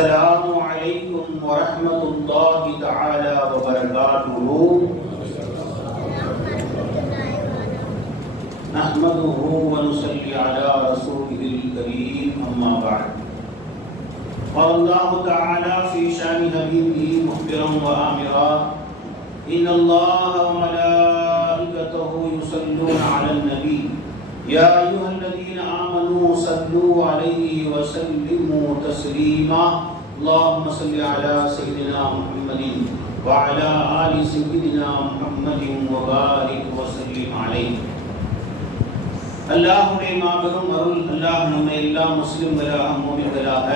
السلام عليكم ورحمة الله تعالى وبركاته. نحمده ونصلي على رسوله الكريم أما بعد. قال الله تعالى في شأن نبيه مخبرا وآمرا إن الله وملائكته يصلون على النبي يا أيها الذين آمنوا صلوا عليه وسلموا تسليما اللهم صل على سيدنا محمد وعلى آل سيدنا محمد وبارك وسلم عليه. அல்லாஹ்வுடைய மாபெரும் அருள் அல்லாஹ் நம்மை எல்லா முஸ்லிம்களாக மூமின்களாக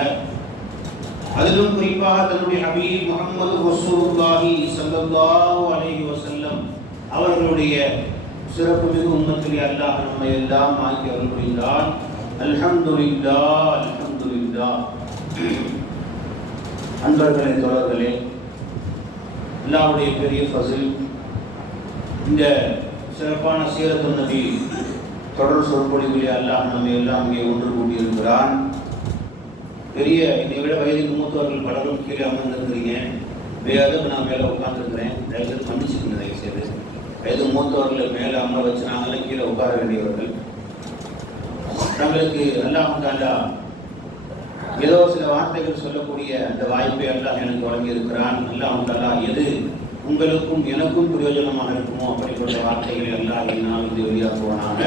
அதிலும் குறிப்பாக தன்னுடைய ஹபீப் முஹம்மது ரசூலுல்லாஹி ஸல்லல்லாஹு அலைஹி வஸல்லம் அவர்களுடைய சிறப்பு மிகு உம்மத்திலே அல்லாஹ் நம்மை எல்லாம் ஆக்கி அருள் புரிந்தார். அல்ஹம்துலில்லாஹ் அல்ஹம்துலில்லாஹ். அன்பர்களே, தோழர்களே, அல்லாஹ்வுடைய பெரிய ஃபஸில் இந்த சிறப்பான சீரத்துன் நபி தொடர் சொற்பொழிவிலே அல்லாஹ் நம்மை எல்லாம் இங்கே ஒன்று கூட்டியிருக்கிறான். பெரிய என்னை விட வயதில் மூத்தவர்கள் பலரும் கீழே அமர்ந்திருக்கிறீங்க. வேறு நான் மேலே உட்கார்ந்துருக்கிறேன். தயவுசெய்து மன்னிச்சுக்கணும். தயவுசெய்து வயது மூத்தவர்களை மேலே அமர வச்சு நாங்களும் கீழே உட்கார வேண்டியவர்கள். நம்மளுக்கு அல்லாஹ் தாலா ஏதோ சில வார்த்தைகள் சொல்லக்கூடிய அந்த வாய்ப்பை அல்லாஹ் எனக்கு வழங்கி இருக்கிறான். அல்லாஹ் தாலா எது உங்களுக்கும் எனக்கும் பிரயோஜனமாக இருக்குமோ அப்படிப்பட்ட வார்த்தைகளை அல்லாஹ் என்னால் இது வெளியாக்குவானாக.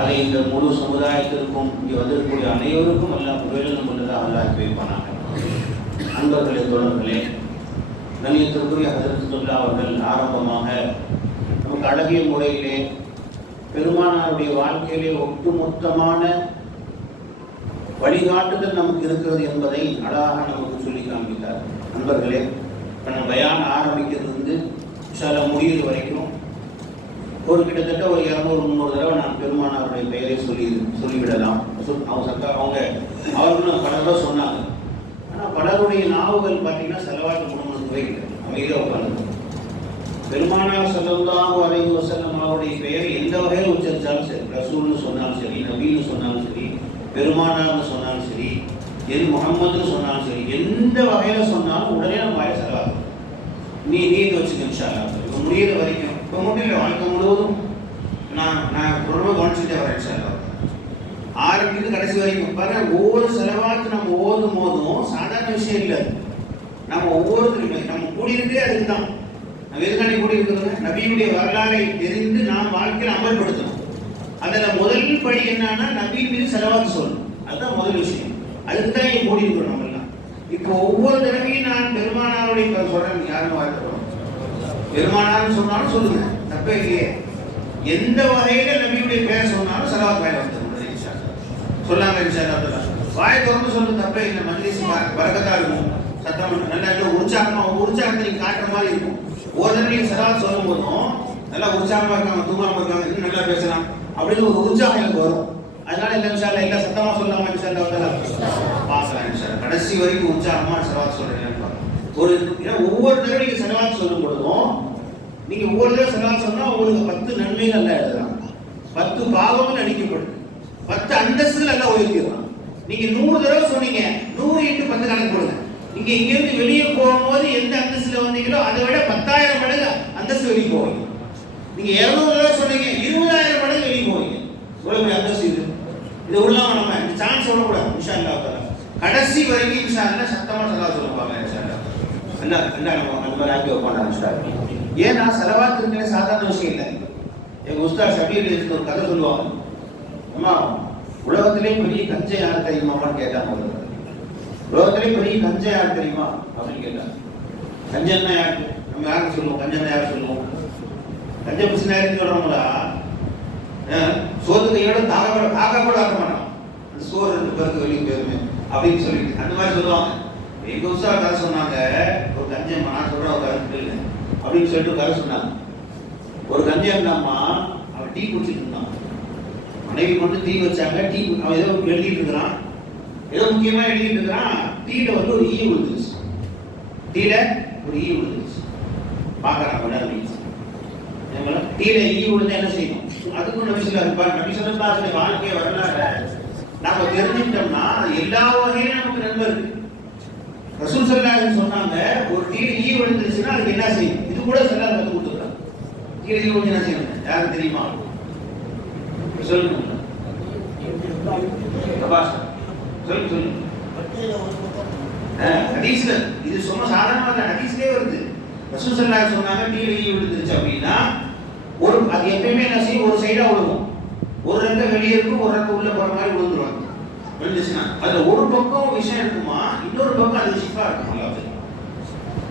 அதை இந்த முழு சமுதாயத்திற்கும் இங்கே வந்திருக்கக்கூடிய அனைவருக்கும் எல்லாம் பிரயோஜனம் கொண்டதாக அல்லாஹ் வைப்பானாக. அன்பர்களே, தோழர்களே, கண்ணியத்திற்குரிய ஹஜ்ரத்துல்லாஹ் அவர்கள் ஆரம்பமாக நமக்கு அழகிய முறையிலே பெருமானாருடைய வாழ்க்கையிலே ஒட்டுமொத்தமான வழிகாட்டுதல் நமக்கு இருக்கிறது என்பதை அழகாக நமக்கு சொல்லி காண்பித்தார். நண்பர்களே, இப்போ நம்ம பயான் ஆரம்பிக்கிறது சில முடிவு வரைக்கும் ஒரு கிட்டத்தட்ட ஒரு 200-300 தடவை நான் பெருமானாருடைய பெயரை சொல்லிவிடலாம். அவர்களும் பல தடவை சொன்னாங்க. ஆனால் பலருடைய நாவுகள் பார்த்தீங்கன்னா செலவாட்டு முழுமுழுக்கவே இல்லை. அமைதியாக உட்கார்ந்து பெருமானார் ஸல்லல்லாஹு அலைஹி வஸல்லம் அவருடைய பெயர் எந்த வகையில் உச்சரித்தாலும் சரி, ரசூல்னு சொன்னாலும் சரி, நபின்னு சொன்னாலும் சரி, பெருமானார்னு சொன்னாலும் சரி, முஹம்மதுன்னு சொன்னாலும் சரி, எந்த வகையில் சொன்னாலும் உடனே நம்ம வாயை செலவாகும். நீ வச்சுக்க இன்ஷா அல்லாஹ். இப்போ முடிகிற வரைக்கும், இப்போ முடியல, வாழ்க்கை முழுவதும் நான் ரொம்ப கவனிச்சுட்டே வரேன் இன்ஷா அல்லாஹ். ஆரம்பிக்கிறது கடைசி வரைக்கும் பாருங்க. ஒவ்வொரு செலவாத்து நம்ம ஓதும் போதும் சாதாரண விஷயம் இல்லை. நம்ம ஒவ்வொருத்தருமே நம்ம கூடியிருக்கே அதுக்கு தான். நம்ம எதுக்காண்டி கூடியிருக்கிறோங்க? நபியுடைய வரலாறை தெரிந்து நாம் வாழ்க்கையில் அமல்படுத்தணும். அதில் முதல் படி என்னன்னா நபியின் மீது செலவாத்து சொல்லணும். அதுதான் முதல் விஷயம். அதுக்கு தான் இங்கே கூடியிருக்கிறோம் நம்ம எல்லாம். இப்போ ஒவ்வொரு தடவையும் நான் பெருமானாருடைய சொல்றேன். யாரும் வாழ்க்கிறோம் பெருமானார்னு சொன்னாலும் சொல்லுங்க, தப்பே இல்லையே. எந்த வகையில நபியுடைய பேரை சொன்னாலும் செலவாத்து வாயில வந்து சொல்லாம வாயை திறந்து சொல்லு, தப்பே இல்லை. மஜ்லிஸ் பரக்கத்தா இருக்கும். சத்தம் நல்லா உற்சாகத்தை நீங்க காட்டுற மாதிரி இருக்கும். ஒரு தடவை நீங்க செலவாத்து சொல்லும் போதும் நல்லா உற்சாகமா இருக்காங்க, தூங்காம இருக்காங்க, இன்னும் நல்லா பேசலாம் அப்படின்னு ஒரு உற்சாகம் எனக்கு வரும். அதனால இந்த விஷயம் எல்லாம் சத்தமா சொல்லாம பாசலாம். கடைசி வரைக்கும் உற்சாகமா செலவாத்து சொல்றேன். ஒவ்வொரு தடவை நீங்க செலவாத்து சொல்லும் பொழுதும் நீங்க ஒவ்வொரு தடவை செலவாத்து சொன்னா உங்களுக்கு 10 நன்மைகள் நல்லா எழுதலாம், 10 பாவங்கள் அடிக்கப்படும், 10 அந்தஸ்துகள் எல்லாம் உயர்த்திடலாம். நீங்க 100 தடவை சொன்னீங்க, 100 × 10 கணக்கு போடுங்க. நீங்க இங்கிருந்து வெளியே போகும்போது எந்த அந்தஸ்துல வந்தீங்களோ அதை விட 10,000 மடங்கு அந்தஸ்து வெளியே போவீங்க. நீங்க 200 தடவை சொன்னீங்க, 20,000 மடங்கு வெளியே போவீங்க. இவ்வளவு அந்தஸ்து இது உள்ளவங்க நம்ம இந்த சான்ஸ் சொல்லக்கூடாது. இன்ஷா அல்லாஹ் கடைசி வரைக்கும் இன்ஷா அல்லாஹ் சத்தமா செலவாத்து சொல்லுவாங்க. இன்ஷா அல்லாஹ் நம்ம ஆக்கி வைப்பாங்க. இன்ஷா அல்லாஹ். ஏன்னா செலவாத்துங்கிறது சாதாரண விஷயம் இல்லை. எங்க உஸ்தாத் ஷபீர் ஒரு கதை சொல்லுவாங்க. அம்மா, உலகத்திலே பெரிய கஞ்சை யார் தெரியுமான்னு கேட்டாங்க. உலகத்திலே பெரிய கஞ்சை யார் தெரியுமா அப்படின்னு கேட்டாங்க. கஞ்சன்னா யாருக்கு? நம்ம யாருக்கு சொல்லுவோம்? கஞ்சன்னா யார் சொல்லுவோம்? கஞ்ச பிசினா யாருன்னு சொல்றோம்ங்களா? சோத்து கையோட தாக்க கூட ஆக்க மாட்டோம். அந்த சோறு 2 பேருக்கு வெளியே போயிருமே அப்படின்னு சொல்லிட்டு அந்த மாதிரி சொல்லுவாங்க. எங்க உஸ்தாத் கதை சொன்னாங்க. ஒரு கஞ்சன், நான் சொல்றேன் ஒரு கதை இல்லை அப்படின்னு சொல்லிட்டு கதை சொன்னாங்க. ஒரு கஞ்சன் இருந்தாம்மா, அவன் டீ குடிச்சிட்டு இருந்தான். மனைவி மட்டும் டீ வச்சாங்க. டீ அவன் ஏதோ எழுதிட்டு இருக்கிறான், ஏதோ முக்கியமா எழுதிட்டு இருக்கிறான். டீல வந்து ஒரு ஈ விழுந்துருச்சு. பார்க்கறாங்க. டீல ஈ விழுந்தா என்ன செய்யணும்? அதுக்கும் நபி ஸல்லல்லாஹு அலைஹி வஸல்லம் வாழ்க்கைய வரலாறு நாம தெரிஞ்சுட்டோம்னா எல்லா வகையிலும் நமக்கு நன்மை இருக்கு. ரசூல் ஸல்லல்லாஹு அலைஹி வஸல்லம் சொன்னாங்க, ஒரு கீழே ஈ விழுந்துருச்சுன்னா அதுக்கு என்ன செய்யும்? இது கூட ஸல்லல்லாஹு கத்து கொடுத்துருக்காங்க. கீழே ஈ விழுந்து என்ன செய்யணும்? யாருக்கு தெரியுமா? சொல்லுங்க. அப்பாஸ் சொல்லுங்க. ஹதீஸ்ல இது சும்மா சாதாரணமான ஹதீஸ்லயே வருது. ரசூல் ஸல்லல்லாஹு அலைஹி வஸல்லம் சொன்னாங்க, கீழே ஈ விழுந்துருச்சு அப்படின்னா அது எப்பயுமே என்ன செய்யும்? ஒரு சைடா விழுகும். ஒரு ரெக்க வெளியே இருக்கும், ஒரு ரெக்க உள்ள போற மாதிரி விழுந்துருவாங்க. விழுந்துச்சுன்னா அதுல ஒரு பக்கம் விஷயம் இருக்குமா, இன்னொரு பக்கம் அது ஷிஃபா இருக்கும்.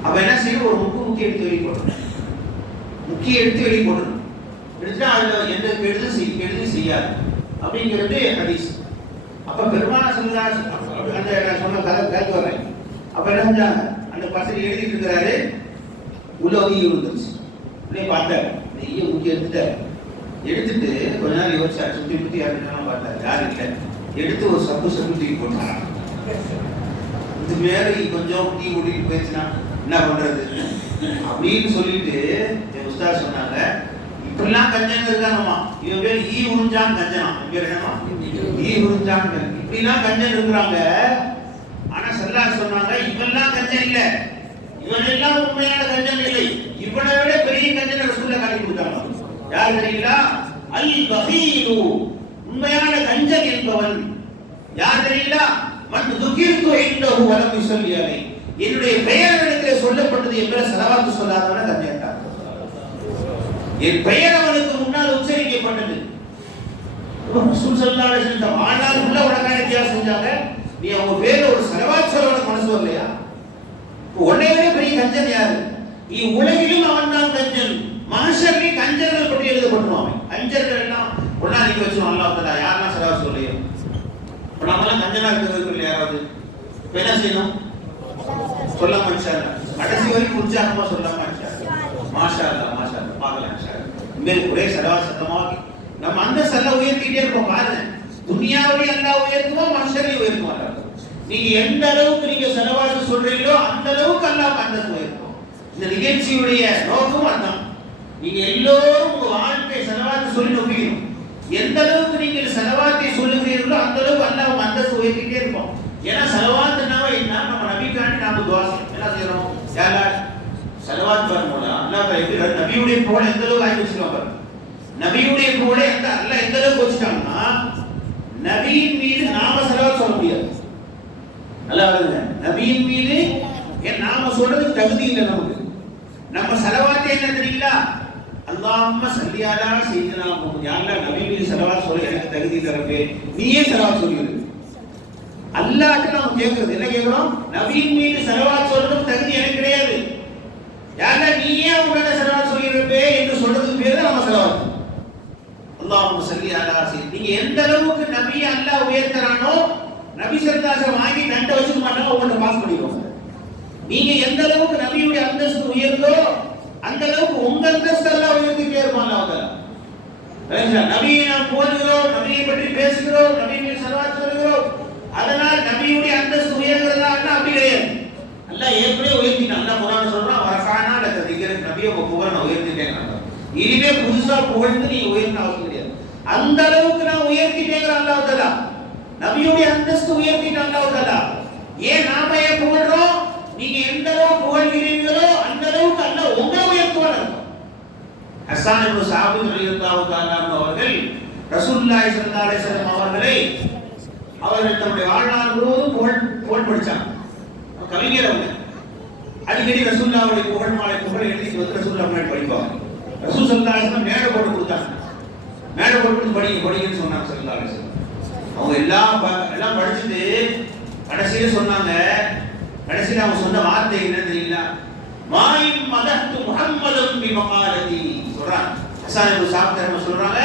அப்ப என்ன செய்யும்? ஒரு முக்கிய எடுத்து வெளியே போடணும். எடுத்துட்டா அதுல எந்த கெடுதல் செய்யாது அப்படிங்கிறது ஹதீஸ். அப்ப பெருமான ஸல்லல்லாஹு அந்த நான் சொன்ன கதை வரேன். அப்ப என்ன செஞ்சாங்க? அந்த பசங்க எழுதிட்டு இருக்கிறாரு, உள்ள வந்து விழுந்துருச்சு. உடனே பார்த்தாரு, ஈய முக்கிய எடுத்துட்டு கொஞ்ச நேரம் யோசிச்சார். சுத்தி யாருன்னு பார்த்தாரு, யாரும் இல்லை. எடுத்து ஒரு சப்பு தூக்கி போட்டாங்க. இது மேல கொஞ்சம் டீ கூட்டிட்டு போயிடுச்சுன்னா என்ன பண்றது அப்படின்னு சொல்லிட்டு என் உஸ்தாத் சொன்னாங்க, இப்படிலாம் கஞ்சன் இருக்காங்கம்மா. இவன் பேர் ஈ உறிஞ்சான் கஞ்சனா. இவன் பேர் என்னமா? ஈ உறிஞ்சான். இப்படிலாம் கஞ்சன் இருக்கிறாங்க. ஆனா ஸல்லல்லாஹு சொன்னாங்க, இவெல்லாம் கஞ்சன் இல்லை, இவன் எல்லாம் உண்மையான கஞ்சன் இல்லை, இவனை விட பெரிய கஞ்சனை ரசூலுல்லாஹ் காட்டி கொடுத்தாங்க. யார் தெரியுங்களா? அல் பகீலு, உண்மையான கஞ்சன் என்பவன் யார் தெரியுங்களா? மன் துகிர்து இன்தஹு வலம் யுஸல்லி அலைஹி, என்னுடைய பெயரிடத்திலே சொல்லப்பட்டது என்பதை ஸலவாத்து சொல்லாதவன கஞ்சன்தான். என் பெயர் அவனுக்கு முன்னால் உச்சரிக்கப்பட்டது. ரசூல் ஸல்லல்லாஹு அலைஹி வஸல்லம் ஆனால் உள்ள உடனே வித்தியாசம் செஞ்சாங்க. நீ அவங்க பேர்ல ஒரு ஸலவாத் சொல்ல உனக்கு மனசு வரலையா? உன்னை விட பெரிய கஞ்சன் யாரு? நீ உலகிலும் அவன் தான் கஞ்சன், மனுஷர்லி கஞ்சர்கள் பற்றி எழுதப்பட்டுருவாங்க. கஞ்சர்கள் எல்லாம் ஒன்னா நீங்க வச்சிருவோம். அல்லாஹ் தஆலா யாரெல்லாம் ஸலவாத் சொல்லையோ இப்ப நம்மளாம் கஞ்சனா இருக்கிறது யாராவது என்ன செய்யணும்? சொல்லாம இன்ஷா அல்லாஹ் கடைசி வரைக்கும் உற்சாகமா சொல்லாம இன்ஷா அல்லாஹ் மாஷா அல்லாஹ் பார்க்கலாம் இன்ஷா அல்லாஹ். இனிமேல் ஒரே ஸலவாத் சத்தமாக நம்ம அந்த சல்ல உயர்த்திட்டே இருப்போம். பாருங்க, துனியாவை அல்லாஹ் உயர்த்துவோம், மனுஷரை உயர்த்துவாங்க. நீங்க எந்த அளவுக்கு நீங்க ஸலவாத் சொல்றீங்களோ அந்த அளவுக்கு அல்லாஹ் அந்த உயர்த்துவோம். இந்த நிகழ்ச்சியுடைய நோக்கம் அதான். நீங்க எல்லோரும் உங்க வாழ்க்கை ஸலவாத் சொல்லி நம்பிக்கணும். எந்த அளவுக்கு நீங்கள் ஸலவாத்தை சொல்லுகிறீர்களோ அந்த அளவுக்கு அல்லாஹ் உங்க அந்தஸ்து உயர்த்திட்டே இருப்போம். ஏன்னா ஸலவாத்னாவே என்ன? நம்ம நபிக்காண்டி நாம துஆ செய்யணும். என்ன செய்யறோம்? யா அல்லாஹ் ஸலவாத் பண்ணும்போது அல்லாஹ் தாலா நபியுடைய புகழ் எந்த அளவுக்கு ஆக்கி வச்சிருக்காங்க. நபியுடைய புகழை அல்லாஹ் எந்த அளவுக்கு வச்சிட்டாங்கன்னா, நபியின் மீது நாம ஸலவாத் சொல்ல முடியாது. அல்லாஹ் நபியின் மீது நாம சொல்றதுக்கு தகுதி இல்லை நமக்கு. நம்ம ஸலவாத் என்ன தெரியுங்களா? அல்லாஹும்ம ஸல்லி அலா சய்யிதினா முஹம்மத். யா அல்லாஹ் நபி மீது ஸலவாத் சொல்ல எனக்கு தகுதி தரவே, நீயே ஸலவாத் சொல்லிடு. அல்லாஹ்ட்ட நாம கேக்குறது என்ன கேக்குறோம்? நபியின் மீது ஸலவாத் சொல்றது தகுதி எனக்கு கிடையாது. யா அல்லாஹ் நீயே உடனே ஸலவாத் சொல்லிடுவே என்று சொல்றதுக்கு பேரு தான் நம்ம ஸலவாத். அல்லாஹும்ம ஸல்லி அலா சய்யிதினா. நீங்க எந்த அளவுக்கு நபியை அல்லாஹ் உயர்த்தறானோ, நபி ஸல்லல்லாஹு அலைஹி வஸல்லம் வாங்கி கண்ட வச்சுக்க மாட்டாங்க, உங்கள்ட்ட பாஸ் பண்ணிடுவாங்க. நீங்க எந்த அளவுக்கு நபியுடைய அந்தஸ்து உயர்ந்தோ அந்த அளவுக்கு உங்க அந்தஸ்து எல்லாம் உயர்த்திட்டே இருப்பாங்க. அவங்க நபியை நாம் போதுகிறோம், நபியை பற்றி பேசுகிறோம், நபியை ஸலவாத் சொல்கிறோம், அதனால் நபியுடைய அந்தஸ்து உயர்கிறதா? அப்படி கிடையாது. அல்லாஹ் ஏற்கனவே உயர்த்திட்டான். அல்லாஹ் குர்ஆன்ல சொல்றான், வரஃபானா லக திக்ரக, நபியை புகழ நான் உயர்த்திட்டேன். இனிமே புதுசா புகழ்ந்து நீ உயர்த்த அவசியம் கிடையாது. அந்த அளவுக்கு நான் உயர்த்திட்டேங்கிற அல்லாஹ் தஆலா. நபியுடைய அந்தஸ்து உயர்த்திட்டான் அல்லாஹ் தஆலா. ஏன் நாம ஏன் புகழ்றோம்? நீங்க எந்த அளவுக்கு புகழ்கிறீர்களோ அந்த அளவுக்கு அல்லாஹ் உங்களை உயர்த்துவார். ஹஸ்ஸான் இப்னு சாபித் ரலியல்லாஹு தஆலா அவர்கள் ரசூலுல்லாஹி ஸல்லல்லாஹு அலைஹி வஸல்லம் அவர்கள் தன்னுடைய வாழ்நாள் முழுவதும் புகழ் படிச்சாங்க. கவிஞர் அவங்க அடிக்கடி ரசூலுல்லாஹ்வுடைய புகழ் மாலை புகழ் எழுதிட்டு வந்து ரசூலுல்லாஹ் முன்னாடி படிப்பாங்க. ரசூல் ஸல்லல்லாஹு அலைஹி வஸல்லம் மேடை போட்டு கொடுத்தாங்க. மேடை போட்டு படிங்கன்னு சொன்னாங்க ஸல்லல்லாஹு அலைஹி வஸல்லம். அவங்க எல்லாம் படிச்சுட்டு கடைசியில சொன்னாங்க, கடைசியில அவங்க சொன்ன வார்த்தை என்ன தெரியுங்களா? மாயின் மதஹ்து முஹம்மதன் பி மகாலதி சொல்றாங்க. ஹஸ்ஸான் இப்னு சாபித் சொல்றாங்க,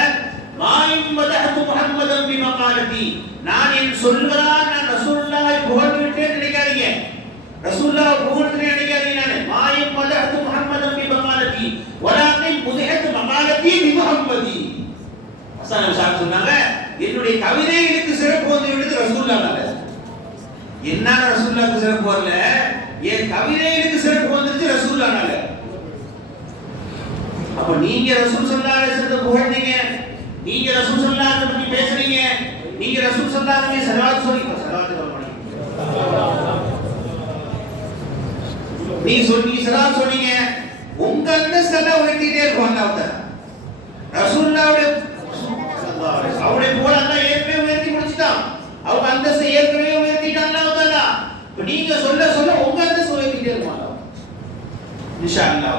மாயின் மதஹ்து முஹம்மதன் பி மகாலதி. நான் என் சொல்வதால் நான் ரசூலுல்லாஹை புகழ்ந்துட்டேன்னு நினைக்காதீங்க. ரசூலுல்லாஹ் புகழ்ந்துட்டேன்னு நினைக்காதீங்க. நான் மாயின் மதஹ்து முஹம்மதன் பி மகாலதி வலாகின் முதஹத் மகாலதி பி முஹம்மதி. ஹஸ்ஸான் இப்னு சாபித் சொன்னாங்க, என்னுடைய கவிதைகளுக்கு சிறப்பு வந்து விடுது ரசூலுல்லாஹ்னால. என்ன ரசூலுல்லாஹ்க்கு சிறப்பு வரல, என் கவிதைகளுக்கு சிறப்பு வந்துருச்சு ரசூலுல்லாஹ்னால. அப்ப நீங்க ரசூல் ஸல்லல்லாஹு அலைஹி வஸல்லம் புகழ்ந்தீங்க, நீங்க ரசூல் ஸல்லல்லாஹு அலைஹி வஸல்லம் பத்தி பேசுறீங்க, நீங்க ரசூல் ஸல்லல்லாஹு அலைஹி வஸல்லம் ஸலவாத் சொல்லி ஸலவாத் சொல்றீங்க. நீ சொன்னீங்க உங்க அந்தஸ்தெல்லாம் உயர்த்திட்டே இருக்கும் அல்லாஹ். ரசூலுல்லாஹ்வுடைய அவருடைய புகழ் அல்லாஹ் ஏற்கனவே உயர்த்தி முடிச்சிட்டான். அவங்க அந்தஸ்தை ஏற்கனவே உயர்த்திட்டான் அல்லாஹ். இப்ப நீங்க சொல்ல உங்க அந்தஸ்தை உயர்த்திட்டே இருக்கும் அல்லாஹ். இன்ஷா அல்லாஹ்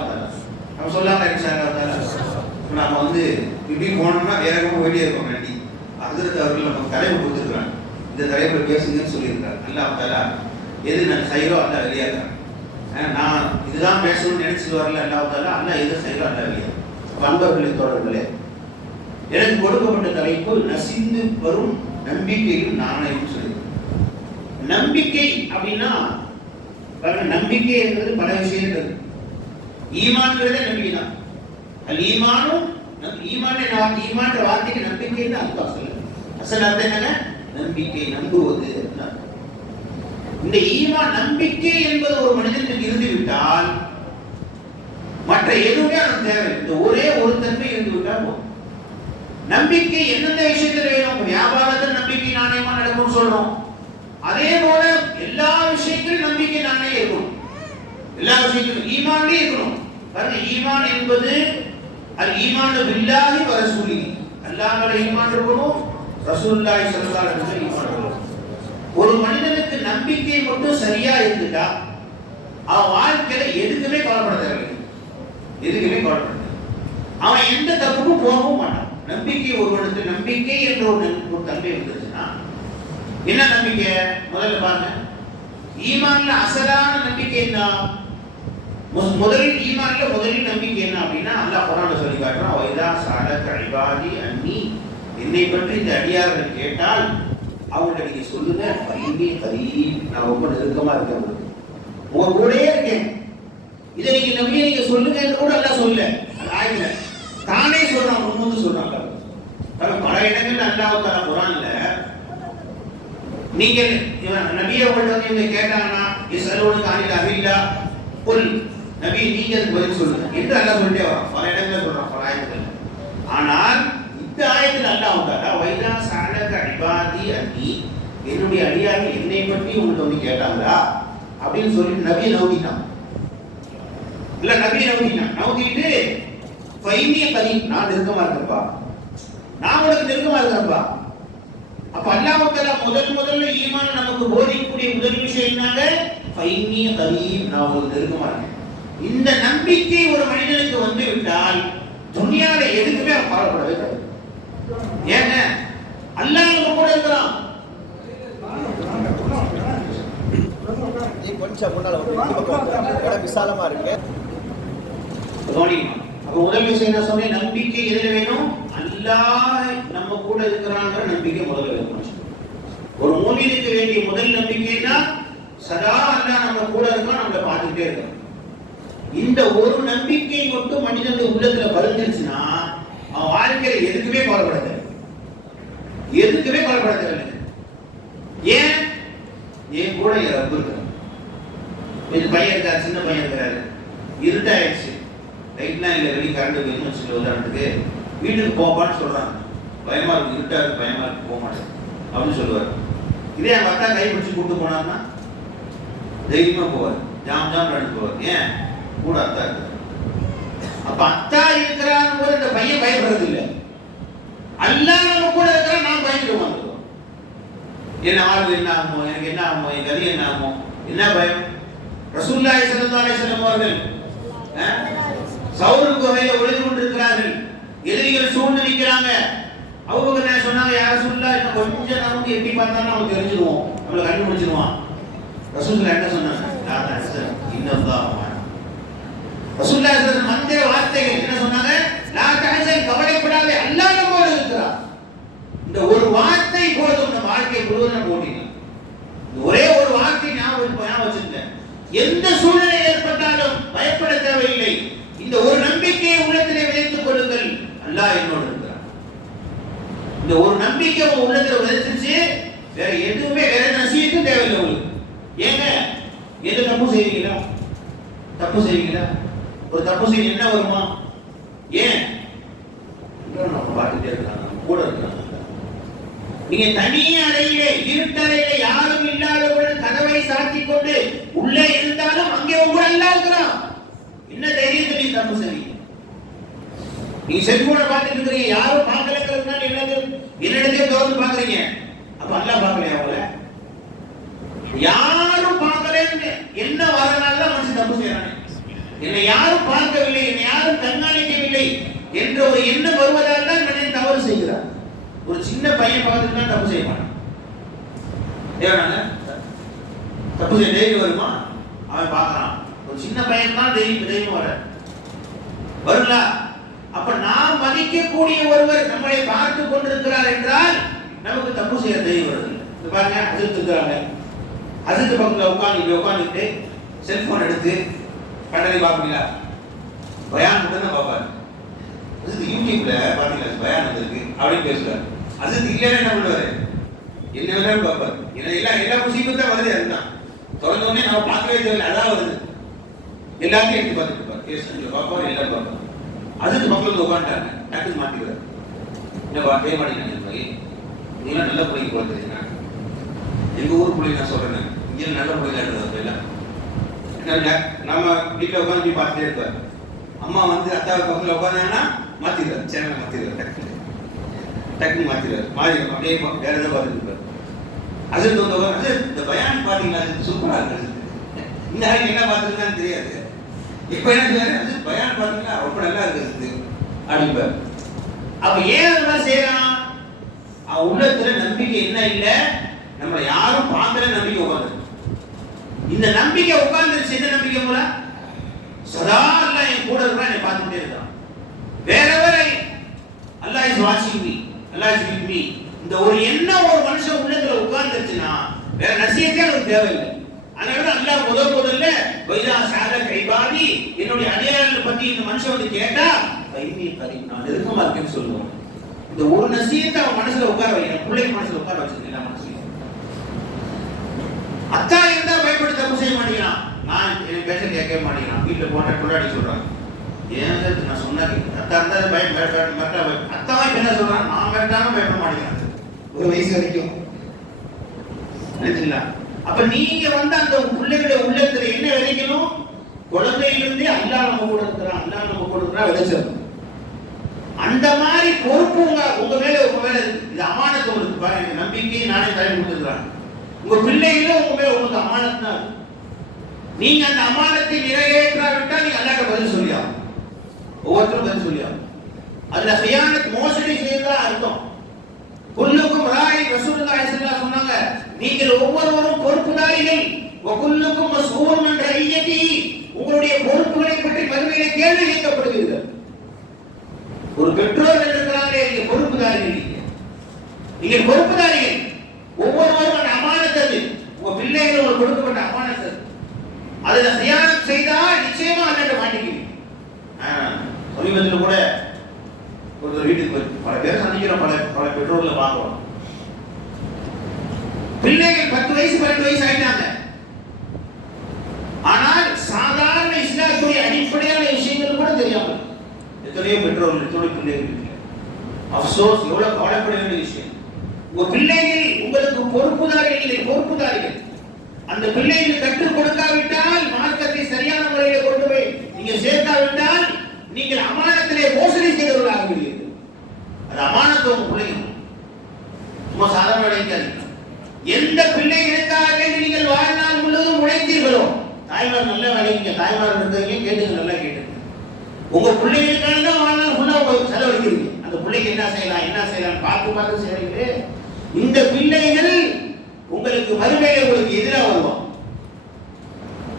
நம்ம சொல்லாம இன்ஷா அல்லாஹ் நாம இப்படி போனோம்னா வேற எங்க போயிட்டே இருக்கோம். நன்றி ஹஜ்ரத் அவர்கள் நமக்கு தலைப்பு கொடுத்துருக்காங்க. இந்த தலைப்புல பேசுங்கன்னு சொல்லியிருக்காரு. அல்லாஹ் எது நான் சைரோ அல்ல வெளியாகிறான். நான் இதுதான் பேசணும்னு நினைச்சிட்டு வரல. அல்லாஹ் எது சைரோ அல்ல வெளியாக. அன்பர்களே தோழர்களே, எனக்கு கொடுக்கப்பட்ட தலைப்பு நசிந்து வரும் நம்பிக்கையும் நாணயம் சொல்லி. நம்பிக்கை அப்படின்னா நம்பிக்கை என்பது பல விஷயங்கள். ஈமான்ங்கிறதே நம்பிக்கை தான். அல் ஈமானும் ஈமான் வார்த்தைக்கு நம்பிக்கைன்னு அர்த்தம் சொல்லுங்க. அசல் அர்த்தம் என்னங்க? நம்பிக்கை, நம்புவது. இந்த ஈமான் நம்பிக்கை என்பது ஒரு மனிதனுக்கு இருந்து விட்டால் மற்ற எதுவுமே அவனுக்கு தேவை. இந்த ஒரே ஒரு தன்மை இருந்து விட்டால் போதும். நம்பிக்கை எந்தெந்த விஷயத்துல வேணும்? வியாபாரத்தில் நம்பிக்கை நாணயமா நடக்கும்னு சொல்றோம். அதே போல எல்லா விஷயத்திலும் நம்பிக்கை நாணயம் இருக்கணும். எல்லா விஷயத்திலும் ஈமான்லயே இருக்கணும். பாருங்க, ஈமான் என்பது அல் ஈமான் பில்லாஹி வ ரசூலிஹி. அல்லாஹ்வோட ஈமான் இருக்கணும், ரசூலுல்லாஹி ஸல்லல்லாஹு அலைஹி வஸல்லம் ஈமான் இருக்கணும். ஒரு மனிதனுக்கு நம்பிக்கை மட்டும் சரியா இருந்துட்டா அவன் வாழ்க்கையில எதுக்குமே கவலைப்பட தேவையில்லை. எதுக்குமே கவலைப்பட அவன் எந்த தப்புக்கும் போகவும் மாட்டான். நம்பிக்கை ஒருவனுக்கு நம்பிக்கை என்ற ஒரு தன்மை இருந்துச்சுன்னா என்ன நம்பிக்கை? முதல்ல பாருங்க, ஈமான்ல அசலான நம்பிக்கை என்ன? முதலில் ஈமான்ல முதலில் நம்பிக்கை என்ன அப்படின்னா அல்லாஹ் குர்ஆன்ல சொல்லி காட்டுறான், வைதா ஸஅலக இபாதி அன்னி, என்னை பற்றி இந்த அடியார்கள் கேட்டால் அவங்கள்ட்ட நீங்க சொல்லுங்க, ஃபைன்னி கரீப், நான் ரொம்ப நெருக்கமா இருக்கேன், உங்க கூடயே இருக்கேன். இதை நீங்க நம்பியை நீங்க சொல்லுங்கன்னு கூட அல்லாஹ் சொல்லல. அது ஆயத்துல தானே சொல்றான், முன்னுக்கு சொல்றான். பல இடங்கள்ல அல்லாஹ் தஆலா குர்ஆன்ல நீங்க நபியை உங்கள்ட்ட இவங்க கேட்டாங்கன்னா யஸ்அலூனக அனில் அஹில்லா குல், நபி நீங்க அதுக்கு பதில் சொல்லுங்க என்று அல்லாஹ் சொல்லிட்டே வரான். பல இடங்கள்ல சொல்றான், பல ஆயத்துல. ஆனால் இந்த ஆயத்தில் அல்லாஹ் தஆலா வைதா ஸஅலக இபாதி அன்னி, என்னுடைய அடியார்கள் என்னை பற்றி உங்களுக்கு கேட்டாங்களா அப்படின்னு சொல்லி நபியை நவுதிட்டான். இல்ல நபியை நவுதிட்டு ஃபைன்னி கரீப், நான் நெருக்கமா இருக்கேன்ப்பா, நான் உனக்கு நெருக்கமா இருக்கேன்ப்பா. அப்ப அல்லாஹ் தஆலா முதல்ல ஈமான் நமக்கு போதிக்கக்கூடிய முதல் விஷயம் என்னங்க? ஃபைன்னி கரீப், நான் உங்களுக்கு நெருக்கமா இருக்கேன். இந்த நம்பிக்கை ஒரு மனிதனுக்கு வந்து விட்டால் துனியால எதுக்குமே அவன் கவலைப்படவே கூடாது. ஏங்க அல்லாஹ் நம்ம கூட இருக்கிறான். கொஞ்சம் முன்னால விசாலமா இருக்கு. அப்ப முதல் விஷயம் என்ன சொன்னேன்? நம்பிக்கை எதுல வேணும்? அல்லாஹ் நம்ம கூட இருக்கிறாங்கிற நம்பிக்கை முதல்ல வேணும். ஒரு மூமினுக்கு வேண்டிய முதல் நம்பிக்கைன்னா சதா அல்லாஹ் நம்ம கூட இருக்கான், நம்மளை பார்த்துக்கிட்டே இருக்கான். இந்த ஒரு நம்பிக்கை மட்டும் மனிதனுடைய உள்ளத்துல பதிஞ்சிருச்சுன்னா அவன் வாழ்க்கையில எதுக்குமே கவலைப்படாது, எதுக்குமே கவலைப்படாது. ஏன்? என் கூட என் ரப்பு இருக்கான். இந்த பையன் இருக்காரு, சின்ன பையன் இருக்கிறாரு, இருட்டாயிடுச்சு, லைட்லாம் இல்லை, வெளியே கரண்ட் போயின்னு வச்சுட்டு உதாரணத்துக்கு வீட்டுக்கு போப்பான்னு சொல்றாங்க. பயமா இருக்கு, இருட்டா இருக்கு, பயமா இருக்கு, போக மாட்டேன் அப்படின்னு சொல்லுவார். இதே என் அத்தா கை பிடிச்சி கூப்பிட்டு போனான்னா தைரியமா போவார், ஜாம் நடந்து போவார். ஏன்? கூட அத்தா இருக்கு. அப்ப அத்தா இருக்கிறான்னு போது இந்த பையன் பயப்படுறது இல்லை. அல்லாஹ் நம்ம கூட இருக்கிறா, நான் பயந்துட்டு வந்துடுவோம். என்ன ஆகுது, என்ன ஆகுமோ, எனக்கு என்ன ஆகுமோ, என் கதி என்ன ஆகுமோ, என்ன பயம்? ரசூலுல்லாஹி ஸல்லல்லாஹு அலைஹி வஸல்லம் அவர்கள் சௌர் குகையில ஒளிந்து கொண்டிருக்கிறார்கள், எதிரிகள் சூழ்ந்து நிற்கிறாங்க. அவங்க என்ன சொன்னாங்க? யா ரசூலுல்லாஹ், இன்னும் கொஞ்சம் நமக்கு எட்டி பார்த்தாலும் நமக்கு தெரிஞ்சிடுவோம், நம்மளை கண்டுபிடிச்சிடுவான். ரசூலுல்லாஹ் என்ன சொன்னாங்க? லா தஹ்சன் இன்னல்லாஹ் மஅனா. ரசூலுல்லாஹி ஸல்லல்லாஹு அலைஹி வஸல்லம் மந்திர வார்த்தைகள் என்ன சொன்னாங்க? லா தஹ்சன், கவலைப்படாதே, அல்லாஹ் நம்மோடு இருக்கிறார். இந்த ஒரு வார்த்தை போதும் நம்ம வாழ்க்கை முழுவதும் நம்ம ஓடிடலாம். ஒரே ஒரு வார்த்தை ஞாபகம் வச்சிருந்தேன். எந்த சூழ்நிலை ஏற்பட்டாலும் பயப்பட தேவையில்லை. இந்த ஒரு நம்பிக்கையை உள்ளத்திலே விதைத்துக் கொள்ளுங்கள், அல்லாஹ் என்னோடு இருக்கிறார். இந்த ஒரு நம்பிக்கை உங்க உள்ளத்துல விதைச்சிருச்சு, வேற எதுவுமே வேற நசியத்தும் தேவையில்லை உங்களுக்கு. ஏங்க எது தப்பு செய்வீங்களா? தப்பு செய்வீங்களா? ஒரு தப்பு செய்ய என்ன வருமா? ஏன்? நம்ம பார்த்துட்டே இருக்காங்க, கூட இருக்காங்க. நீங்க தனியே அறையிலே, இருட்டறையிலே, யாரும் இல்லாதவர்கள் கதவை சாத்திக் கொண்டு உள்ளே இருந்தாலும் அங்கே கூட நல்லா இருக்கிறான், என்ன தைரியத்துல நீ தப்பு செய்வீங்க? நீங்க செல்போனை பார்த்துட்டு இருக்கிறீங்க, யாரும் பார்க்கலங்கிறதுனால என்னிடத்தையே தொடர்ந்து பாக்குறீங்க. அப்ப அல்லாஹ் பார்க்கலையா அவங்கள? யாரும் பார்க்கலன்னு என்ன வரனால மனுஷன் தப்பு செய்யறானே. என்னை யாரும் பார்க்கவில்லை, என்னை யாரும் கண்காணிக்கவில்லை என்ற ஒரு எண்ணம் வருவதால் தான் மனிதன் தவறு செய்கிறார். ஒரு சின்ன பையன் பார்த்துட்டு தான் தப்பு செய்ய மாட்டான். ஏன்னா தப்பு செய்ய தைரியம் வருமா? அவன் பார்க்கறான். ஒரு சின்ன பையன் தான் தைரியம் வருங்கள. அப்ப நாம் மதிக்கக்கூடிய ஒருவர் நம்மளை பார்த்து கொண்டிருக்கிறார் என்றால் நமக்கு தப்பு செய்ய தைரியம் வருது. இது பாருங்க, ஹஜ்ரத் இருக்கிறாங்க, ஹஜ்ரத் பக்கத்துல உட்காந்துட்டு செல்போன் எடுத்து கண்டதை பார்ப்பீங்களா? பயான் மட்டும் தான் பார்ப்பாரு. ஹஜ்ரத் யூடியூப்ல பாத்தீங்களா பயான் வந்திருக்கு அப்படின்னு பேசுறாரு. ஹஜ்ரத் இல்லைன்னா என்ன பண்ணுவாரு? என்ன வேணாலும் பார்ப்பாரு. எல்லா முசீபத்தும் தான் வருது. அதுதான் தொடர்ந்த உடனே நம்ம பார்க்கவே தேவையில்லை, அதான் வருது. எல்லாத்தையும் எடுத்து பார்த்துட்டு இருப்பார், பேசுறது பார்ப்பாரு, எல்லாரும் பார்ப்பாரு. அதுக்கு மக்கள் உட்காந்துட்டாங்க, டக்குன்னு மாட்டிக்கிறார். என்ன பார்க்கவே மாட்டேங்கிறாங்க. நீங்களாம் நல்ல பிள்ளைங்க போல தெரியுங்க. எங்க ஊர் பிள்ளைங்க நான் சொல்றேன், இங்கே நல்ல பிள்ளைங்க எல்லாம். என்ன நம்ம வீட்டில் உட்காந்து பார்த்துட்டே இருப்பார். அம்மா வந்து அத்தாவை பக்கத்தில் உட்காந்தாங்கன்னா மாத்திடுறாரு, சேனலை மாத்திடுறாரு, டக்குன்னு மாத்திடுறாரு, மாறி அப்படியே வேற எதாவது பார்த்துட்டு இருப்பார். அஜித் வந்து இந்த பயான் பார்த்தீங்களா, அது சூப்பராக இருக்கு. இந்த ஆளுக்கு என்ன பார்த்துருக்கான்னு தெரியாது. இப்போ என்ன செய்வாரு, பயான் பார்த்தீங்களா ரொம்ப நல்லா இருக்குது அப்படின்பார். அப்ப ஏன் அது மாதிரி செய்யறான்? அவன் உள்ளத்துல நம்பிக்கை என்ன இல்லை, நம்ம யாரும் பார்க்கல நம்பிக்கை உட்காந்து. இந்த நம்பிக்கை உட்கார்ந்துருச்சு. என்ன நம்பிக்கை போல? சதா அல்லாஹ் என் கூட இருக்கான், என்னை பார்த்துட்டே இருக்கான். வேறவரை அல்லாஹ் இஸ் வாட்சிங் me, Allah is with me. இந்த ஒரு எண்ணம் ஒரு மனுஷன் உள்ளத்துல உட்கார்ந்துருச்சுன்னா வேற நசியத்தே அவனுக்கு தேவையில்லை. அதனால அல்லாஹ் முதல்ல வைதா சாதக இபாதி, என்னுடைய அடியார்களை பத்தி இந்த மனுஷன் வந்து கேட்டா இன்னி கரீம், நான் நெருக்கமா இருக்கேன்னு சொல்லுவோம். இந்த ஒரு நசியத்தை அவன் மனசுல உட்கார வைக்கணும், பிள்ளைங்க மனசுல உட்கார வச்சிருக்கேன். மனசுல அத்தா இருந்தா பயப்பட்டு தப்பு செய்ய மாட்டேங்கிறான், நான் என் பேச கேட்க மாட்டேங்கிறான். வீட்டுல போனா கொண்டாடி சொல்றாங்க, ஏன் நான் சொன்னா அத்தா இருந்தா அத்தாவை என்ன சொல்றான், நான் கேட்டாலும் பயப்பட மாட்டேங்கிறான். ஒரு வயசு வரைக்கும் நினைச்சுங்களா? அப்ப நீங்க வந்து அந்த பிள்ளைகளுடைய உள்ளத்துல என்ன விதைக்கணும்? குழந்தையிலிருந்தே அல்லாஹ் நம்ம கூட இருக்கிறான், அல்லாஹ் நம்ம கூட இருக்கிறான் விதைச்சிடணும். அந்த மாதிரி பொறுப்பு உங்க மேல இருக்கு. இது அமானத்து உங்களுக்கு பாருங்க, நம்பிக்கை நானே தலை கொடுத்துருக்கான். உங்க பிள்ளைகளும் உங்க மேல உங்களுக்கு அமானத்து தான். நீங்க அந்த அமானத்தை நிறைவேற்றாவிட்டா நீங்க அல்லாஹ்ட்ட பதில் சொல்லியாகும், ஒவ்வொருத்தரும் பதில் சொல்லியாகும். அதுல ஹியானத் மோசடி செய்யறதா அர்த்தம். குல்லுக்கும் ராய், ரசூலுல்லாஹி ஸல்லல்லாஹு அலைஹி வஸல்லம் சொன்னாங்க, நீங்கள் ஒவ்வொருவரும் பொறுப்புதாரிகள். வகுல்லுக்கும் மஸ்ஊலுன் அன் ரய்யதி, உங்களுடைய பொறுப்புகளை பற்றி மறுமையிலே கேள்வி கேட்கப்படுவீர்கள். ஒரு பெற்றோர் இருக்கிறாரே, நீங்க பொறுப்புதாரிகள், நீங்க பொறுப்புதாரிகள். ஒவ்வொருவரும் அந்த அமானத்து, உங்க பிள்ளைகள் உங்களுக்கு கொடுக்கப்பட்ட அமானத்து. அதுல ஹியானத் செய்தால் நிச்சயமா அல்லாஹ்ட்ட மாட்டிக்குவீங்க. சமீபத்தில் கூட ஒரு வீட்டுக்கு பல பேர் சந்திக்கிறோம், பல பெற்றோர்களை பார்க்கிறோம். பிள்ளைகள் 10 வயசு 12 வயசு ஆயிட்டாங்க. ஆனால் சாதாரண இஸ்லாத்துடைய அடிப்படையான விஷயங்கள் கூட தெரியாமல் எத்தனையோ பெற்றோர்கள், எத்தனையோ பிள்ளைகள். அஃப்சோஸ், எவ்வளவு கவலைப்பட வேண்டிய விஷயம். உங்க பிள்ளைகள் உங்களுக்கு பொறுப்புதாரிகள் இல்லை, பொறுப்புதாரிகள். அந்த பிள்ளைகள் கற்றுக் கொடுக்காவிட்டால், மார்க்கத்தை சரியான முறையில் கொண்டு போய் நீங்க சேர்க்காவிட்டால் நீங்கள் அமானத்திலே மோசடி செய்தவர்களாக ஆகிறீர்கள். அது அமானத்தை உங்க பிள்ளைங்க சும்மா சாதாரண விளைக்காதீங்க. எந்த பிள்ளைகளுக்காக நீங்கள் வாழ்நாள் முழுவதும் உழைத்தீர்களோ, தாய்மார் நல்லா விளைவிங்க, தாய்மார் இருந்தவங்க கேட்டுங்க, நல்லா கேட்டுங்க. உங்க பிள்ளைகளுக்காக தான் வாழ்நாள் ஃபுல்லா செலவழிக்கிறீங்க. அந்த பிள்ளைக்கு என்ன செய்யலாம் பார்த்து செய்றீங்க. இந்த பிள்ளைகள் உங்களுக்கு மறுமையில உங்களுக்கு எதிராக வருவாங்க,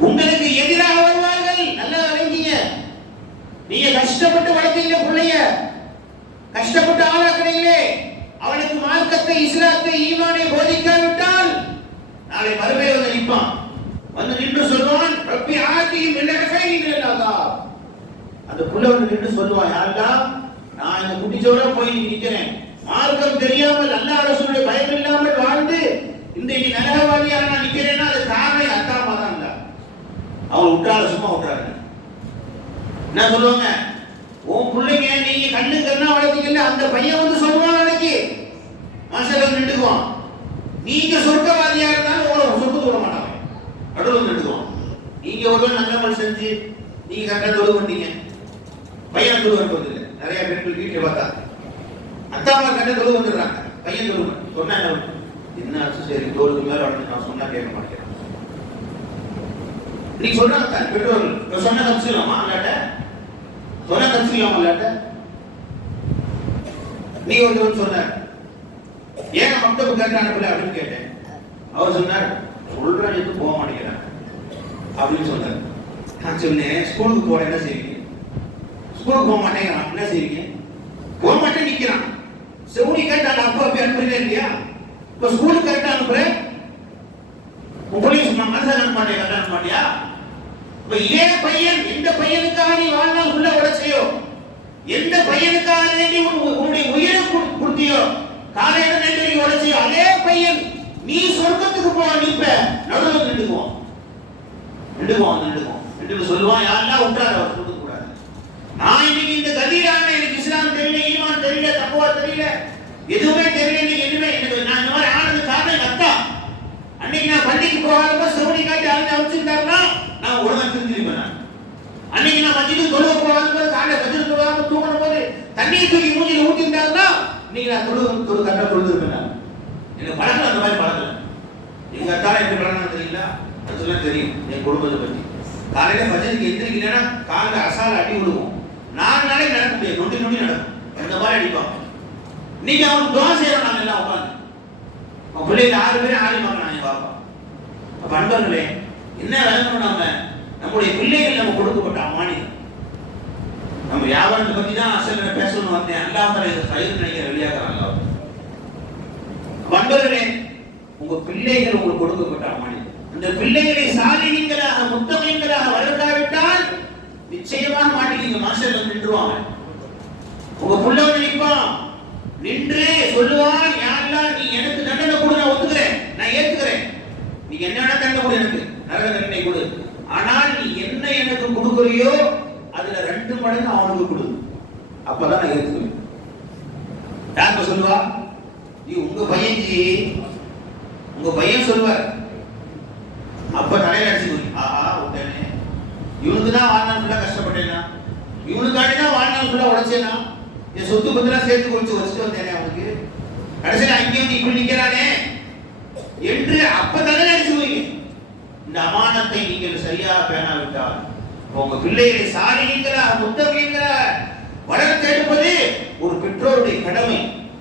உங்களுக்கு எதிராக வருவார்கள். நல்லா விளைவிங்க. நீங்க கஷ்டப்பட்டு வளர்த்தீங்க பிள்ளைய, கஷ்டப்பட்டு ஆளாக்குறீங்களே, அவனுக்கு மார்க்கத்தை, இஸ்லாத்தை, ஈமானை போதிக்காவிட்டால் நாளை மறுமையில வந்து நிற்பான். வந்து நின்று சொல்வான், ரப்பி ஆதியும் இல்லைன்னா அந்த புள்ள வந்து நின்று சொல்லுவான், யாரெல்லாம் நான் இந்த குட்டிச்சோட போய் நிற்கிறேன், மார்க்கம் தெரியாமல் அல்லாஹ் ரசூலுடைய பயம் இல்லாமல் வாழ்ந்து இந்த நரகவாதியாக நான் நிற்கிறேன்னா அது காரணம் அத்தாமா தான். அவன் விட்டால சும்மா விட்டுறாங்க. என்ன சொல்லுவாங்க, உன் பிள்ளைங்க நீங்க கண்ணு கண்ணா வளர்த்தீங்கல்ல, அந்த பையன் வந்து சொல்லுவான், நாளைக்கு மாஷாஅல்லாஹ் நின்றுக்குவான். நீங்க சொர்க்கவாதியா இருந்தாலும் உங்களை சொர்க்கத்துக்கு விட மாட்டாங்க, நடுவில் நின்றுக்குவான். நீங்க ஒரு நல்லமல் செஞ்சு நீங்க கரெக்டா தொழு பண்ணீங்க, பையன் தொழு பண்ணுறது இல்லை. நிறைய பெண்கள் வீட்டில் பார்த்தா அத்தா அம்மா கரெக்டா தொழு வந்துடுறாங்க, பையன் தொழு சொன்னா என்ன ஆச்சு, சரி தோளுக்கு மேல வளர்ந்து நான் சொன்னா கேட்க மாட்டேன். நீ சொல்றாங்க பெற்றோர்கள் சொன்ன தப்பிச்சிடலாமா இல்லாட்ட, சொன்ன தப்பிச்சிடலாமா இல்லாட்ட. நீ ஒரு சொன்னார் ஏன் மக்தபு கரெக்டா அனுப்பல அப்படின்னு கேட்டேன். அவர் சொன்னார் சொல்றேன் எதுவும் போக மாட்டேங்கிறேன் அப்படின்னு சொன்னார். நான் சொன்னேன் ஸ்கூலுக்கு போற என்ன செய்வீங்க, ஸ்கூலுக்கு போக மாட்டேங்கிறான் என்ன செய்வீங்க, போக மாட்டேன் நிக்கிறான். செவனி கேட்டாங்க அப்பா அப்படி அனுப்புறீங்க இல்லையா, இப்ப ஸ்கூலுக்கு கரெக்டா அனுப்புறேன் உங்களுக்கு மனசா அனுப்ப மாட்டேன் கரெக்டா அனுப்ப மாட்டியா. இப்ப இதே பையன் எந்த பையனுக்காக நீ வாழ்நாள் உள்ள உழைச்சியோ, எந்த பையனுக்காக வேண்டி உன்னுடைய உயிரை கொடுத்தியோ, காலையில நேற்று உழைச்சியோ, அதே பையன் நீ சொர்க்கத்துக்கு போக நிற்ப நடுவில் நின்றுக்குவோம் சொல்லுவான் யாரெல்லாம் விட்டாரு அவர் சொல்ல கூடாது. நான் இன்னைக்கு இந்த கதிரான எனக்கு இஸ்லாம் தெரியல, ஈமான் தெரியல, தக்குவா தெரியல, எதுவுமே தெரியல. இன்னைக்கு எதுவுமே எனக்கு நான் இந்த மாதிரி ஆனது காரணம் எங்க அத்தா. அன்னைக்கு நான் பள்ளிக்கு போகாதப்ப சிவனி காட்டி அவங்க அமைச்சிருந்தாருன்னா நான் ஒழுங்கா தெரிஞ்சிருப்பேன். அன்னைக்கு நான் மஞ்சள் தொழுவ போகாத காலைல மஞ்சள் தொழுவாம தூங்கணும் போது தண்ணியை தூக்கி மூஞ்சில ஊட்டிருந்தாருன்னா இன்னைக்கு நான் தொழு கரெக்டா தொழுதுருப்பேன். எனக்கு பழக்கம் அந்த மாதிரி பழக்கம். எங்க அத்தா எப்படி பழக்கம் தெரியல, அதெல்லாம் தெரியும் என் குடும்பத்தை பத்தி. காலையில பஜனுக்கு எந்திரிக்கலன்னா காலில் அசால அடி விடுவோம். 4 நாளைக்கு நடக்க முடியாது, நொண்டி நொண்டி நடக்கும், அந்த மாதிரி அடிப்பாங்க. இன்னைக்கு அவனுக்கு துவா செய்யறோம் நாங்க எல்லாம் உட்காந்து. அவன் பிள்ளைங்க 6 பேரும் ஆலிமாங்க நாங்க பார்ப்போம். அப்ப அன்பர்களே என்ன விளங்கணும், நம்முடைய பிள்ளைகள் நம்ம கொடுக்கப்பட்ட அமானிதம். நம்ம வியாபாரத்தை பத்தி தான் அசல் பேசணும்னு வந்தேன். அல்லாஹ் இதை கயிறு நினைக்கிற வெளியாகிறாங்க. அன்பர்களே உங்க பிள்ளைகள் உங்களுக்கு கொடுக்கப்பட்ட அமானிதம். இந்த பிள்ளைகளை சாலிஹீன்களாக முத்தகீன்களாக வளர்க்காவிட்டால் நிச்சயமாக மாட்டீங்க, மாஸ்டர் நின்றுவாங்க. உங்க புள்ள நினைப்பான் நின்று சொல்லுவான், யா அல்லாஹ் நீ எனக்கு தண்டனை கொடு, நான் ஒத்துக்கிறேன், நான் ஏத்துக்கிறேன், நீ என்ன தண்டனை கொடு, எனக்கு நரக தண்டனை கொடு, ஆனால் நீ என்ன எனக்கு கொடுக்குறியோ அதுல 2 மடங்கு அவனுக்கு கொடு, அப்பதான் நான் ஏத்துக்குவேன். யாருக்கு சொல்லுவா, நீ உங்க பையன் ஜி, உங்க பையன் சொல்லுவார். அப்ப தலையில அடிச்சு ஆஹா உடனே இவனுக்கு தான் வாழ்நாள் ஃபுல்லா கஷ்டப்பட்டேனா, இவனுக்காண்டி தான் வாழ்நாள் ஃபுல்லா உழைச்சேனா, என் சொத்து பத்திலாம் சேர்த்து குடிச்சு வச்சுட்டு வந்தேனே அவனுக்கு, கடைசியில் அங்கேயும் இப்படி நிக்கிறானே என்று அப்ப தலையில அடிச்சுவீங்க. இந்த அமானத்தை நீங்கள் சரியாக பேணாவிட்டால் உங்க பிள்ளைகளை சாலிஹீன்களா முத்தகீன்களா வளர்த்தெடுப்பது ஒரு பெற்றோருடைய கடமை.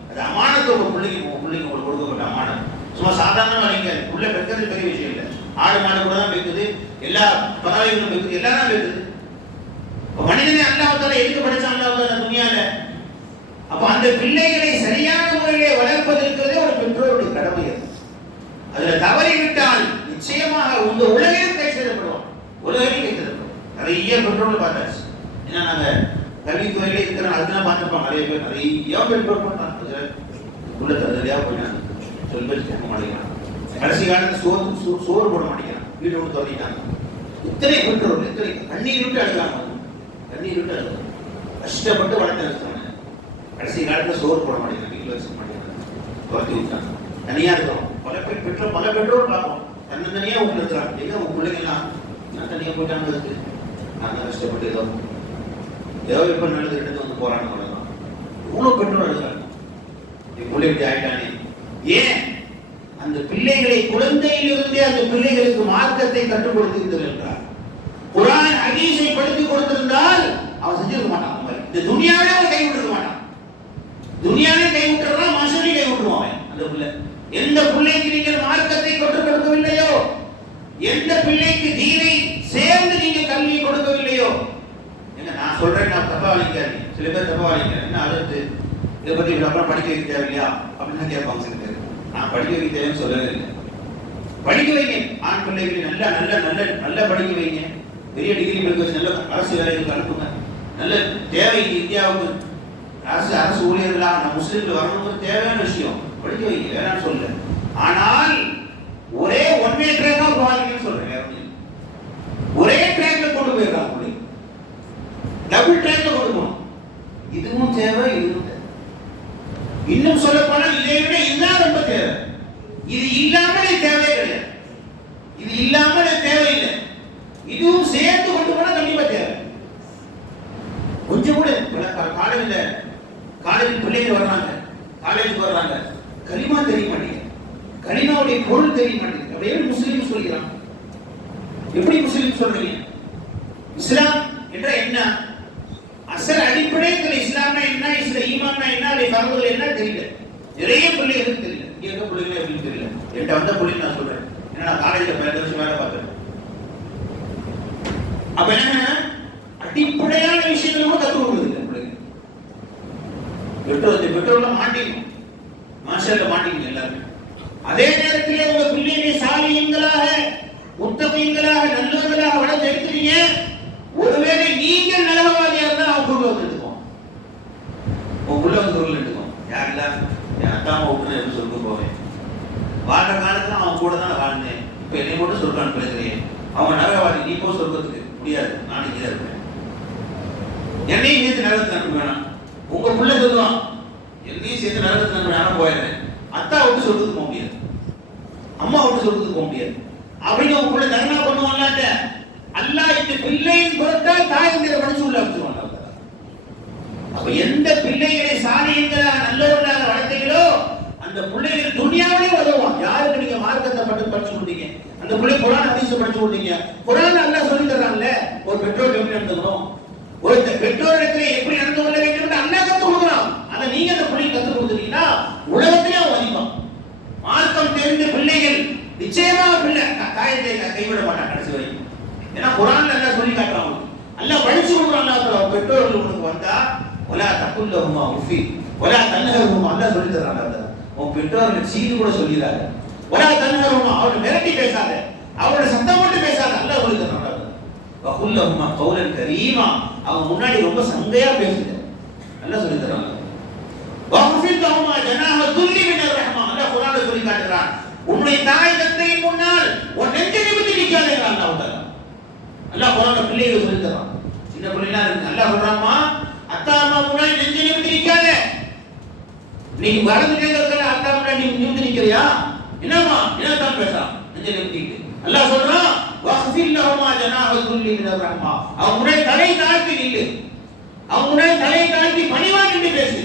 அது அமானத்தை உங்க பிள்ளைங்க உங்களுக்கு கொடுக்கப்பட்ட அமானம். சும்மா சாதாரண வரைங்க உள்ள பெற்றது பெரிய விஷயம் இல்லை. ஆடு மாடு கூட தான் பெக்குது, எல்லா பறவைகளும் பெக்குது, எல்லாரும் பெக்குது. மனிதனை அல்லாஹ்வுத்தாலா எதுக்கு படைச்சான் அல்லாஹ்வுத்தாலா துனியால? அப்ப அந்த பிள்ளைகளை சரியான முறையிலே வளர்ப்பதற்கிறதே ஒரு பெற்றோருடைய கடமை. அதுல தவறிவிட்டால் நிச்சயமாக உங்க உலகிலும் கை செய்யப்படுவோம், உலகிலும் கை செய்யப்படுவோம். நிறைய பெற்றோர்கள் பார்த்தாச்சு. ஏன்னா நாங்க கல்வித்துறையிலே இருக்கிற அதெல்லாம் பார்த்துப்போம். நிறைய பேர் நிறைய பெற்றோர் பண்ணாங்க, உள்ள தரதியா போயிட்டாங்க, சொல்லி கேட்க மாட்டேங்கிறாங்க. கடைசி காலத்தில் சோறு போட மாட்டேங்கிறான், வீடு விட்டு தொடங்கிட்டாங்க. இத்தனை பெற்றோர்கள் இத்தனை கண்ணீர் விட்டு அழுகிறாங்க, கண்ணீர் விட்டு அழுகிறாங்க, கஷ்டப்பட்டு வளர்த்து கடைசி காலத்தில் சோறு போட மாட்டேங்கிறாங்க, வீட்டில் வச்சுக்க மாட்டேங்கிறாங்க, துரத்தி விட்டாங்க. தனியா இருக்கிறோம், பல பெற்றோர் பார்ப்போம் தனியா வீட்டில் இருக்கிறாங்க. எங்க உங்க பிள்ளைங்கலாம் நான் தனியா போயிட்டாங்க இருக்கு, நாங்கள் கஷ்டப்பட்டு ஏதோ எப்ப நல்லது எடுத்து வந்து போறாங்க, அவ்வளவுதான். இவ்வளவு பெற்றோர் எழுதுறாங்க, என் பிள்ளை இப்படி ஆயிட்டானே. ஏன் அந்த பிள்ளைகளை குழந்தையிலிருந்தே அந்த பிள்ளைகளுக்கு மார்க்கத்தை கற்றுக் கொடுத்திருக்கிறார் என்றார். குர்ஆன் ஹதீஸை படித்து கொடுத்திருந்தால் அவன் செஞ்சிருக்க மாட்டான். இந்த துனியாவே அவன் கை விட்டுருக்க மாட்டான். துனியாவே கை விட்டுறா, மனுஷனே கை விட்டுருவான் அந்த பிள்ளை. எந்த பிள்ளைக்கு நீங்கள் மார்க்கத்தை கற்றுக் கொடுக்கவில்லையோ, எந்த பிள்ளைக்கு தீனை சேர்ந்து நீங்க கல்வியை கொடுக்கவில்லையோ, என்ன நான் சொல்றேன், நான் தப்பா வலிக்காதீங்க, சில பேர் தப்பா வலிக்கிறேன், என்ன அது இதை பத்தி அப்புறம் படிக்க வைக்க தேவையில்லையா அப்படின்னு கேட்பாங்க சில பேர். நான் படிக்க வைக்க தேவைன்னு சொல்லவே இல்லை. படிக்க வைங்க, ஆண் பிள்ளைகளை நல்ல நல்ல நல்ல நல்ல படிக்க வைங்க, பெரிய டிகிரி படிக்க வச்சு நல்ல அரசு வேலைகளுக்கு அனுப்புங்க. நல்ல தேவை இந்தியாவுக்கு அரசு ஊழியர்களாக நம்ம முஸ்லீம்கள் வரணுங்கிறது தேவையான விஷயம், படிக்க வைங்க, வேணான்னு சொல்ல. ஆனால் ஒரே ஒன்வே ட்ராக்கா போவாங்கன்னு சொல்றேன், ஒரே ட்ராக்ல கொண்டு போயிடலாம், டபுள் ட்ராக்ல கொண்டு போகணும். இதுவும் தேவை, இதுவும் தேவை. இன்னும் சொல்ல போனால் இதை விட இதுதான் ரொம்ப தேவை. இது இல்லாமல் தேவை கிடையாது, இது இல்லாமல் தேவையில்லை. இதுவும் சேர்த்து கொண்டு போனா கண்டிப்பா தேவை. கொஞ்சம் கூட காலேஜ் பிள்ளைங்க வர்றாங்க, காலேஜுக்கு வர்றாங்க, கலிமா தெரிய மாட்டேங்குது, கலிமாவுடைய பொருள் தெரிய மாட்டேங்குது. அப்படியே முஸ்லீம் சொல்கிறான். எப்படி முஸ்லீம் சொல்றீங்க? இஸ்லாம் என்ற என்ன அசல் அடிப்படையில் இஸ்லாம்னா என்ன, இஸ்ல ஈமான்னா என்ன, அதை பரவுதல் என்ன தெரியல. நிறைய பிள்ளைகளுக்கு தெரியல. இங்க இருக்க பிள்ளைங்க எப்படி தெரியல. என்கிட்ட வந்த பிள்ளைங்க நான் சொல்றேன், ஏன்னா நான் காலேஜில் 12 வருஷம் வேலை பார்த்தேன். அப்ப என்ன அடிப்படையான விஷயங்களும் கற்றுக் கொடுக்குது பிள்ளைங்க. பெற்றோர்ல மாட்டிக்கணும், மாஸ்டர்ல மாட்டிக்கணும் எல்லாரும். அதே நேரத்தில் உங்க பிள்ளைகளை சாலியங்களாக, முத்தகங்களாக, நல்லவர்களாக வளர்த்து எடுத்துட்டீங்க. ஒருவேளை நீங்கள் நலவாதியா இருந்தா அவங்க உள்ள வந்து எடுத்துக்கோம், உள்ள வந்து உள்ள எடுத்துக்கோம். யாரெல்லாம் என் அத்தா அம்மா விட்டு எப்படி சொல்ல போவேன், வாழ்ற காலத்துல அவன் கூட தான் வாழ்ந்தேன், இப்ப என்னை மட்டும் சொல்றான்னு பேசுறேன், அவன் நரகவாதி, நீ போ சொல்றதுக்கு முடியாது, நான் இங்கே இருப்பேன், என்னையும் சேர்த்து நரகத்துக்கு அனுப்ப வேணாம். உங்க பிள்ளை சொல்லுவான், என்னையும் சேர்த்து நரகத்துக்கு அனுப்ப வேணாம் போயிடுறேன், அத்தா விட்டு சொல்றதுக்கு போக முடியாது, அம்மா விட்டு சொல்றதுக்கு போக முடியாது அப்படின்னு உங்க பிள்ளை தர்ணா பண்ணுவான்ல. அல்லாஹ் இந்த பிள்ளையின் பொருட்டா தாயங்களை படிச்சு உள்ள வச்சுருவாங்க. அப்ப எந்த பிள்ளைகளை சாலியங்களாக நல்லவர்களாக வளர்த்தீங்களோ அந்த பிள்ளைகள் துனியாவிலே உதவுவான். யாருக்கு நீங்க மார்க்கத்தை மட்டும் படிச்சு கொடுத்தீங்க, அந்த பிள்ளை குர்ஆன் ஹதீஸ் படிச்சு கொடுத்தீங்க. குர்ஆன் அல்லாஹ் சொல்லி தர்றான்ல, ஒரு பெற்றோர் எப்படி நடந்துக்கணும், ஒரு பெற்றோரிடத்துல எப்படி நடந்து கொள்ள வேண்டும் என்று அல்லாஹ் கற்றுக் கொடுக்குறான். அதை நீங்க அந்த பிள்ளை கற்றுக் கொடுத்தீங்கன்னா உலகத்திலே அவன் மதிப்பான். மார்க்கம் தெரிந்த பிள்ளைகள் நிச்சயமா பிள்ளை தாயத்தை கைவிட மாட்டான் கடைசி வரைக்கும். ஏன்னா குர்ஆன்ல அல்லாஹ் சொல்லி காட்டுறான், அல்லாஹ் படிச்சு கொடுக்குறான். அல்லாஹ் பெற்றோர்கள் உங்களுக்கு வந்தா வலா தகுல்லஹுமா உஃபி வலா தன்ஹருஹுமா, அல்லாஹ் சொல்லி தர்றான். உன் பெற்றோர்கள் சீது கூட சொல்லிடாத, வலா தன்ஹருஹுமா, அவனை மிரட்டி பேசாத, அவனோட சத்தம் மட்டும் பேசாத, அல்லாஹ் சொல்லி தர்றான். வகுல்லஹுமா கௌலன் கரீமா, அவன் முன்னாடி ரொம்ப சங்கையா பேசுங்க, அல்லாஹ் சொல்லி தர்றான். வஹ்ஃபித் லஹுமா ஜனாஹ துல்லி மினர் ரஹ்மா, அல்லாஹ் குர்ஆன்ல சொல்லி காட்டுறான். உன்னுடைய தாய் தந்தையின் முன்னால் உன் நெஞ்சை நிமிர்த்தி நிக்காதேங்கறான் அல்லாஹ் தஆலா. அல்லாஹ் குர்ஆன்ல பிள்ளைகளை சொல்லி தரான். சின்ன பிள்ளைலாம் இருக்கு, அல்லாஹ் சொல்றாமா அத்தா அம்மா முன்னாடி நெஞ்சை நிமிர்த்தி நிக்காதே. நீ வளர்ந்துட்டே இருக்கற அத்தா முன்னாடி நிமிர்த்தி நிக்கிறியா, என்னம்மா என்னதான் பேசுறான், நெஞ்சை நிமிர்த்திட்டு அல்லாஹ் சொல்றான் வஹ்ஃபில் லஹுமா ஜனாஹ துல்லி மினர் ரஹ்மா, அவன் முன்னாடி தலை தாழ்த்தி நில்லு, அவன் முன்னாடி தலை தாழ்த்தி பணிவா நின்று பேசு,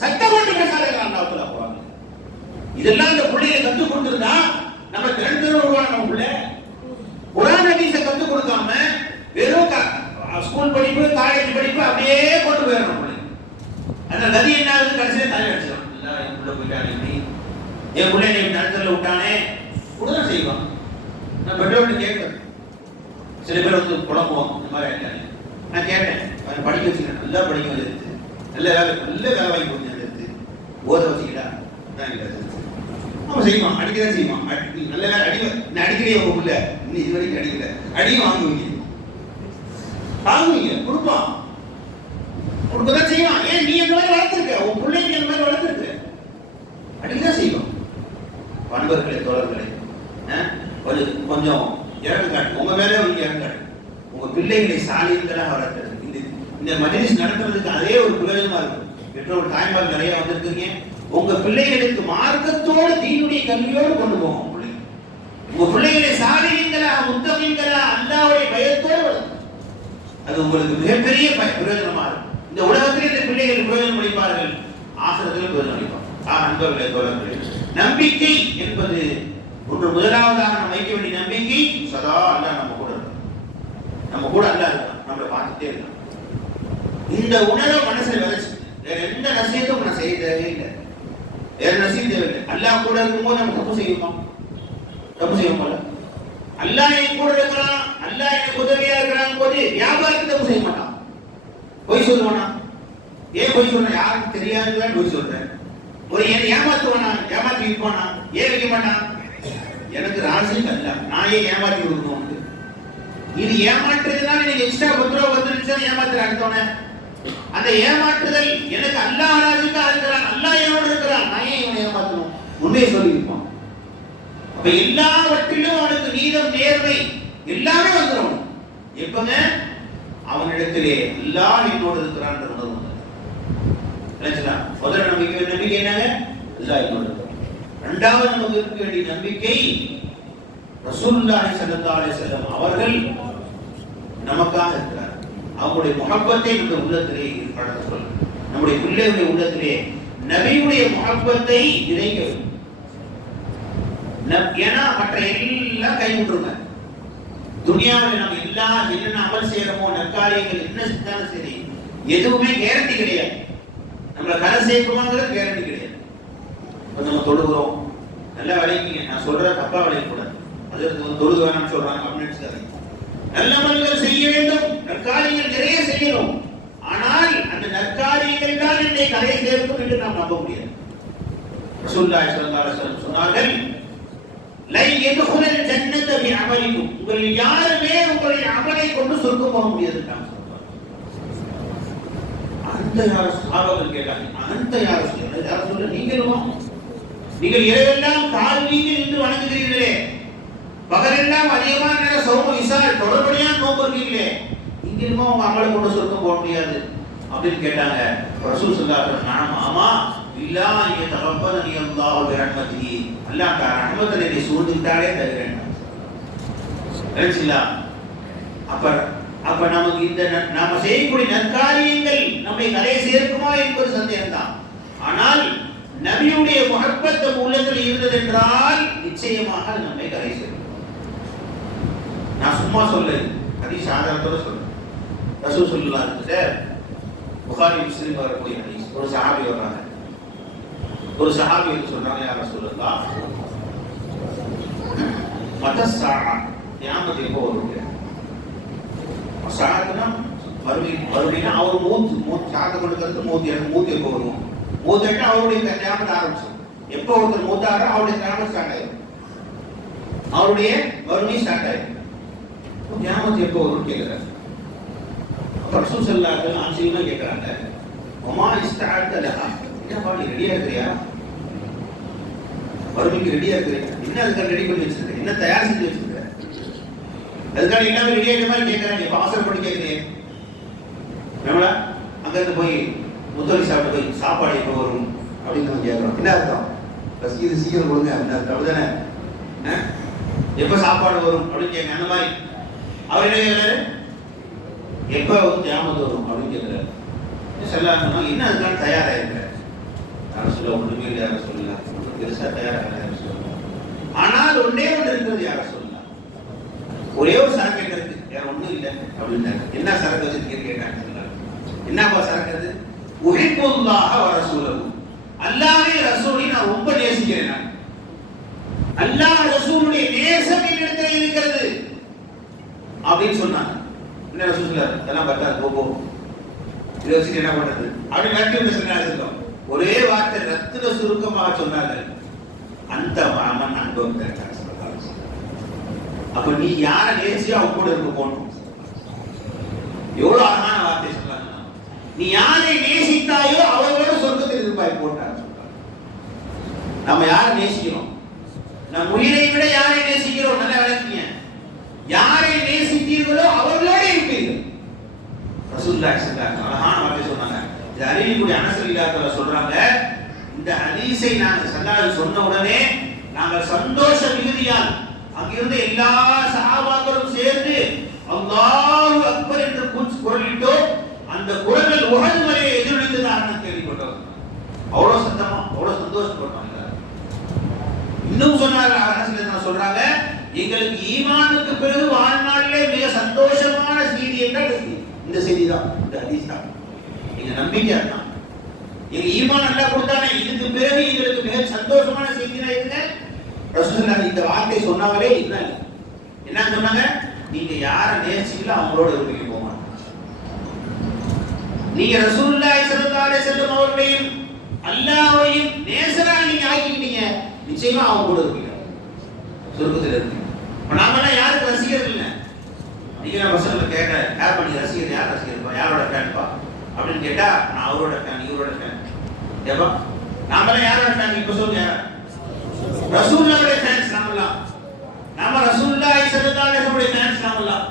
சத்தம் போட்டு பேசாதேங்கறான் அல்லாஹ் தஆலா குர்ஆன்ல. இதெல்லாம் அந்த பிள்ளையை கற்றுக் கொடுத்துருந்தா நம்ம திரண்டு வருவாங்க. நம்ம பிள்ளை குர்ஆன் ஹதீஸை கற்றுக் கொடுக்காம வெறும் ஸ்கூல் படிப்பு, காலேஜ் படிப்பு அப்படியே கொண்டு போயிடணும் பிள்ளை. அந்த நதி என்ன ஆகுது, கடைசியில் தலை அடிச்சிடும். இல்லை என் பிள்ளை போயிட்டானே, இப்படி என் பிள்ளை நீ நடத்தல விட்டானே கூடதான் செய்வான். நான் பெற்றோர்கிட்ட கேட்கறேன், சில பேர் வந்து குழம்புவோம் இந்த மாதிரி ஆயிட்டானே. நான் கேட்டேன், அவன் படிக்க வச்சுக்கிறேன், நல்லா படிக்க வச்சிருச்சு, நல்ல வேலை வாங்கி கொடுத்து எடுத்து ஓத வச்சுக்கிட்டா அவன் செய்வான், அடிக்கதான் செய்வான். நல்ல வேலை அடிக்கிறே உங்க பிள்ளை இன்னும் இது வரைக்கும் அடிக்கல, அடியும் வாங்குவீங்க கொடுப்பான், கொடுக்கதான் செய்வான். ஏன் நீ அந்த மாதிரி வளர்த்துருக்க, உன் பிள்ளைக்கு அந்த மாதிரி வளர்த்துருக்க, அடிக்கதான் செய்வான். பண்பர்களே தோழர்களே, கொஞ்சம் இறங்கு காட்டு, உங்க மேலே ஒரு இறங்கு காட்டு, உங்க பிள்ளைகளை சாலியங்களாக வளர்க்கிறது. இந்த மஜ்லிஸ் நடத்துறதுக்கு அதே ஒரு பிரயோஜனமா இருக்கும். பெற்றோர் தாய்மார் நிறைய வந்திருக்கீங்க, உங்க பிள்ளைகளுக்கு மார்க்கத்தோடு தீனுடைய கல்வியோடு கொண்டு போகும். உங்க பிள்ளைகளை சாலியங்களா, முத்தகீன்களா, அல்லாஹ்வுடைய பயத்தோடு வளர்க்கணும். அது உங்களுக்கு மிகப்பெரிய பிரயோஜனமா இருக்கும். இந்த உலகத்திலே இந்த பிள்ளைகள் பிரயோஜனம் அளிப்பார்கள், ஆசிரத்திலும் பிரயோஜனம் அளிப்பார்கள். அன்பர்களே தோழர்களே, நம்பிக்கை என்பது ஒன்று முதலாவதாக நம்ம வைக்க வேண்டிய நம்பிக்கை, சதா அல்லாஹ் நம்ம கூட இருக்கான், நம்ம கூட அல்லாஹ் இருக்கான், நம்மளை பார்த்துட்டே இருக்கான். இந்த உணர்வை மனசில் விதைச்சு வேற எந்த நசீகத்தும் நான் செய்ய தேவையில்லை, வேற நசீகம் தேவையில்லை. அல்லாஹ் கூட இருக்கும்போது நம்ம தப்பு செய்வோம், தப்பு செய்வோம்ல. அல்லாஹ் என் கூட இருக்கிறான், அல்லாஹ் எனக்கு உதவியா இருக்கிறான் போது வியாபாரத்துக்கு தப்பு செய்ய மாட்டான், பொய் சொல்லுவானா. ஏன் பொய் சொல்றேன், யாருக்கு தெரியாதுதான் பொய் சொல்றேன். ஒரு என்னை ஏமாத்துவானா, ஏமாத்தி இருப்பானா, ஏன் வைக்க மாட்டான், எனக்கு ராசியம் அல்ல, நான் ஏன் ஏமாத்தி கொடுக்கணும். இது ஏமாற்றுறதுனால நீங்க எக்ஸ்ட்ரா 10 ரூபா 10 நிமிஷம் ஏமாத்துற அடுத்தவன. அந்த ஏமாற்றுதல் எனக்கு அல்லாஹ் ராஜிக்கா இருக்கிறான், அல்லாஹ் என்னோட இருக்கிறான், நான் ஏன் இவனை ஏமாத்தணும், உண்மையை சொல்லியிருப்பான். அப்ப எல்லாவற்றிலும் அவனுக்கு நீதம், நேர்மை எல்லாமே வந்துடும். எப்பங்க அவனிடத்திலே அல்லாஹ் என்னோடு இருக்கிறான் உணர்வு. முதல்ல நம்பிக்கை என்னங்க, அல்லாஹ் என்னோடு இருக்கிறான். இரண்டாவது நமக்கு இருக்க வேண்டிய நம்பிக்கை ரசூலுல்லாஹி ஸல்லல்லாஹு அலைஹி வஸல்லம் அவர்கள் நமக்காக இருக்கிறார். அவங்களுடைய முஹப்பத்தை நம்முடைய உள்ளத்திலே வளர்த்துக் கொள்ளும். நம்முடைய பிள்ளைகளுடைய உள்ளத்திலே நபியுடைய முஹப்பத்தை விதைக்க வேண்டும். ஏன்னா மற்ற எல்லாம் கைவிட்டுருங்க. துனியாவில் நம்ம எல்லாம் என்னென்ன அமல் செய்யறோமோ, நற்காரியங்கள் என்ன செஞ்சாலும் சரி, எதுவுமே கேரண்டி கிடையாது. நம்மளை கரை சேர்க்குமாங்கிறது கேரண்டி கிடையாது. நம்ம தொழுகிறோம், நல்லா விளைவிங்க. நான் சொல்ற தப்பா விளையக்கூடாது. அது தொழுக வேணாம்னு சொல்றாங்க அப்படின்னு நல்ல மனிதர்கள் செய்ய வேண்டும், நற்காரியங்கள் நிறைய செய்யணும். ஆனால் அந்த நற்காரியங்கள் தான் என்னை கரை சேர்க்கும் என்று நாம் நம்ப முடியாது. ரசூலுல்லாஹி ஸல்லல்லாஹு அலைஹி வஸல்லம் சொன்னார்கள், லை யதுகுல் ஜன்னத பிஅமலிக்கும், உங்கள் யாருமே உங்களுடைய அமலை கொண்டு சொர்க்கம் போக முடியாது. அந்த யார் சஹாபாக்கள் கேட்டாங்க, அந்த யார் சொல்ல நீங்களுமா? நீங்கள் இரவெல்லாம் கால் வீங்கி நின்று வணங்குகிறீர்களே, பகலெல்லாம் அதிகமான நேரம் சௌம விசால் தொடர்படியாக நோம்பு இருக்கீங்களே, நீங்களுமா உங்க அமலை கொண்டு சொர்க்கம் போக முடியாது அப்படின்னு கேட்டாங்க. ரசூல் ஸல்லல்லாஹு அலைஹி வஸல்லம், ஆமா பில்லாஹி யதகப்பலனி அல்லாஹு பிரஹ்மத்திஹி, அல்லாஹ் தஆலா ரஹ்மத்தை என்னை சூழ்ந்துட்டாலே தருகிறேன். அப்ப நமக்கு இந்த நாம செய்யக்கூடிய நற்காரியங்கள் நம்மை கரை சேர்க்குமா என்பது சந்தேகம் தான். ஆனால் நபியுடைய முஹப்பத் உள்ளத்தில் இருந்தது என்றால் நிச்சயமாக அது நம்மை கரை சேர்க்கும். நான் சும்மா சொல்ல, ஹதீஸ் ஆதாரத்தோட சொல்றேன். ரசூல் ஸல்லல்லாஹு அலைஹி வஸல்லம் புகாரி முஸ்லிம் வரக்கூடிய ஹதீஸ். ஒரு சஹாபி வர்றாங்க. ஒரு சஹாபி வந்து சொல்றாங்க, யா ரசூலல்லாஹ் மதஸ்ஸா, கியாமத் எப்போ வரும்? சாத்துனா மறுபடியும் அவர் மூத்து சாத்த கொடுக்கறது மூத்து எப்போ வரும்? மூத்தா அவருடைய கியாமத் ஆரம்பிச்சிடும். எப்போ ஒருத்தர் மூத்தாரோ அவருடைய கியாமத் ஸ்டார்ட் ஆயிடும், அவருடைய மறுபடியும் ஸ்டார்ட் ஆயிடும். கியாமத் எப்போ வரும்னு கேட்கிறார். ரசூல் ஸல்லல்லாஹு அலைஹி வஸல்லம் ஆச்சரியமா கேட்கறாங்க, ஒமா இஸ்தஅத லஹா, என்னப்பா நீ ரெடியா இருக்கிறியா? மறுபடியும் ரெடியா இருக்கிறீங்க? என்ன அதுக்கு ரெடி பண்ணி வச்சிருக்க? என்ன தயார் செஞ்சு வச்சிருக்க? அதுக்காக எல்லாமே ரெடியா இருக்க மாதிரி கேட்கறாங்க. இப்ப அவசரப்பட்டு கேட்கிறீங்க. நம்மள அங்க இருந்து போய் முத்தலி சாப்பிட்டு போய் சாப்பாடு எப்போ வரும் அப்படின்னு நம்ம கேட்கறோம். என்ன அர்த்தம்? இது சீக்கிரம் கொடுங்க அப்படின்னு அர்த்தம். அப்படிதானே? எப்ப சாப்பாடு வரும் அப்படின்னு கேட்க. அந்த மாதிரி அவர் என்ன கேட்கிறாரு? எப்ப வந்து கியாமத் வரும் அப்படின்னு கேட்கிறாரு. சொல்லலாம், என்ன அதுக்கான தயாராக யாரும் சொல்ல ஒண்ணுமே இல்லை, யாரும் சொல்லலாம் பெருசா தயாராக சொல்லலாம். ஆனால் ஒன்னே ஒன்று இருக்கிறது, யாரும் சொல்லலாம். ஒரே ஒரு சரக்கு இருக்கு, வேற ஒண்ணும் இல்லை அப்படின்னாரு. என்ன சரக்கு வச்சிருக்கீங்க கேட்டாங்க. சொன்னாரு, என்னப்பா சரக்கு அது? உஹிப்புல்லாஹ வ ரசூலஹு, அல்லாஹ்வை ரசூலை நான் ரொம்ப நேசிக்கிறேன். நான் அல்லாஹ் ரசூலுடைய நேசம் என்னிடத்தில் இருக்கிறது அப்படின்னு சொன்னாங்க. என்ன ரசூல் சொல்றாரு? அதெல்லாம் பத்தாது, போ இதை வச்சுட்டு என்ன பண்றது அப்படின்னு நட்டு சொன்னாங்க. ஒரே வார்த்தை ரத்தின சுருக்கமாக சொன்னார்கள், அந்த மாமன் அன்பம் தருகிறார். அப்ப நீ யாரை நேசியா அவ கூட இருக்க போகணும். எவ்வளவு அழகான வார்த்தை சொன்னாங்க. நீ யாரை நேசித்தாயோ அவர்களோட சொர்க்கத்தில் இருப்பாய் போட்டார். நம்ம யாரை நேசிக்கிறோம்? நம் உயிரை விட யாரை நேசிக்கிறோம்? நல்லா விளக்குங்க. யாரை நேசித்தீர்களோ அவர்களோட இருப்பீர்கள். ரசூலுல்லாஹி ஸல்லல்லாஹு அலைஹி வஸல்லம் அழகான வார்த்தை சொன்னாங்க. இது அறிவிக்கூடிய அனஸ் ரலியல்லாஹு அன்ஹு சொல்றாங்க, இந்த ஹதீஸை நாங்கள் ஸல்லல்லாஹு சொன்ன உடனே நாங்கள் சந்தோஷ மிகுதியால் அங்கிருந்து எல்லா சஹாபாக்களும் சேர்ந்து அல்லாஹு அக்பர் என்று குரலிட்டோம். அந்த குரல்கள் உஹது மலையை எதிரொலித்ததாக கேள்விப்பட்டோம். அவ்வளவு சத்தமா, அவ்வளவு சந்தோஷப்பட்டாங்க. இன்னும் சொன்னாங்க, சொல்றாங்க, எங்களுக்கு ஈமானுக்கு பிறகு வாழ்நாளிலே மிக சந்தோஷமான செய்தி என்றால் இந்த செய்தி தான், இந்த ஹதீஸ் தான். எங்க நம்பிக்கை தான். எங்க ஈமான் நல்லா கொடுத்தானே, இதுக்கு பிறகு எங்களுக்கு மிக சந்தோஷமான செய்தினா என்ன? ரசூலுல்லாஹ் இந்த வார்த்தை சொன்னாங்களே, இதுதான். என்ன சொன்னாங்க? நீங்க யாரை நேசிக்கல அவங்களோட இருப்பீங்க, போக மாட்டீங்க. நீங்க ரசூலுல்லாஹி ஸல்லல்லாஹு அலைஹி வஸல்லம் அவர்களையும் அல்லாஹ்வையும் நேசரா நீங்க ஆக்கிட்டீங்க, நிச்சயமா அவங்க கூட இருப்பீங்க, சொர்க்கத்தில் இருப்பீங்க. இப்ப நாமெல்லாம் யாருக்கு ரசிகர்கள் இல்லை? நீங்க பசங்களை கேட்ட, யார் பண்ணி ரசிகர், யார் ரசிகர்ப்பா, யாரோட ஃபேன்ப்பா அப்படின்னு கேட்டா, நான் அவரோட ஃபேன், இவரோட ஃபேன். ஏப்பா நாமெல்லாம் யாரோட ஃபேன்? இப்ப சொல்லுங்க, யாரா? ரசூலுல்லாஹ்வுடைய ஃபேன்ஸ் நாமெல்லாம். நாம ரசூலுல்லாஹி ஸல்லல்லாஹு அலைஹி வஸல்லம் ஃபேன்ஸ் நாமெல்லாம்.